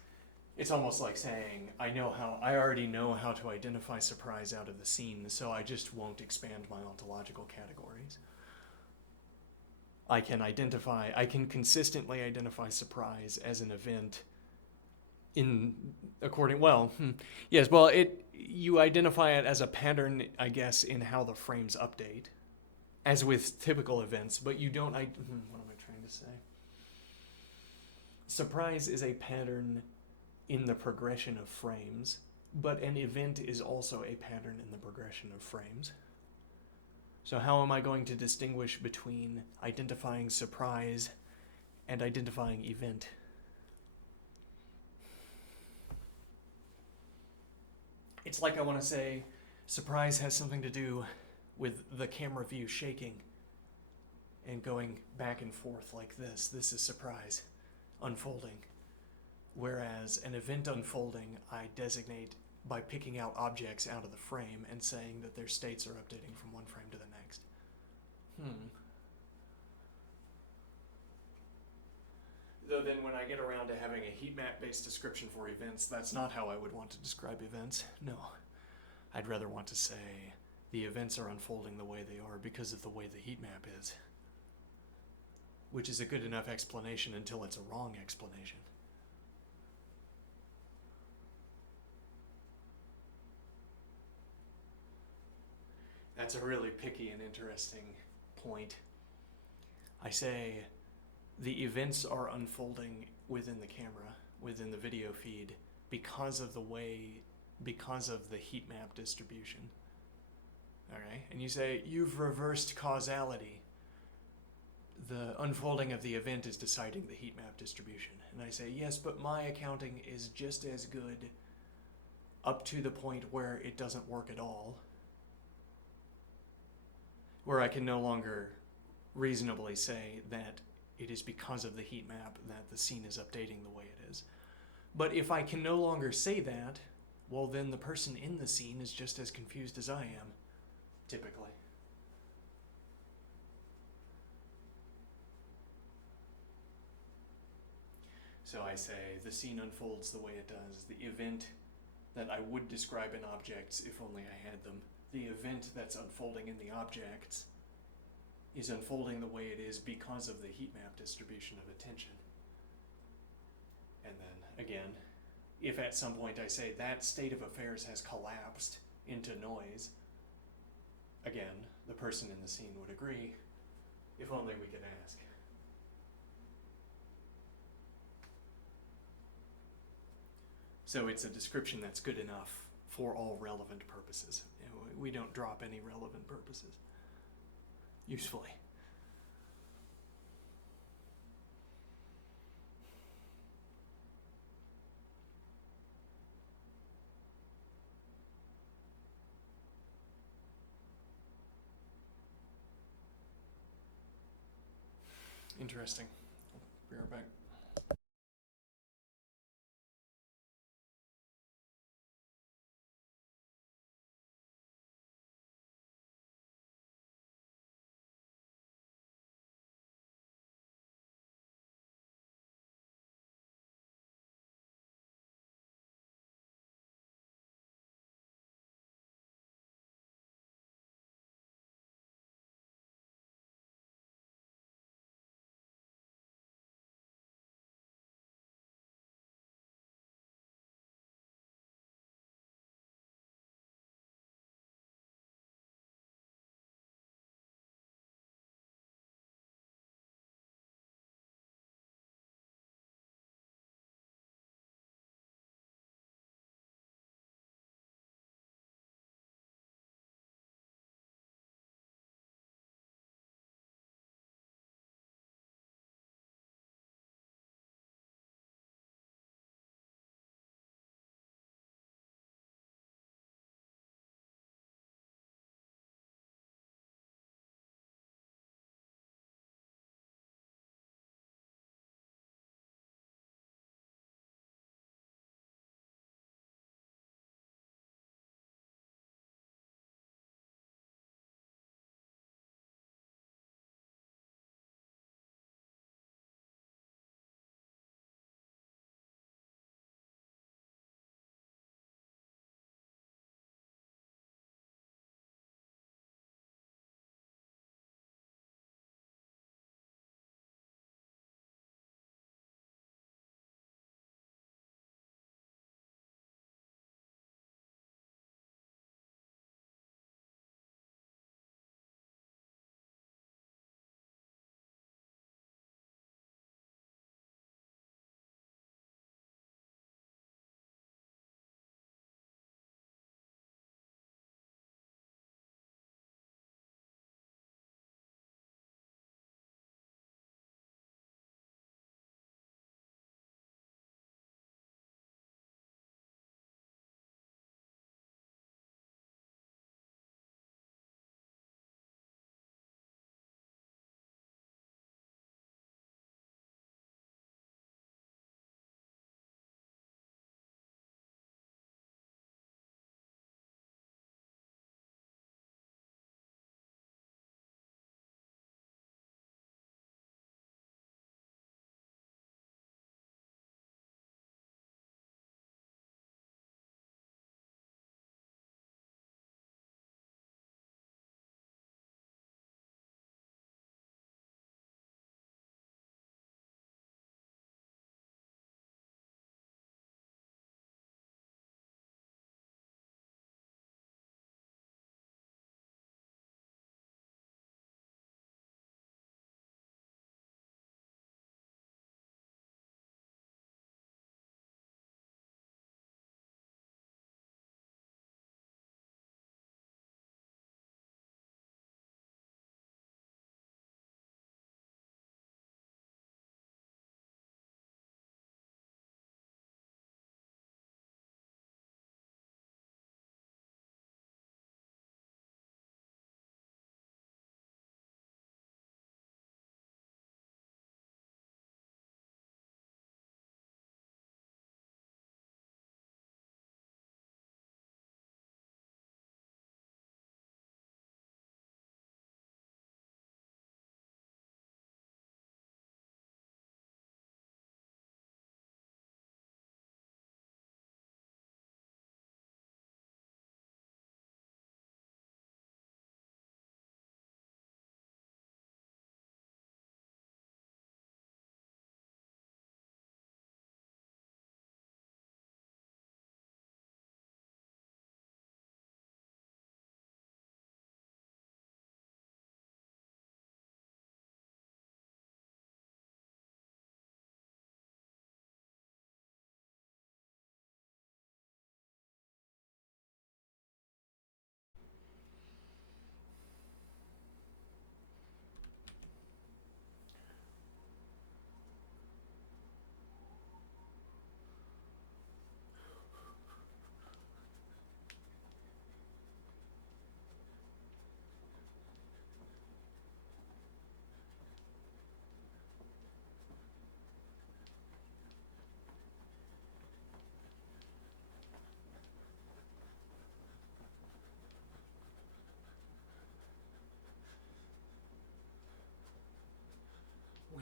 It's almost like saying, I already know how to identify surprise out of the scene, so I just won't expand my ontological categories. I can consistently identify surprise as an event you identify it as a pattern, I guess, in how the frames update, as with typical events, but you don't, what am I trying to say? Surprise is a pattern in the progression of frames, but an event is also a pattern in the progression of frames. So how am I going to distinguish between identifying surprise and identifying event? It's like I want to say surprise has something to do with the camera view shaking and going back and forth like this. This is surprise unfolding. Whereas an event unfolding, I designate by picking out objects out of the frame and saying that their states are updating from one frame to the next. Though then when I get around to having a heat map based description for events, that's not how I would want to describe events. No. I'd rather want to say the events are unfolding the way they are because of the way the heat map is. Which is a good enough explanation until it's a wrong explanation. That's a really picky and interesting point. I say the events are unfolding within the camera, within the video feed, because of the heat map distribution. Alright? And you say, you've reversed causality. The unfolding of the event is deciding the heat map distribution. And I say, yes, but my accounting is just as good up to the point where it doesn't work at all. Where I can no longer reasonably say that it is because of the heat map that the scene is updating the way it is. But if I can no longer say that, well, then the person in the scene is just as confused as I am, typically. So I say the scene unfolds the way it does. The event that I would describe in objects if only I had them. The event that's unfolding in the objects is unfolding the way it is because of the heat map distribution of attention. And then, again, if at some point I say that state of affairs has collapsed into noise, again, the person in the scene would agree, if only we could ask. So it's a description that's good enough for all relevant purposes. We don't drop any relevant purposes. Usefully. Interesting. Be right back.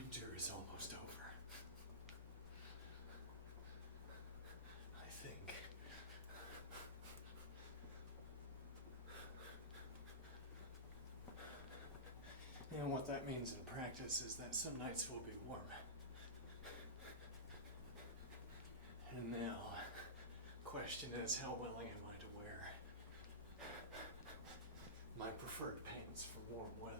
winter is almost over. I think. And what that means in practice is that some nights will be warm. And now, question is, how willing am I to wear my preferred pants for warm weather?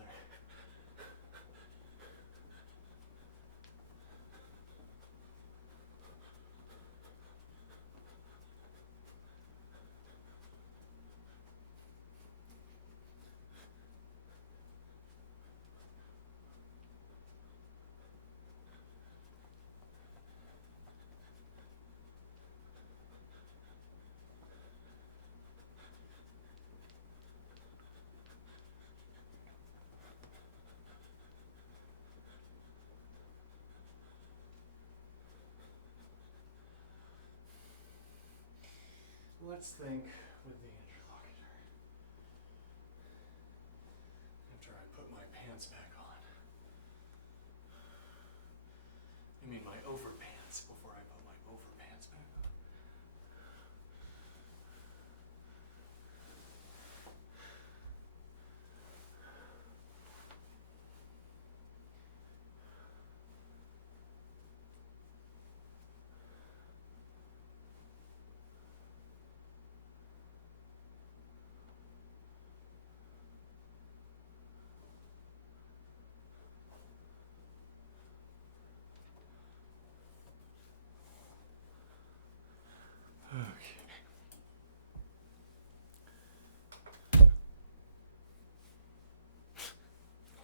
Let's think with the interlocutor. After I put my pants back on. I mean my overpants before I put my overpants back on.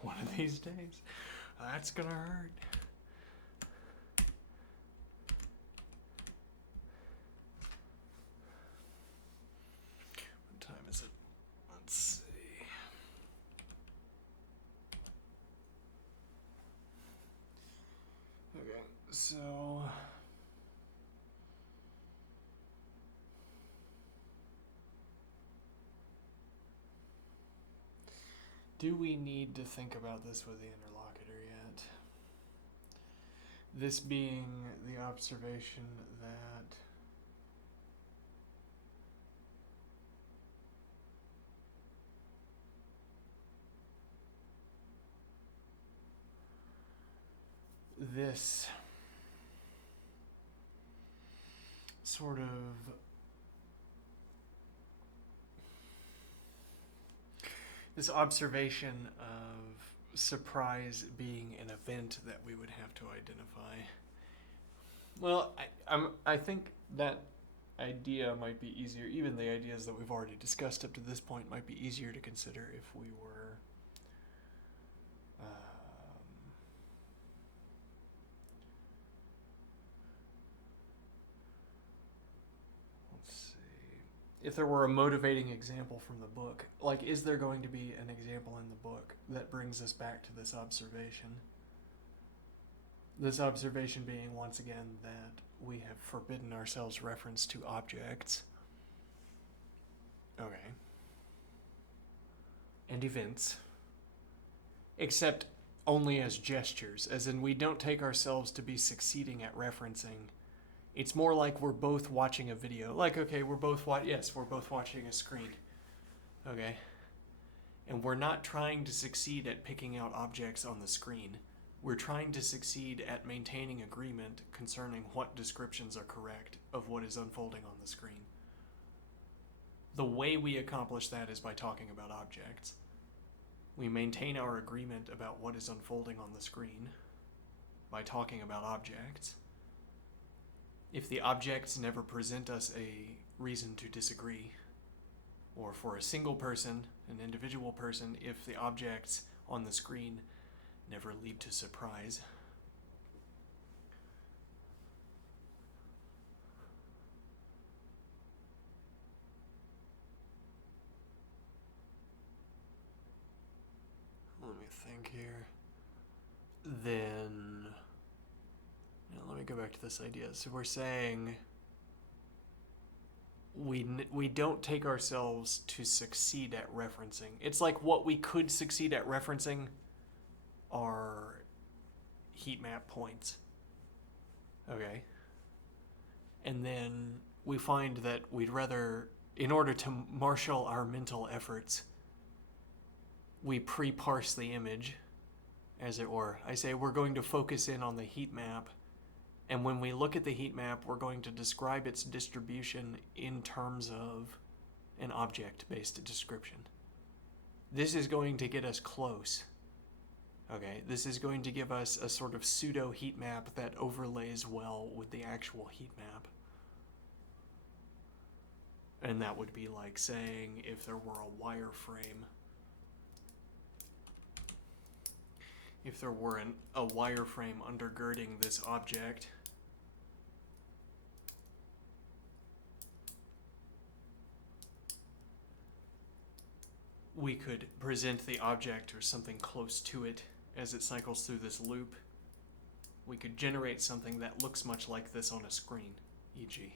One of these days, that's gonna hurt. What time is it? Let's see. Okay, so do we need to think about this with the interlocutor yet? This being the observation that this sort of this observation of surprise being an event that we would have to identify. Well, I think that idea might be easier. Even the ideas that we've already discussed up to this point might be easier to consider if we were if there were a motivating example from the book. Like, is there going to be an example in the book that brings us back to this observation? This observation being, once again, that we have forbidden ourselves reference to objects. Okay. And events. Except only as gestures, as in we don't take ourselves to be succeeding at referencing. It's more like we're both watching a video. Like, okay, we're both watching a screen. Okay? And we're not trying to succeed at picking out objects on the screen. We're trying to succeed at maintaining agreement concerning what descriptions are correct of what is unfolding on the screen. The way we accomplish that is by talking about objects. We maintain our agreement about what is unfolding on the screen by talking about objects. If the objects never present us a reason to disagree, or for a single person, an individual person, if the objects on the screen never lead to surprise, let me think here, then let me go back to this idea. So we're saying we don't take ourselves to succeed at referencing. It's like what we could succeed at referencing are heat map points. Okay. And then we find that we'd rather, in order to marshal our mental efforts, we pre-parse the image, as it were. I say we're going to focus in on the heat map, and when we look at the heat map, we're going to describe its distribution in terms of an object-based description. This is going to get us close. Okay, this is going to give us a sort of pseudo heat map that overlays well with the actual heat map. And that would be like saying if there were a wireframe. If there were a wireframe undergirding this object, we could present the object or something close to it as it cycles through this loop. We could generate something that looks much like this on a screen, e.g.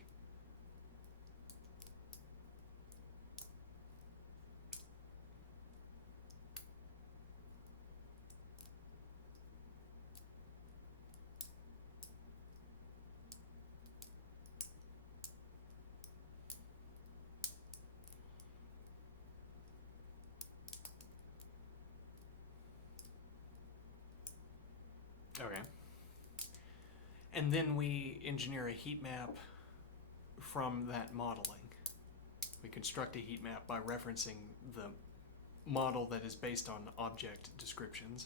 Okay. And then we engineer a heat map from that modeling. We construct a heat map by referencing the model that is based on object descriptions.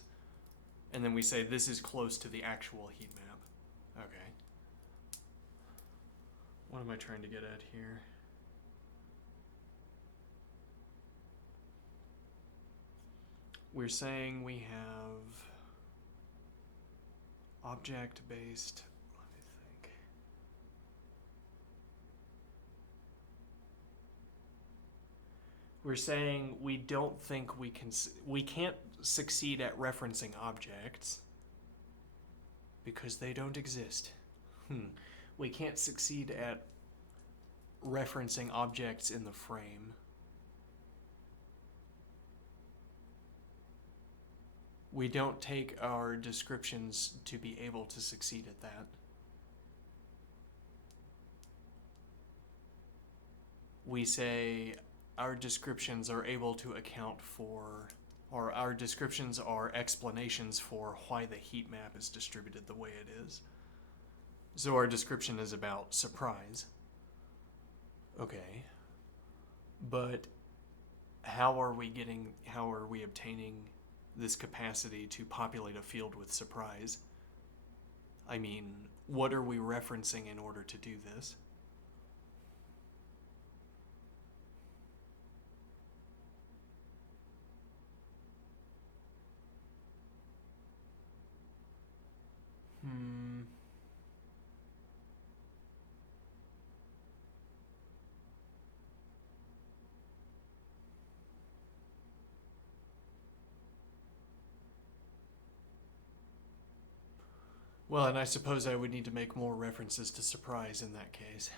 And then we say this is close to the actual heat map. Okay. What am I trying to get at here? We're saying we have object-based, let me think. We're saying we don't think we can't succeed at referencing objects because they don't exist. We can't succeed at referencing objects in the frame. We don't take our descriptions to be able to succeed at that. We say our descriptions are able to account for, or our descriptions are explanations for why the heat map is distributed the way it is. So our description is about surprise. Okay. But how are we obtaining this capacity to populate a field with surprise? I mean, what are we referencing in order to do this? Well, and I suppose I would need to make more references to surprise in that case,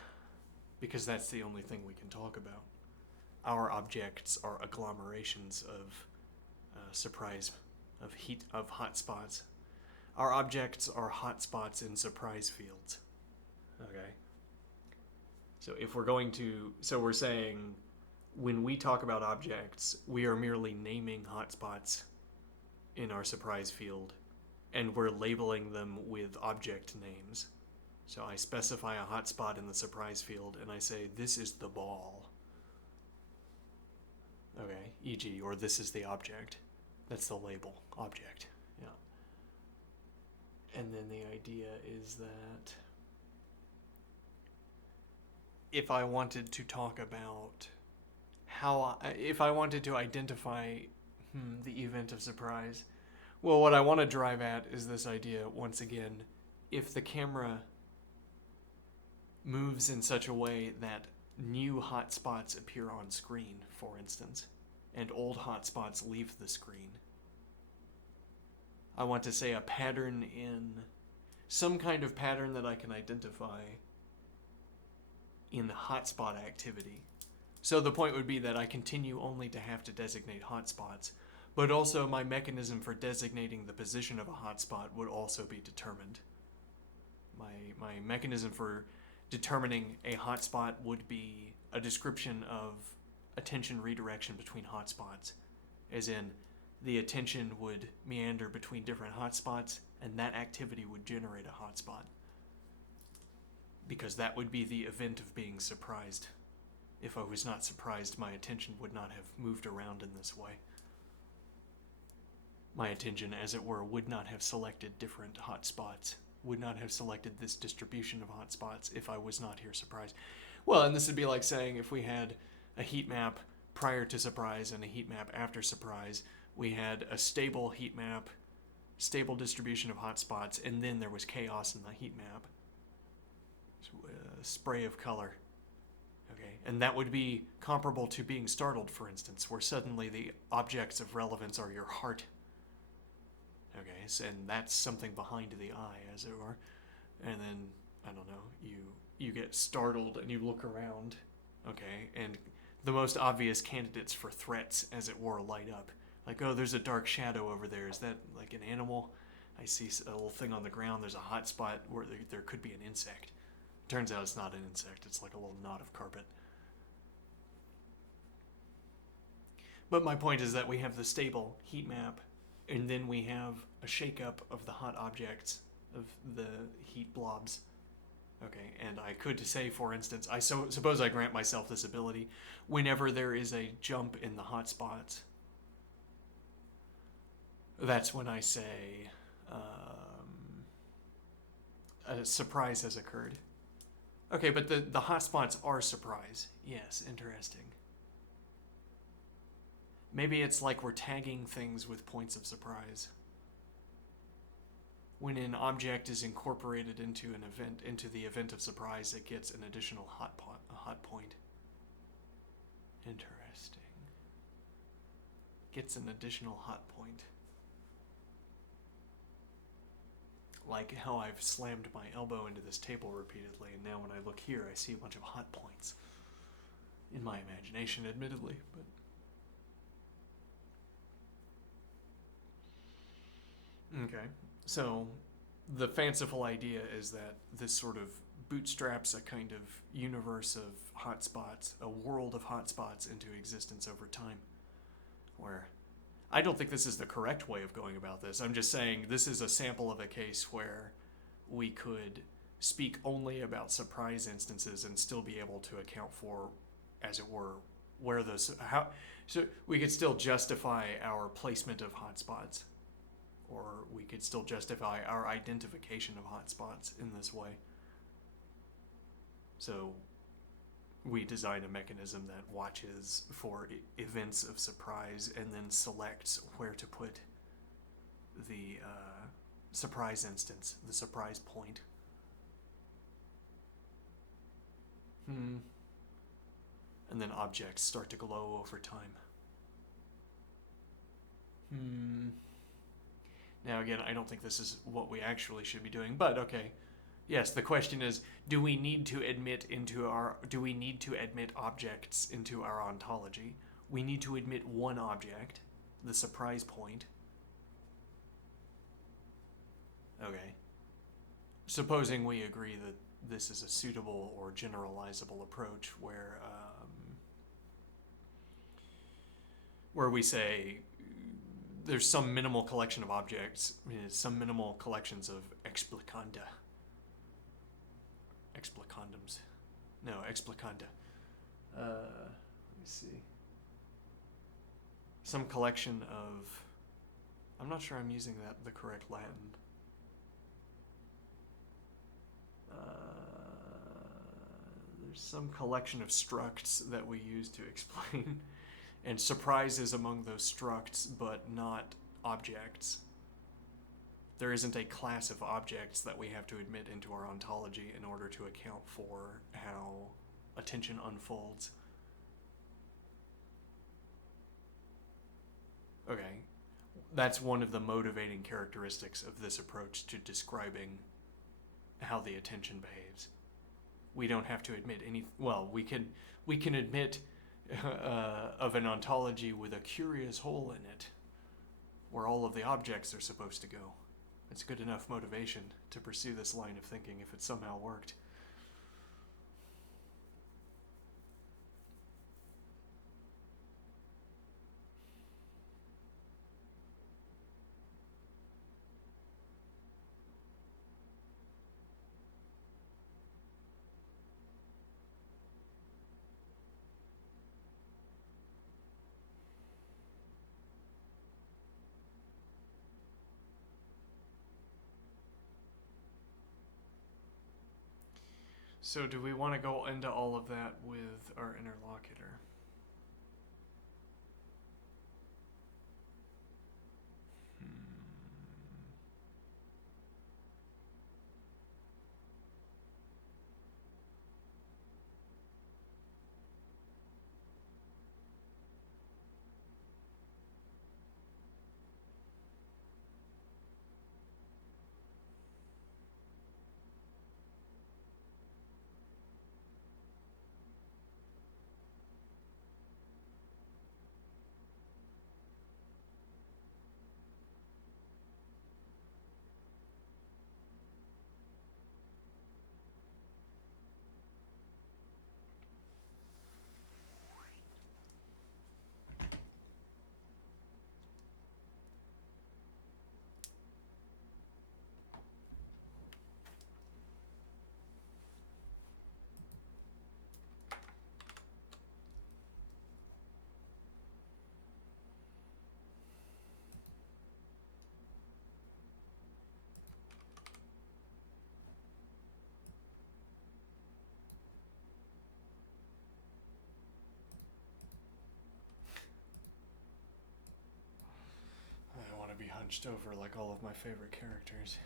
because that's the only thing we can talk about. Our objects are agglomerations of surprise, of hotspots. Our objects are hotspots in surprise fields. Okay. So if we're we're saying when we talk about objects, we are merely naming hotspots in our surprise field, and we're labeling them with object names. So I specify a hotspot in the surprise field, and I say, this is the ball. Okay, e.g., or this is the object. That's the label, object. Yeah. And then the idea is that if I wanted to talk about if I wanted to identify the event of surprise, well, what I want to drive at is this idea, once again, if the camera moves in such a way that new hotspots appear on screen, for instance, and old hotspots leave the screen, I want to say a pattern in some kind of pattern that I can identify in hotspot activity. So the point would be that I continue only to have to designate hotspots, But also my mechanism for designating the position of a hotspot would also be determined. My mechanism for determining a hotspot would be a description of attention redirection between hotspots, as in the attention would meander between different hotspots, and that activity would generate a hotspot. Because that would be the event of being surprised. If I was not surprised, my attention would not have moved around in this way. My attention, as it were, would not have selected different hotspots, would not have selected this distribution of hotspots if I was not here surprised. Well, and this would be like saying if we had a heat map prior to surprise and a heat map after surprise, we had a stable heat map, stable distribution of hotspots, and then there was chaos in the heat map. So, a spray of color. Okay, and that would be comparable to being startled, for instance, where suddenly the objects of relevance are your heart. Okay, so, and that's something behind the eye, as it were. And then, I don't know, you get startled and you look around, okay, and the most obvious candidates for threats, as it were, light up. Like, oh, there's a dark shadow over there. Is that like an animal? I see a little thing on the ground. There's a hot spot where there could be an insect. Turns out it's not an insect. It's like a little knot of carpet. But my point is that we have the stable heat map, and then we have a shakeup of the hot objects, of the heat blobs. Okay, and I could say, for instance, suppose I grant myself this ability. Whenever there is a jump in the hot spots, that's when I say a surprise has occurred. Okay, but the hotspots are surprise. Yes, interesting. Maybe it's like we're tagging things with points of surprise. When an object is incorporated into an event, into the event of surprise, it gets an additional hot point. Interesting. Gets an additional hot point. Like how I've slammed my elbow into this table repeatedly, and now when I look here, I see a bunch of hot points. In my imagination, admittedly, but... Okay, so the fanciful idea is that this sort of bootstraps a kind of universe of hotspots, a world of hotspots into existence over time, where I don't think this is the correct way of going about this. I'm just saying this is a sample of a case where we could speak only about surprise instances and still be able to account for, as it were, where those, how, so we could still justify our placement of hotspots, or we could still justify our identification of hotspots in this way. So we design a mechanism that watches for events of surprise and then selects where to put the surprise instance, the surprise point. And then objects start to glow over time. Now again, I don't think this is what we actually should be doing, but okay. Yes, the question is, do we need to admit objects into our ontology? We need to admit one object, the surprise point. Okay. Supposing we agree that this is a suitable or generalizable approach where we say there's some minimal collection of objects, some minimal collections of explicanda. Explicandums. No, explicanda. Let me see. Some collection of... I'm not sure I'm using the correct Latin. There's some collection of structs that we use to explain. And surprise is among those structs, but not objects. There isn't a class of objects that we have to admit into our ontology in order to account for how attention unfolds. Okay, that's one of the motivating characteristics of this approach to describing how the attention behaves. We don't have to admit any. Well, we can admit of an ontology with a curious hole in it. where all of the objects are supposed to go. It's good enough motivation to pursue this line of thinking if it somehow worked. So do we want to go into all of that with our interlocutor? I want to be hunched over like all of my favorite characters.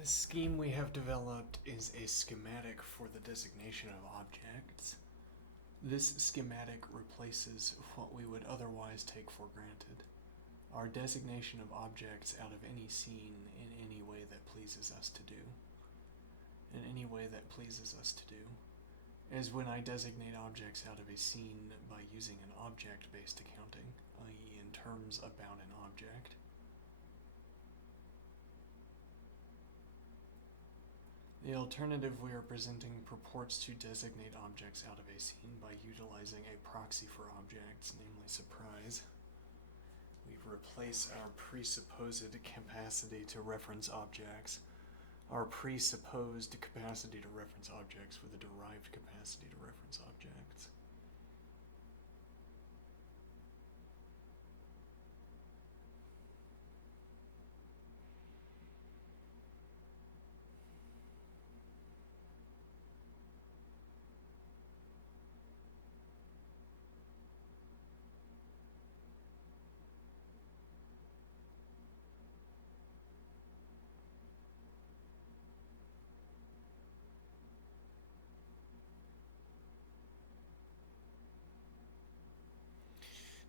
The scheme we have developed is a schematic for the designation of objects. This schematic replaces what we would otherwise take for granted. Our designation of objects out of any scene in any way that pleases us to do. In any way that pleases us to do. As when I designate objects out of a scene by using an object-based accounting, i.e. in terms about an object. The alternative we are presenting purports to designate objects out of a scene by utilizing a proxy for objects, namely surprise. We replace our presupposed capacity to reference objects, our presupposed capacity to reference objects with a derived capacity to reference objects.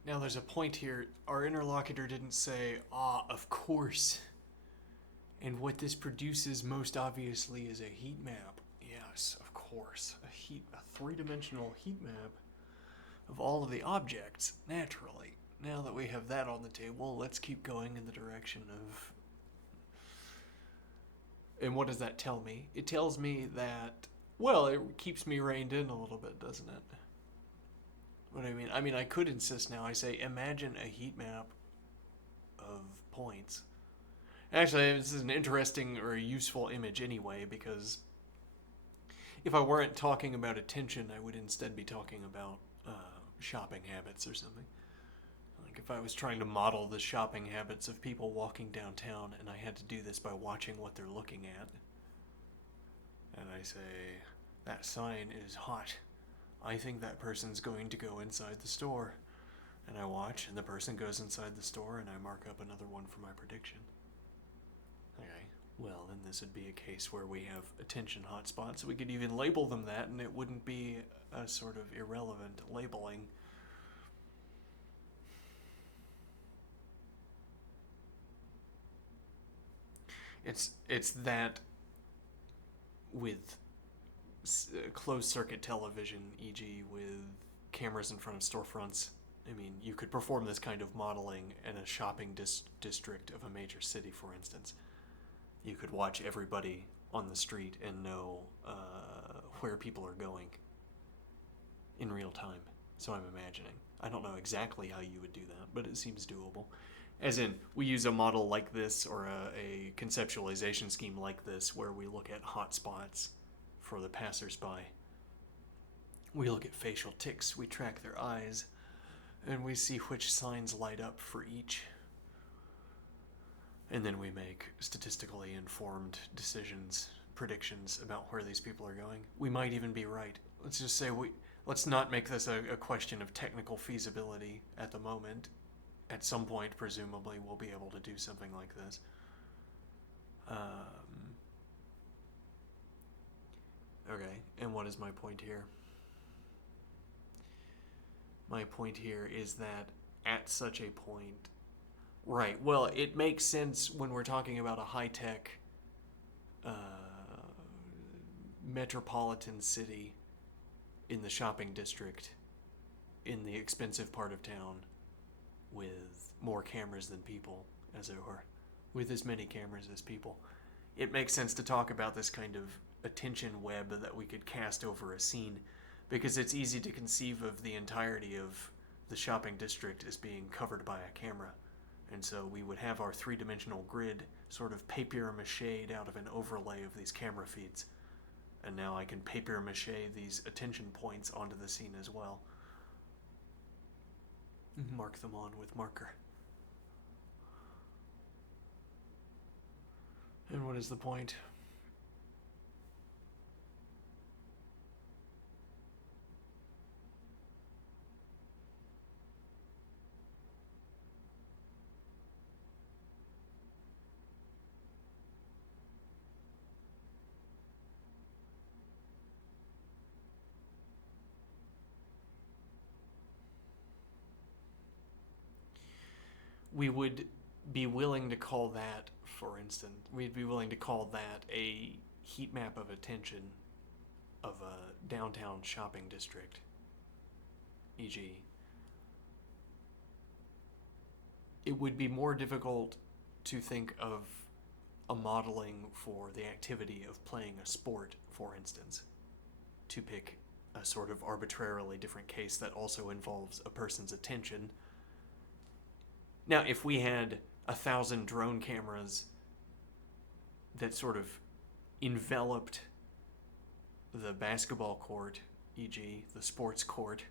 Now there's a point here. Our interlocutor didn't say, of course. And what this produces most obviously is a heat map. Yes, of course. A three-dimensional heat map of all of the objects, naturally. Now that we have that on the table, let's keep going in the direction of... And what does that tell me? It tells me that, well, it keeps me reined in a little bit, doesn't it? What I mean? I could insist now. I say, imagine a heat map of points. Actually, this is an interesting or a useful image anyway, because if I weren't talking about attention, I would instead be talking about shopping habits or something. Like if I was trying to model the shopping habits of people walking downtown, and I had to do this by watching what they're looking at, and I say, that sign is hot. I think that person's going to go inside the store. And I watch, and the person goes inside the store, and I mark up another one for my prediction. Okay, well, then this would be a case where we have attention hotspots. We could even label them that, and it wouldn't be a sort of irrelevant labeling. It's that with closed circuit television, e.g. with cameras in front of storefronts. I mean, you could perform this kind of modeling in a shopping district of a major city, for instance. You could watch everybody on the street and know where people are going in real time. So I'm imagining. I don't know exactly how you would do that, but it seems doable. As in, we use a model like this or a conceptualization scheme like this where we look at hotspots for the passersby. We look at facial tics, we track their eyes, and we see which signs light up for each. And then we make statistically informed decisions, predictions about where these people are going. We might even be right. Let's just say let's not make this a question of technical feasibility at the moment. At some point, presumably, we'll be able to do something like this. Okay, and what is my point here? My point here is that at such a point, right, well, it makes sense when we're talking about a high-tech metropolitan city in the shopping district in the expensive part of town with more cameras than people, as it were, with as many cameras as people. It makes sense to talk about this kind of attention web that we could cast over a scene, because it's easy to conceive of the entirety of the shopping district as being covered by a camera. And so we would have our three-dimensional grid sort of papier-mâchéed out of an overlay of these camera feeds. And now I can papier-mâché these attention points onto the scene as well. Mark them on with marker. And what is the point? we would be willing to call that, for instance, we'd be willing to call that a heat map of attention of a downtown shopping district, e.g. It would be more difficult to think of a modeling for the activity of playing a sport, for instance, to pick a sort of arbitrarily different case that also involves a person's attention. Now, if we had 1,000 drone cameras that sort of enveloped the basketball court, e.g., the sports court,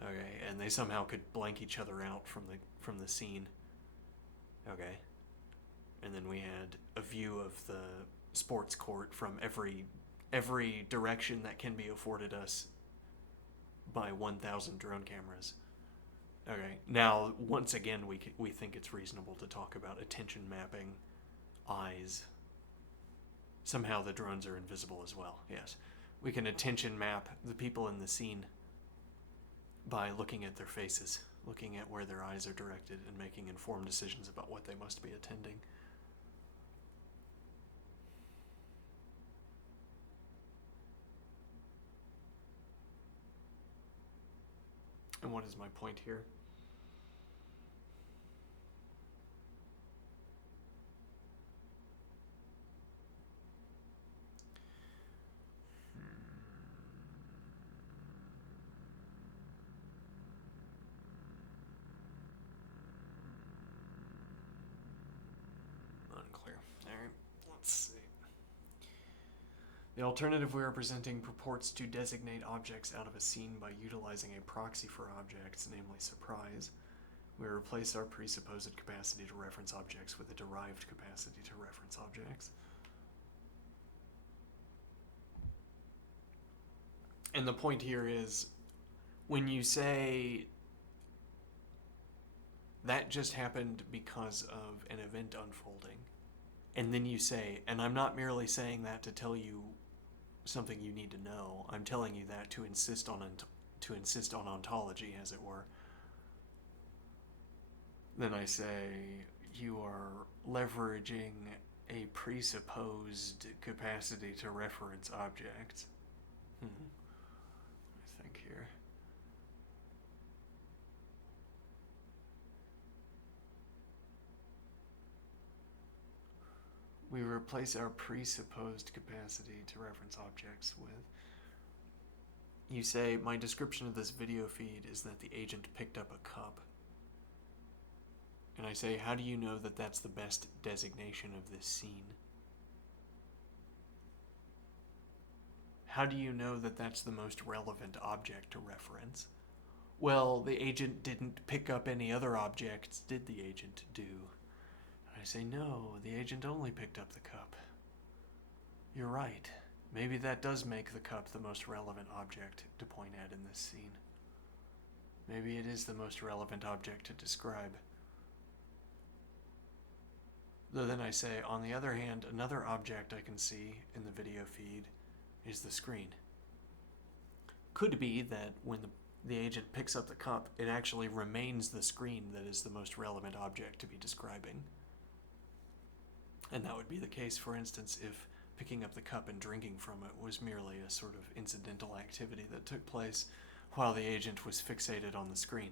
okay, and they somehow could blank each other out from the scene, okay, and then we had a view of the sports court from every direction that can be afforded us by 1,000 drone cameras. Okay, now once again we think it's reasonable to talk about attention mapping, eyes. Somehow the drones are invisible as well. Yes, we can attention map the people in the scene by looking at their faces, looking at where their eyes are directed, and making informed decisions about what they must be attending. And what is my point here? Unclear. Alright, let's see. The alternative we are presenting purports to designate objects out of a scene by utilizing a proxy for objects, namely surprise. We replace our presupposed capacity to reference objects with a derived capacity to reference objects. And the point here is, when you say that just happened because of an event unfolding, and then you say, and I'm not merely saying that to tell you something you need to know, I'm telling you that to insist on ontology, as it were. Then I say, you are leveraging a presupposed capacity to reference objects. Let me think here. We replace our presupposed capacity to reference objects with... You say, my description of this video feed is that the agent picked up a cup. And I say, how do you know that that's the best designation of this scene? How do you know that that's the most relevant object to reference? Well, the agent didn't pick up any other objects, did the agent do? I say, no, the agent only picked up the cup. You're right. Maybe that does make the cup the most relevant object to point at in this scene. Maybe it is the most relevant object to describe. Though then I say, on the other hand, another object I can see in the video feed is the screen. Could be that when the agent picks up the cup, it actually remains the screen that is the most relevant object to be describing. And that would be the case, for instance, if picking up the cup and drinking from it was merely a sort of incidental activity that took place while the agent was fixated on the screen.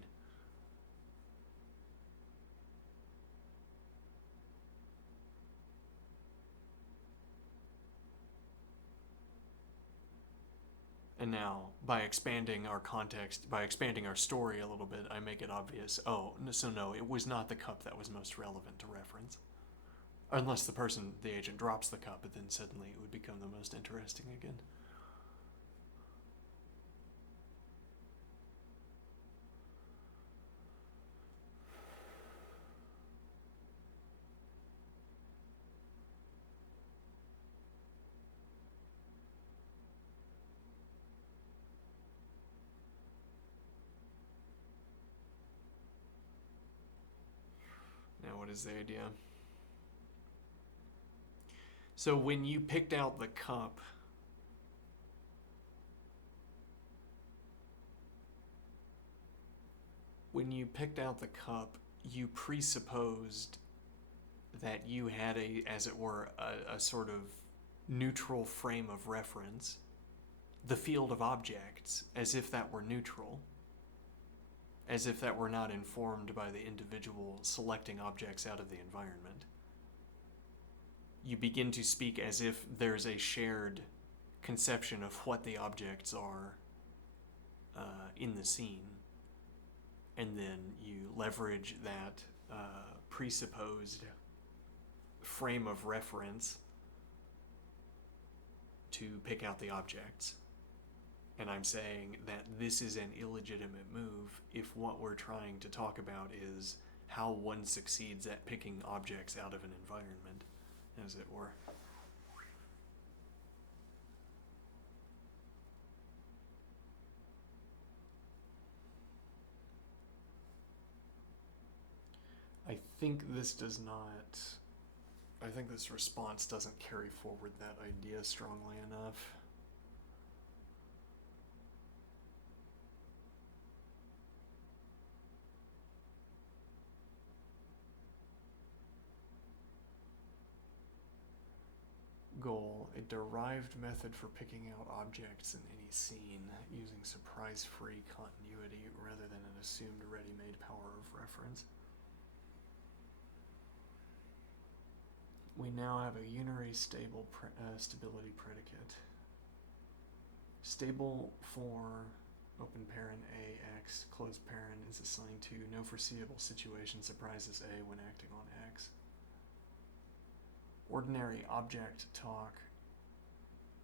And now, by expanding our context, by expanding our story a little bit, I make it obvious, oh, so no, it was not the cup that was most relevant to reference. Unless the agent drops the cup, but then suddenly it would become the most interesting again. Now, what is the idea? So when you picked out the cup, you presupposed that you had as it were, a sort of neutral frame of reference, the field of objects, as if that were neutral, as if that were not informed by the individual selecting objects out of the environment. You begin to speak as if there's a shared conception of what the objects are in the scene, and then you leverage that presupposed frame of reference to pick out the objects. And I'm saying that this is an illegitimate move if what we're trying to talk about is how one succeeds at picking objects out of an environment, as it were. I think this response doesn't carry forward that idea strongly enough. Goal: a derived method for picking out objects in any scene using surprise-free continuity rather than an assumed ready-made power of reference. We now have a unary stable stability predicate. Stable for open paren AX, closed paren is assigned to no foreseeable situation surprises A when acting on X. Ordinary object talk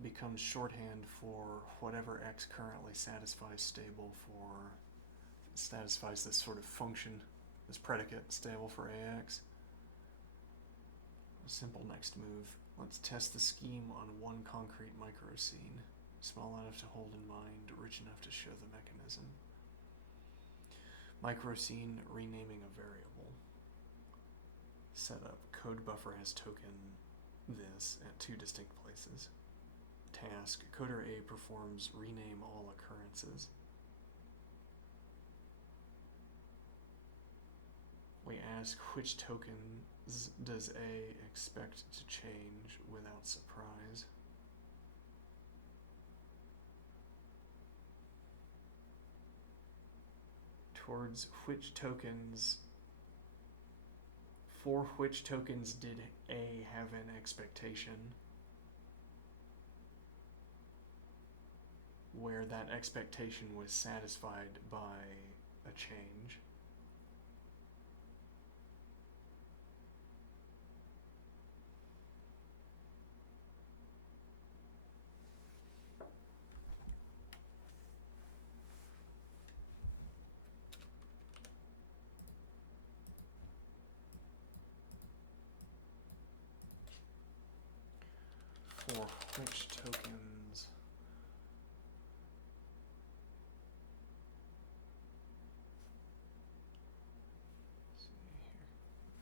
becomes shorthand for whatever X currently satisfies this sort of function, this predicate stable for AX. A simple next move. Let's test the scheme on one concrete microscene, small enough to hold in mind, rich enough to show the mechanism. Microscene renaming a variable. Setup. Code buffer has token this at two distinct places. Task. Coder A performs rename all occurrences. We ask which tokens does A expect to change without surprise. Towards which tokens, for which tokens did A have an expectation where that expectation was satisfied by a change? For which tokens let's see here.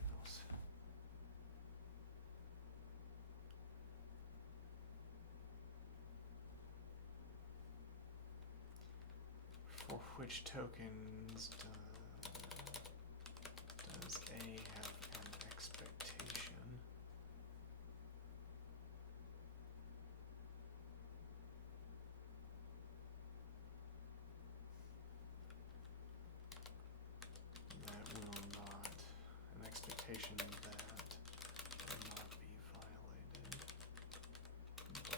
What else? For which tokens does A have an expectation that will not, an expectation that will not be violated by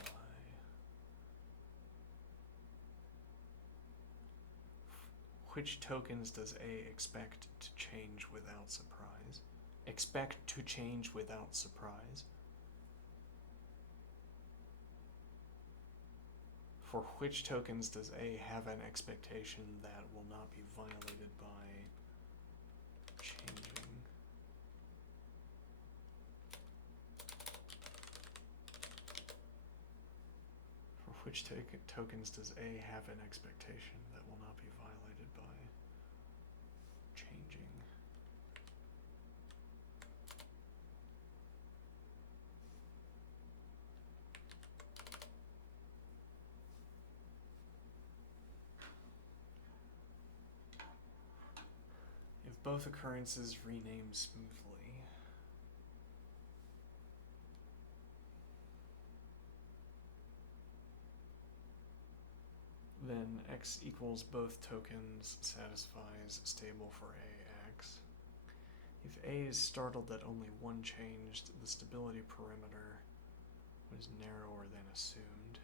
which tokens does A expect to change without surprise? Expect to change without surprise. For which tokens does A have an expectation that will not be violated by changing? For which tokens does A have an expectation that will not be violated by changing? If both occurrences rename smoothly. Then x equals both tokens satisfies stable for AX. If A is startled that only one changed, the stability parameter was narrower than assumed.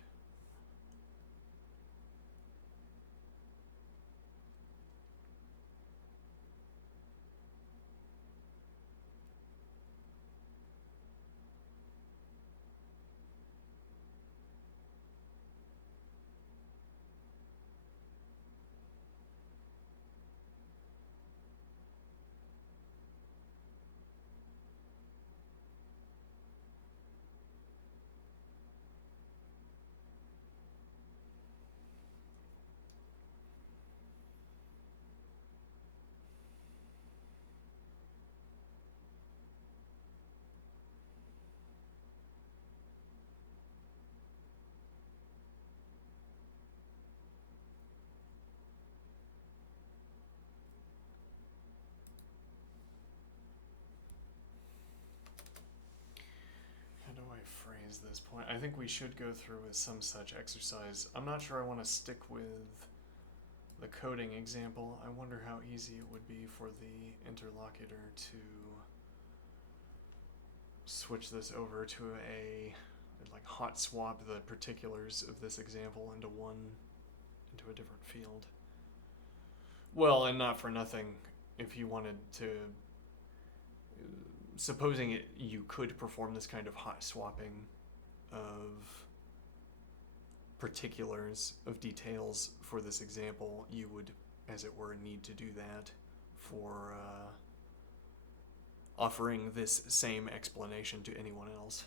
How do I phrase this point? I think we should go through with some such exercise. I'm not sure I want to stick with the coding example. I wonder how easy it would be for the interlocutor to switch this over to like hot swap the particulars of this example into a different field. Well, and not for nothing, if you wanted to, supposing you could perform this kind of hot swapping of particulars, of details for this example, you would, as it were, need to do that for offering this same explanation to anyone else.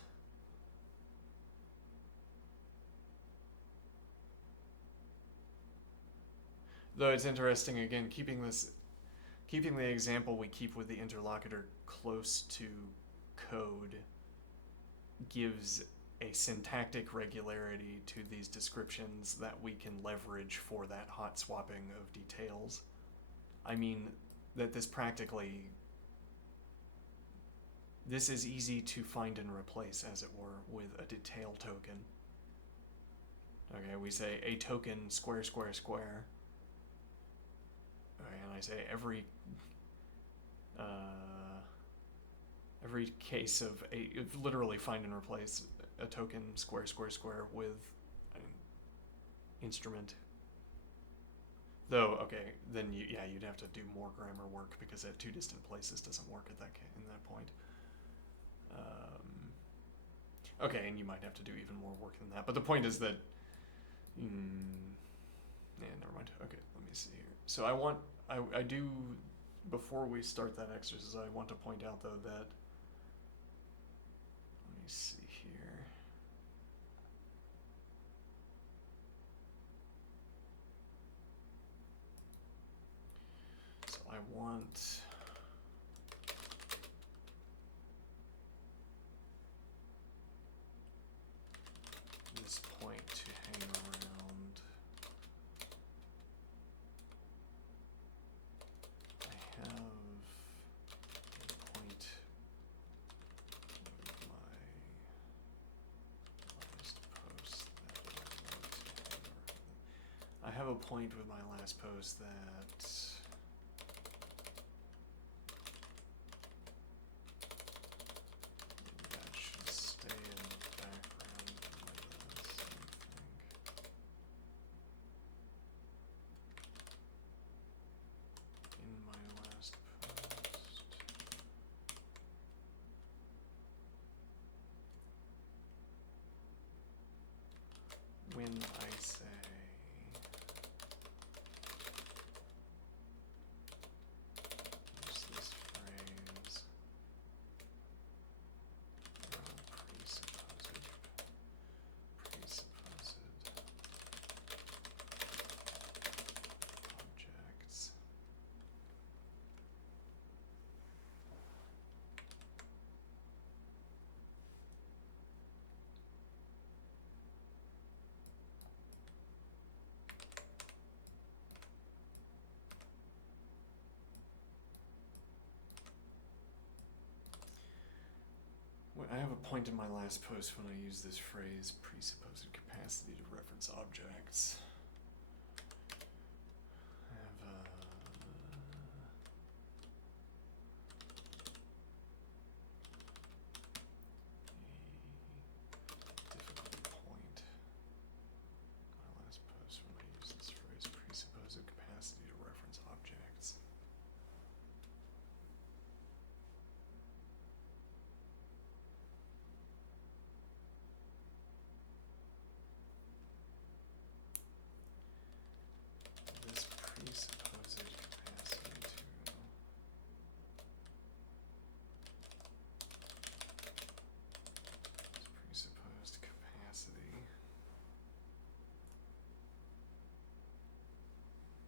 Though it's interesting, again, keeping the example we keep with the interlocutor close to code gives a syntactic regularity to these descriptions that we can leverage for that hot swapping of details. I mean, that this is easy to find and replace, as it were, with a detail token. Okay, we say a token square square square. Okay, and I say every case of literally find and replace a token square square square with an instrument. Though, okay, then you'd have to do more grammar work because at two distant places doesn't work in that point. Okay, and you might have to do even more work than that. But the point is that, never mind. Okay, let me see here. So I do, before we start that exercise, I want to point out though that, let me see here. So I want this point to hang around. I have a point with my last post that I want to hang around. I have a point with my last post that should stay in the background with the same thing. In my last post, when I say I have a point in my last post when I use this phrase, presupposed capacity to reference objects. I have a difficult point in my last post when I use this phrase, presupposed capacity to reference objects. This presupposed capacity to presupposed capacity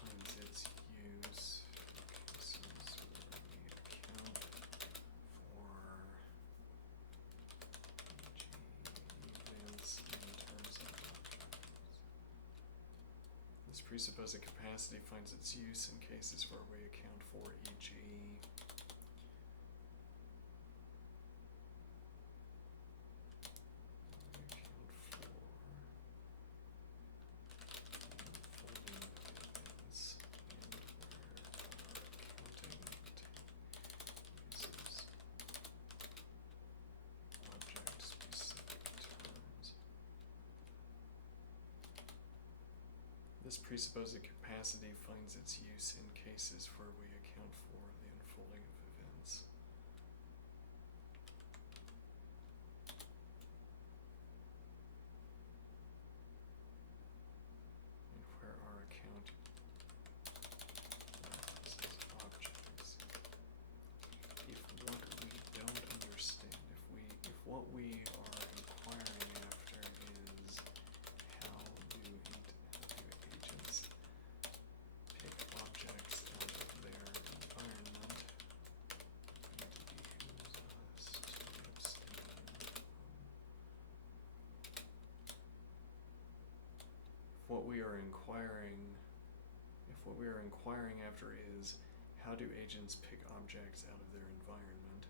finds its use in cases where we account for events in terms of objects. This presupposed capacity finds its use in cases where we account for e.g. This presupposed capacity finds its use in cases where we account for the unfolding of events. And where our account references objects. If what we don't understand, if what we are inquiring after is how do agents pick objects out of their environment, it behooves us to abstain from. If what we are inquiring after is how do agents pick objects out of their environment,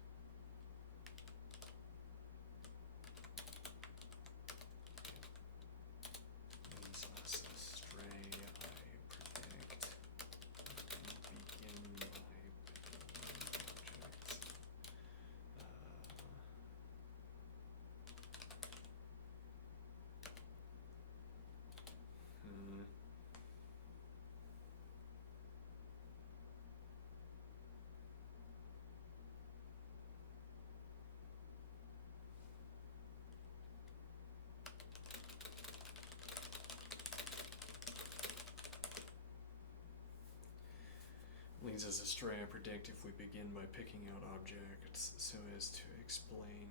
leads us astray, I predict, if we begin by picking objects. Leads us astray, I predict, if we begin by picking out objects so as to explain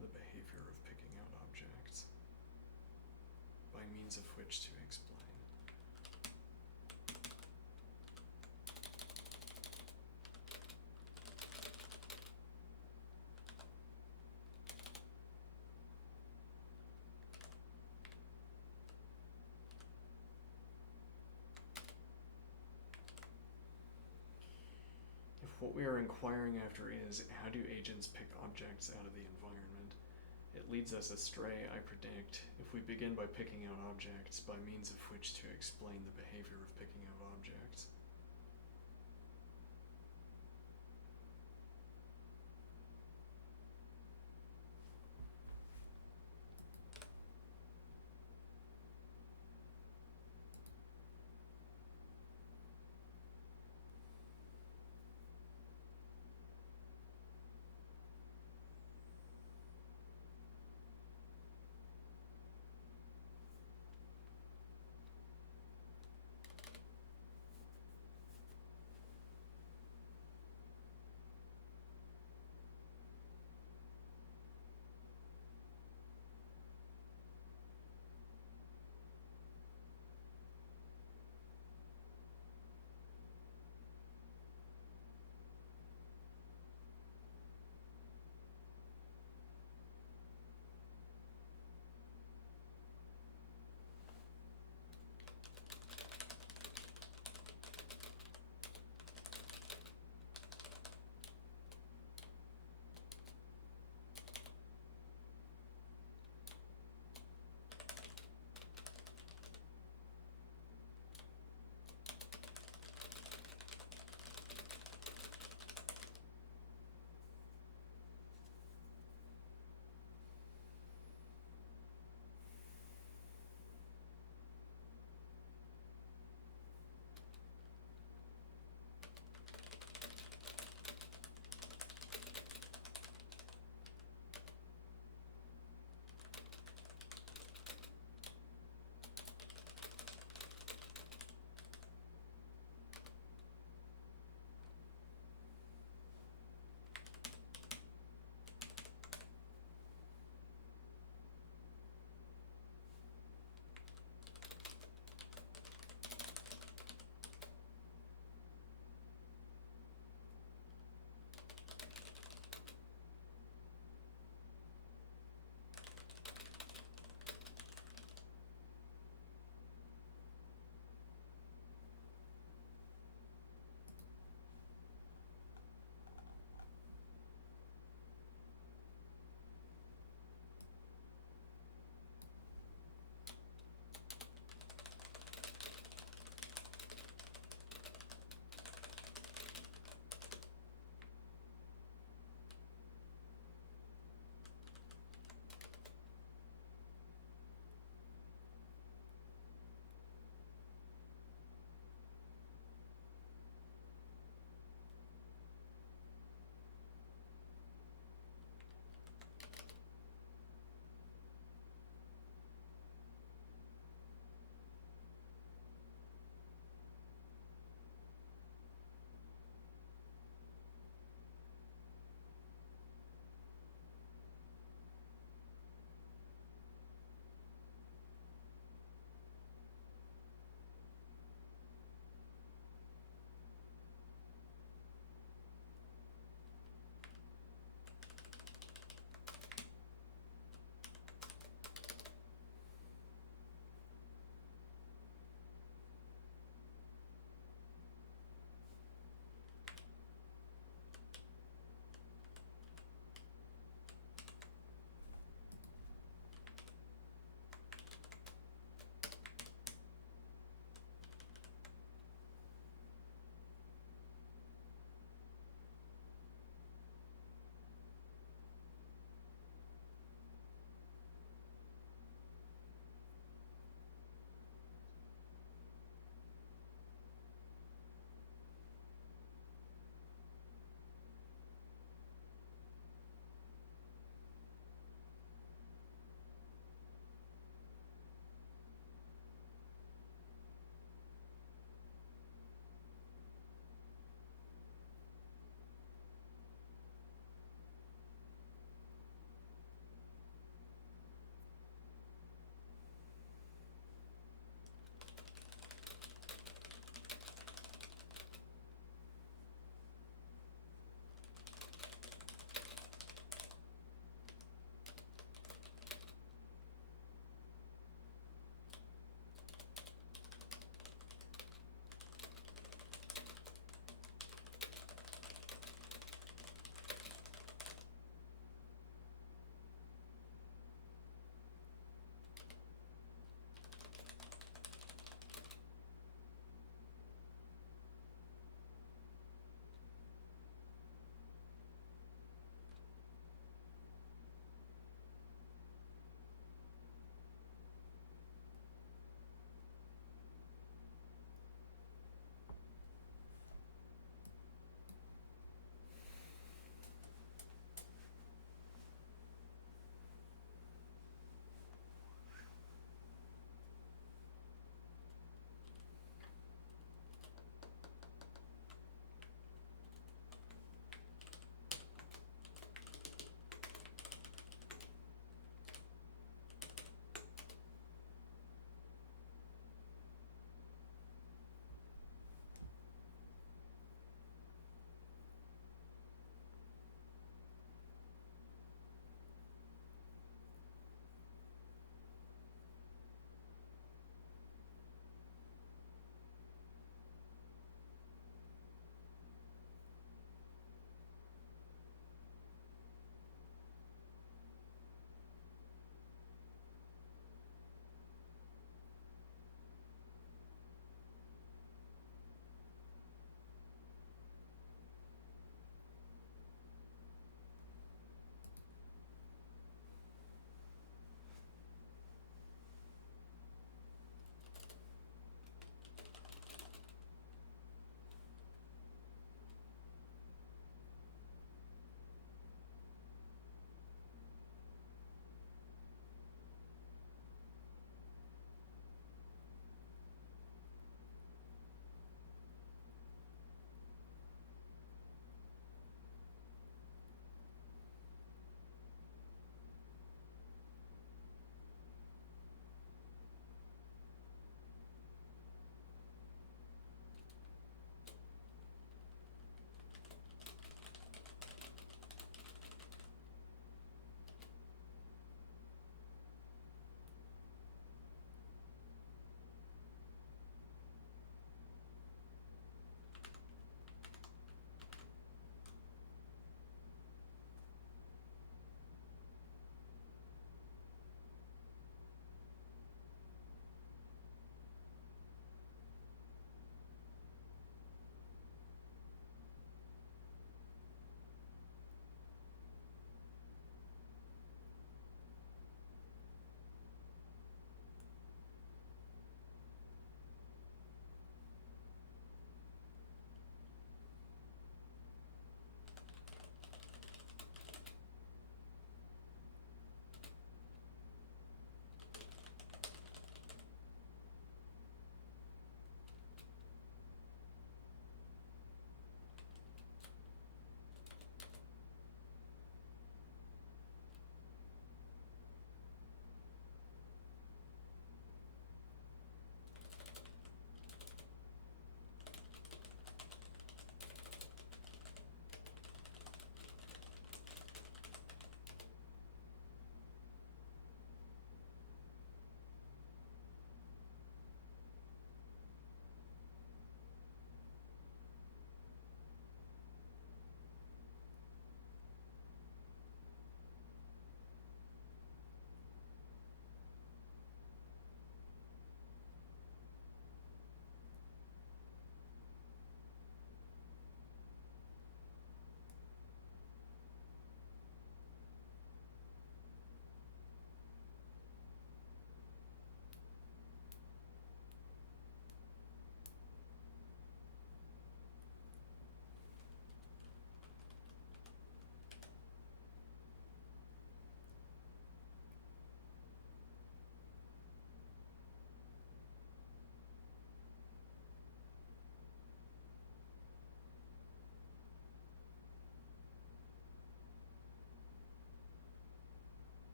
the behavior of picking out objects, by means of which to explain. What we are inquiring after is how do agents pick objects out of the environment. It leads us astray, I predict, if we begin by picking out objects by means of which to explain the behavior of picking out objects.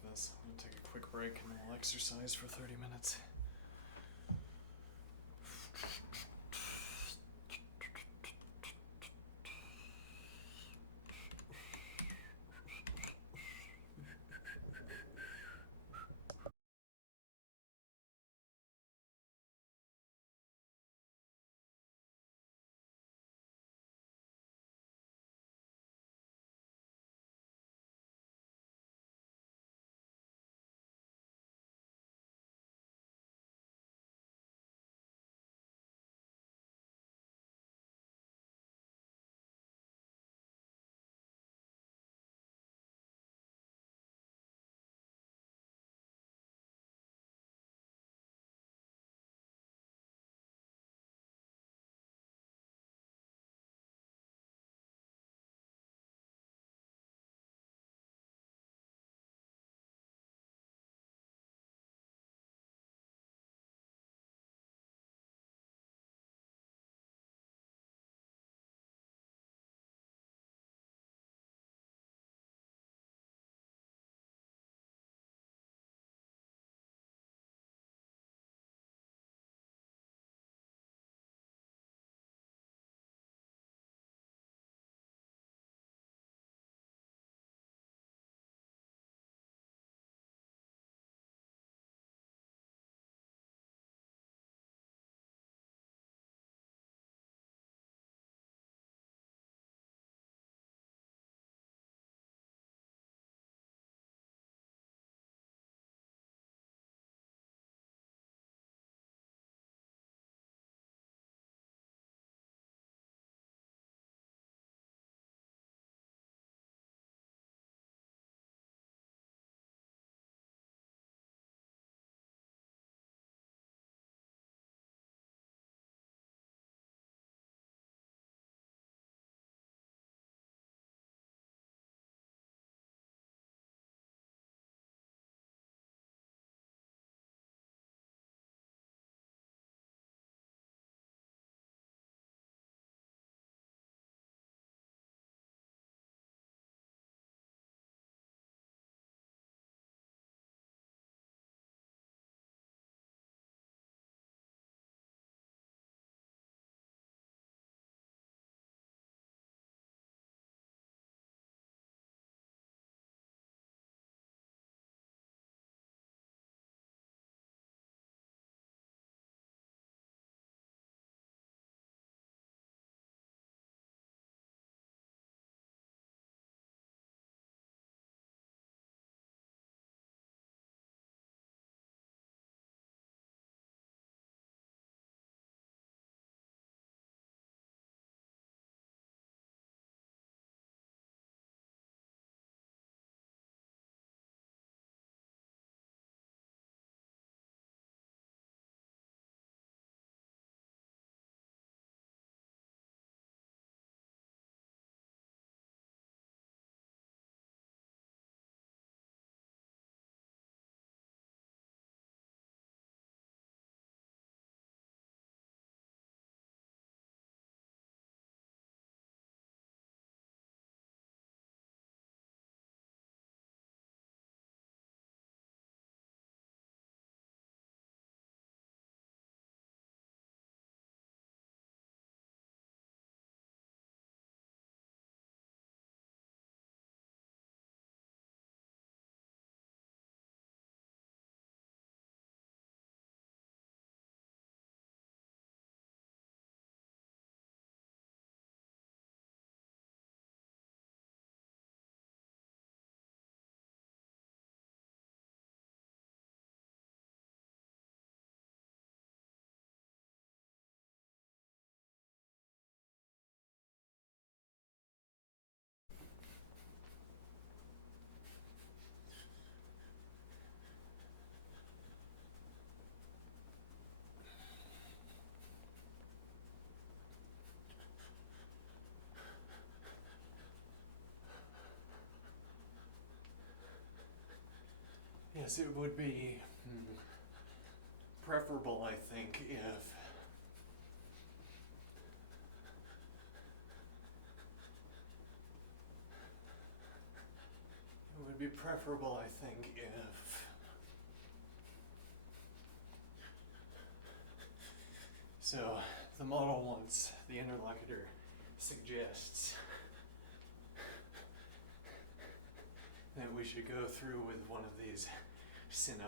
after this. I'm gonna take a quick break and we'll exercise for 30 minutes. Yes, it would be preferable, I think, if it would be preferable, I think, if so the model wants, the interlocutor suggests that we should go through with one of these scenaria.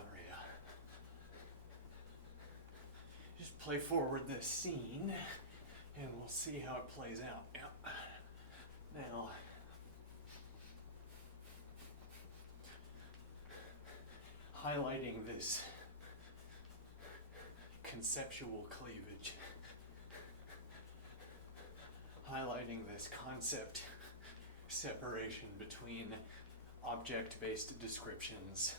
Just play forward this scene and we'll see how it plays out. Yep. Now, highlighting this conceptual cleavage, highlighting this concept separation between object-based descriptions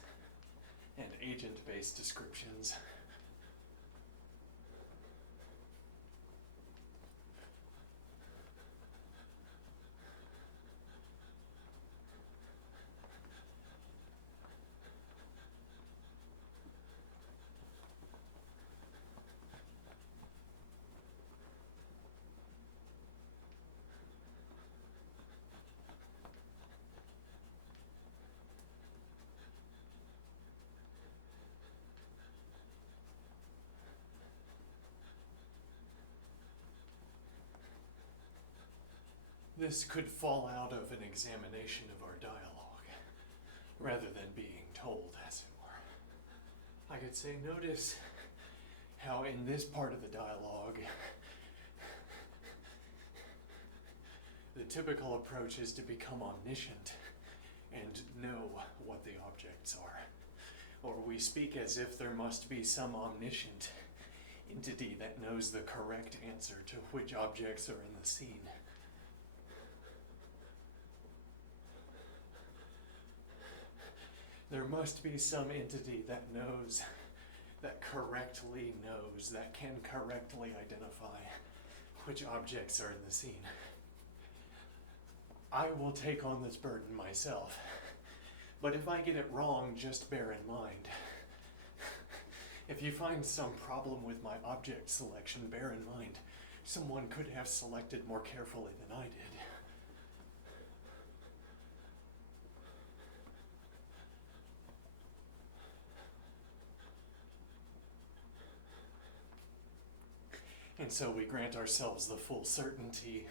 and agent-based descriptions. This could fall out of an examination of our dialogue, rather than being told, as it were. I could say, notice how in this part of the dialogue, the typical approach is to become omniscient and know what the objects are. Or we speak as if there must be some omniscient entity that knows the correct answer to which objects are in the scene. There must be some entity that knows, that correctly knows, that can correctly identify which objects are in the scene. I will take on this burden myself, but if I get it wrong, just bear in mind. If you find some problem with my object selection, bear in mind, someone could have selected more carefully than I did. And so we grant ourselves the full certainty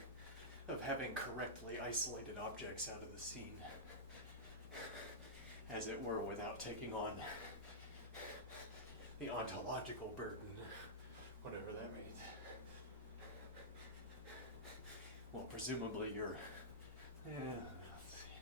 of having correctly isolated objects out of the scene, as it were, without taking on the ontological burden, whatever that means. Well, presumably you're, let's see.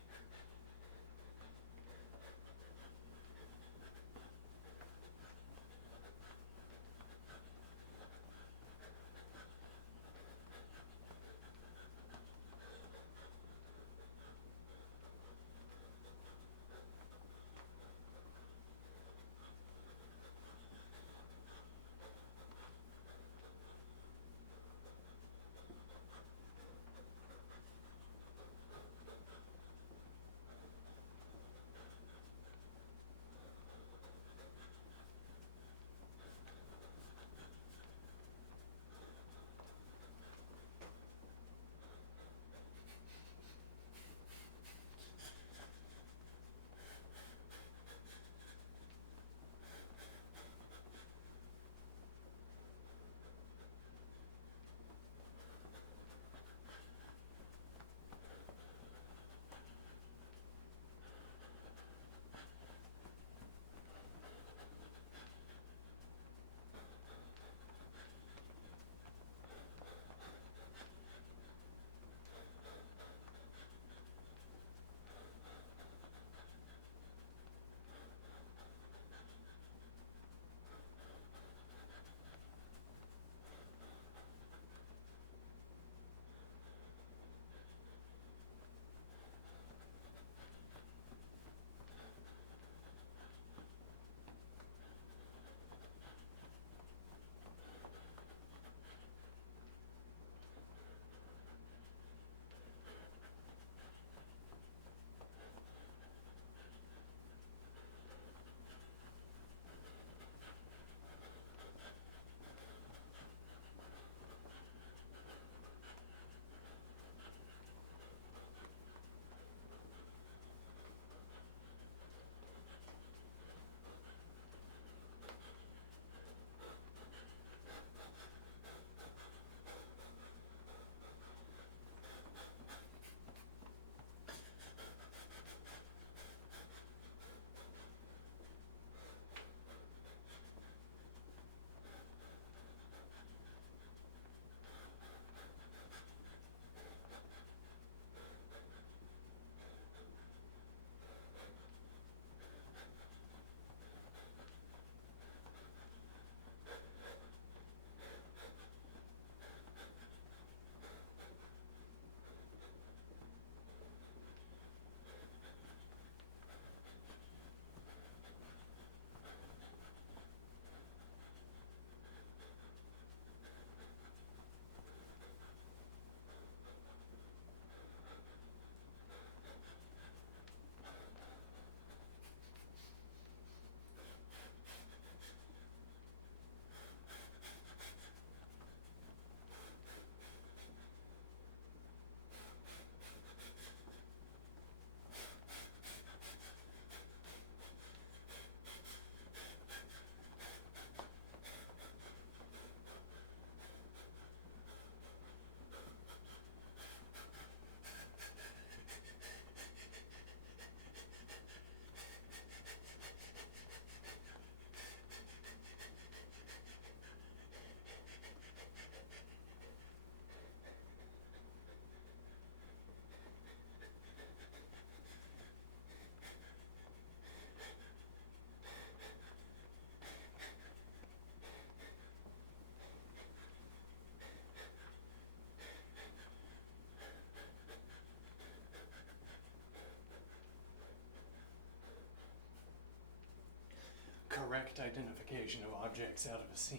correct identification of objects out of a scene,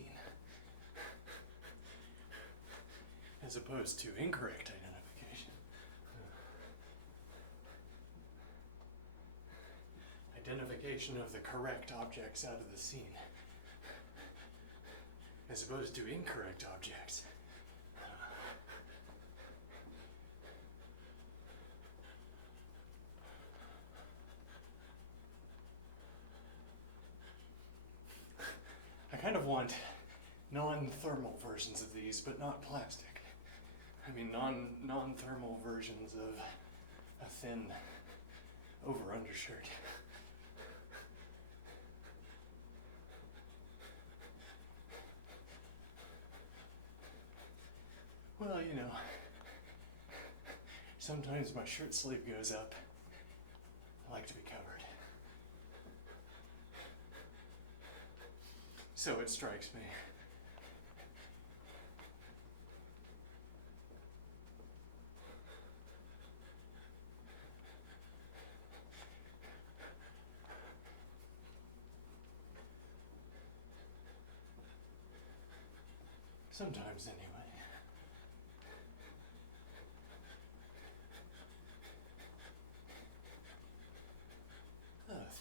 as opposed to incorrect identification. Identification of the correct objects out of the scene, as opposed to incorrect objects. I kind of want non-thermal versions of these, but not plastic. I mean non-thermal versions of a thin over-undershirt. Well, you know, sometimes my shirt sleeve goes up. I like to be covered. So it strikes me. Sometimes, anyway.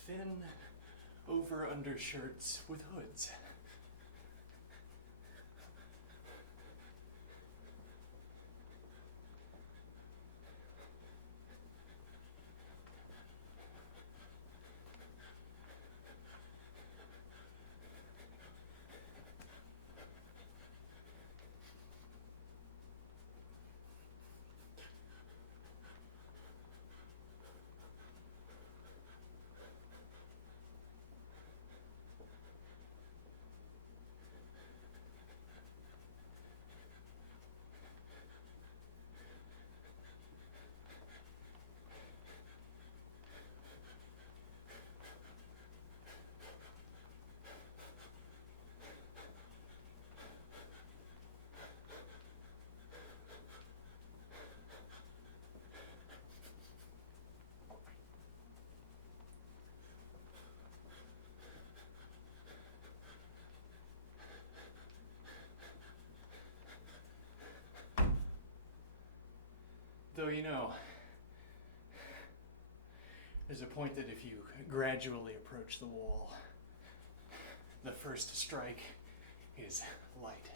Thin over-undershirts with hoods. Though, you know, there's a point that if you gradually approach the wall, the first strike is light.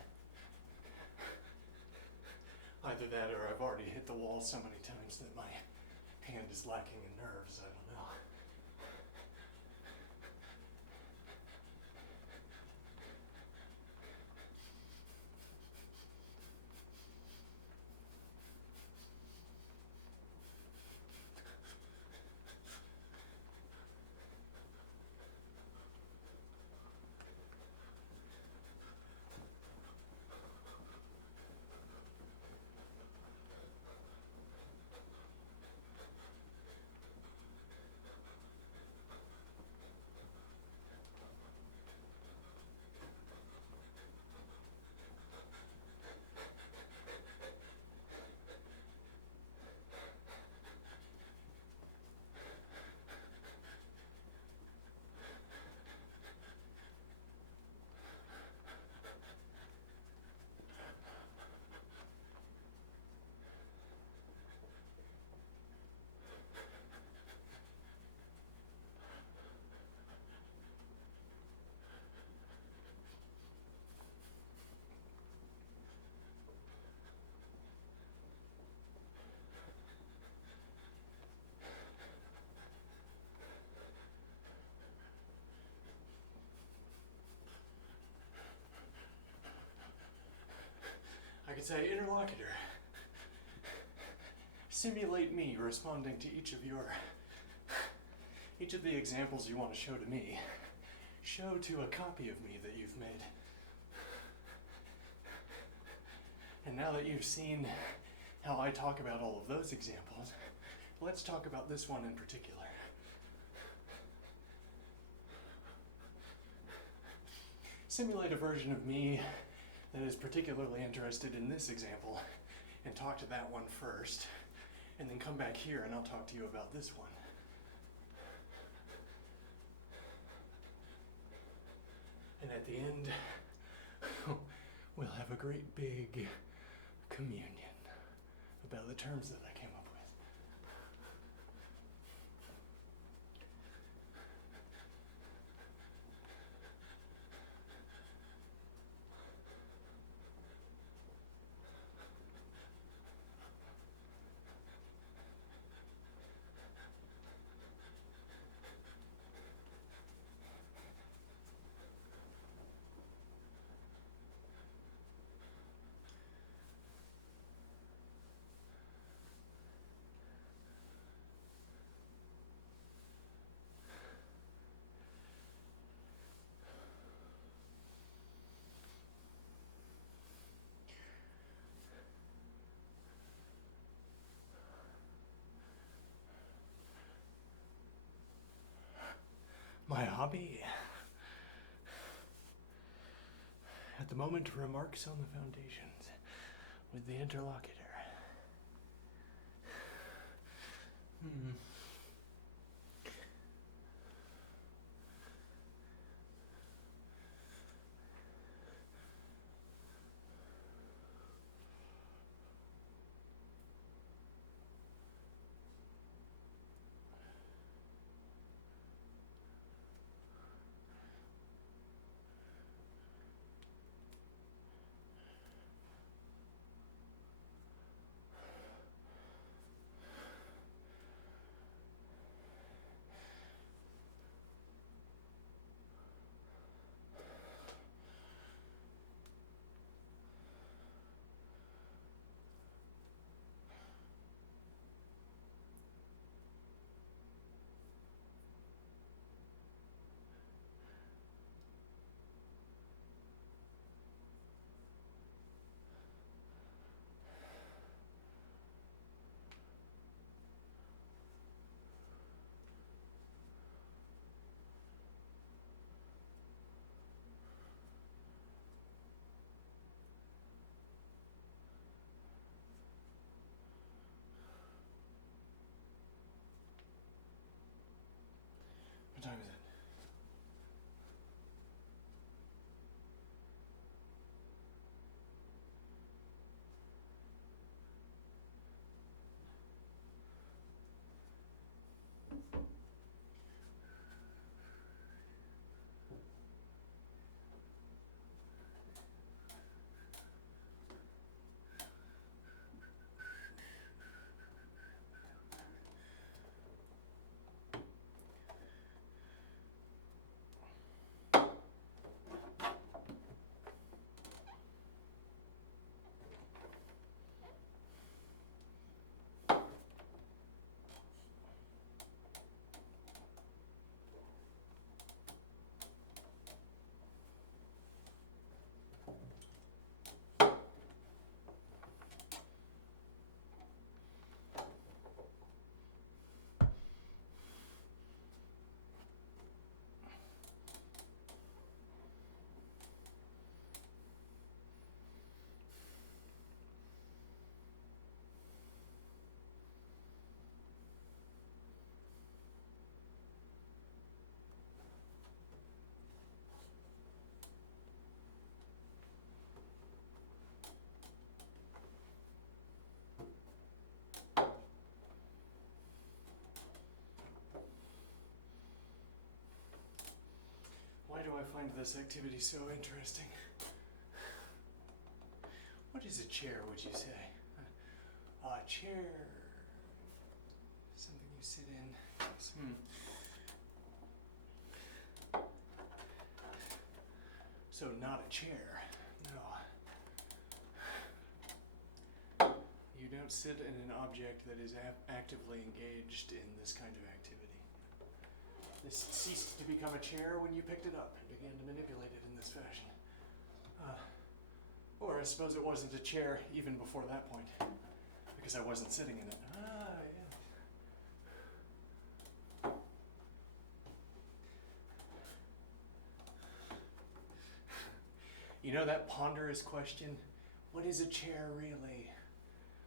Either that or I've already hit the wall so many times that my hand is lacking in nerves, I don't know. I could say, interlocutor, simulate me responding to each of the examples you want to show to me. Show to a copy of me that you've made. And now that you've seen how I talk about all of those examples, let's talk about this one in particular. Simulate a version of me that is particularly interested in this example, and talk to that one first, and then come back here and I'll talk to you about this one. And at the end, we'll have a great big communion about the terms that I came up with. My hobby at the moment, remarks on the foundations with the interlocutor. What time is it? Why do I find this activity so interesting? What is a chair, would you say? A chair. Something you sit in. Yes. So not a chair. No. You don't sit in an object that is actively engaged in this kind of activity. This ceased to become a chair when you picked it up and began to manipulate it in this fashion. Or I suppose it wasn't a chair even before that point, because I wasn't sitting in it. Yeah. You know that ponderous question, what is a chair really?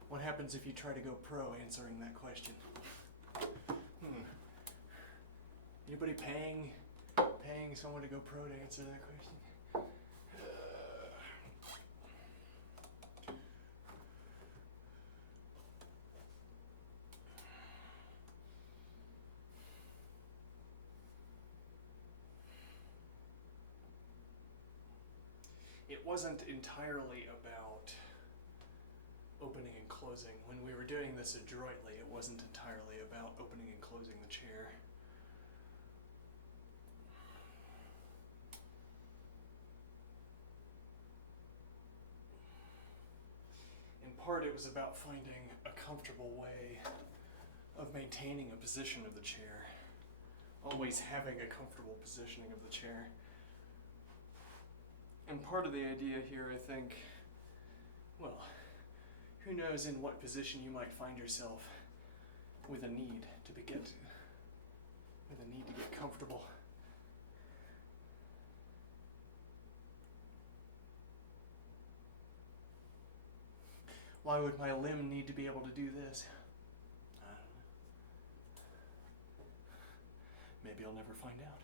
What happens if you try to go pro answering that question? Anybody paying someone to go pro to answer that question? it wasn't entirely about opening and closing. When we were doing this adroitly, it wasn't entirely about opening and closing the chair. In part, it was about finding a comfortable way of maintaining a position of the chair. Always having a comfortable positioning of the chair. And part of the idea here, I think, well, who knows in what position you might find yourself with a need to get comfortable. Why would my limb need to be able to do this? I don't know. Maybe I'll never find out.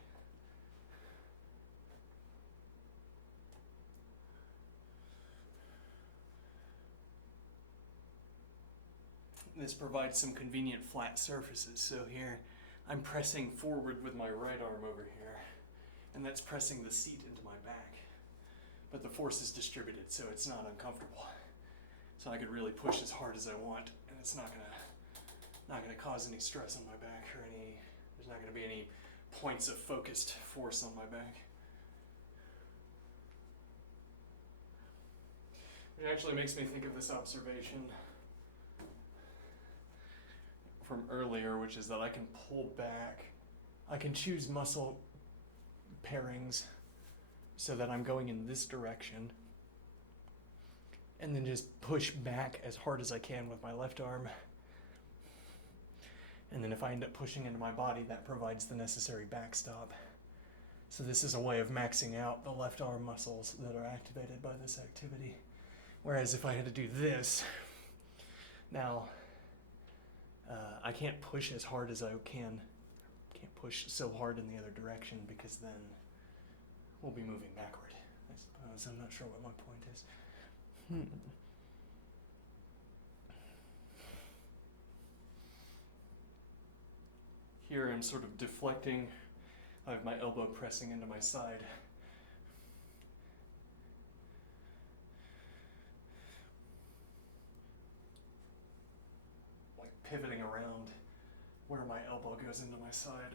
This provides some convenient flat surfaces. So here, I'm pressing forward with my right arm over here, and that's pressing the seat into my back. But the force is distributed, so it's not uncomfortable. So I could really push as hard as I want, and it's not gonna cause any stress on my back or there's not gonna be any points of focused force on my back. It actually makes me think of this observation from earlier, which is that I can pull back. I can choose muscle pairings so that I'm going in this direction, and then just push back as hard as I can with my left arm. And then if I end up pushing into my body, that provides the necessary backstop. So this is a way of maxing out the left arm muscles that are activated by this activity. Whereas if I had to do this, now I can't push as hard as I can. Can't push so hard in the other direction because then we'll be moving backward, I suppose. I'm not sure what my point is. Here I'm sort of deflecting. I have my elbow pressing into my side. Like pivoting around where my elbow goes into my side.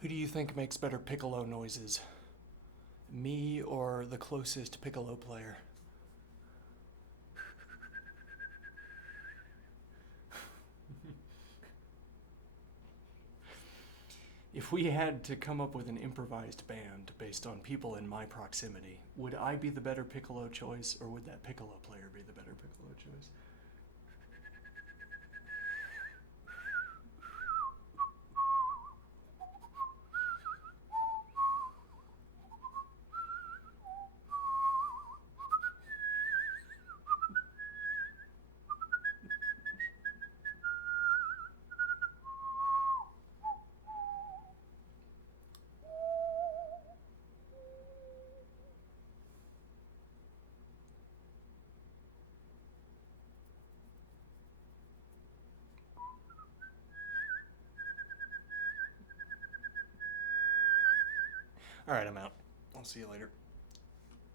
Who do you think makes better piccolo noises? Me or the closest piccolo player? If we had to come up with an improvised band based on people in my proximity, would I be the better piccolo choice, or would that piccolo player be the better piccolo choice? All right, I'm out. I'll see you later.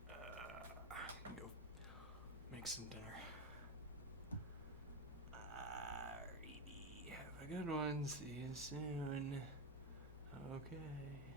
I'm gonna go make some dinner. Alrighty. Have a good one. See you soon. Okay.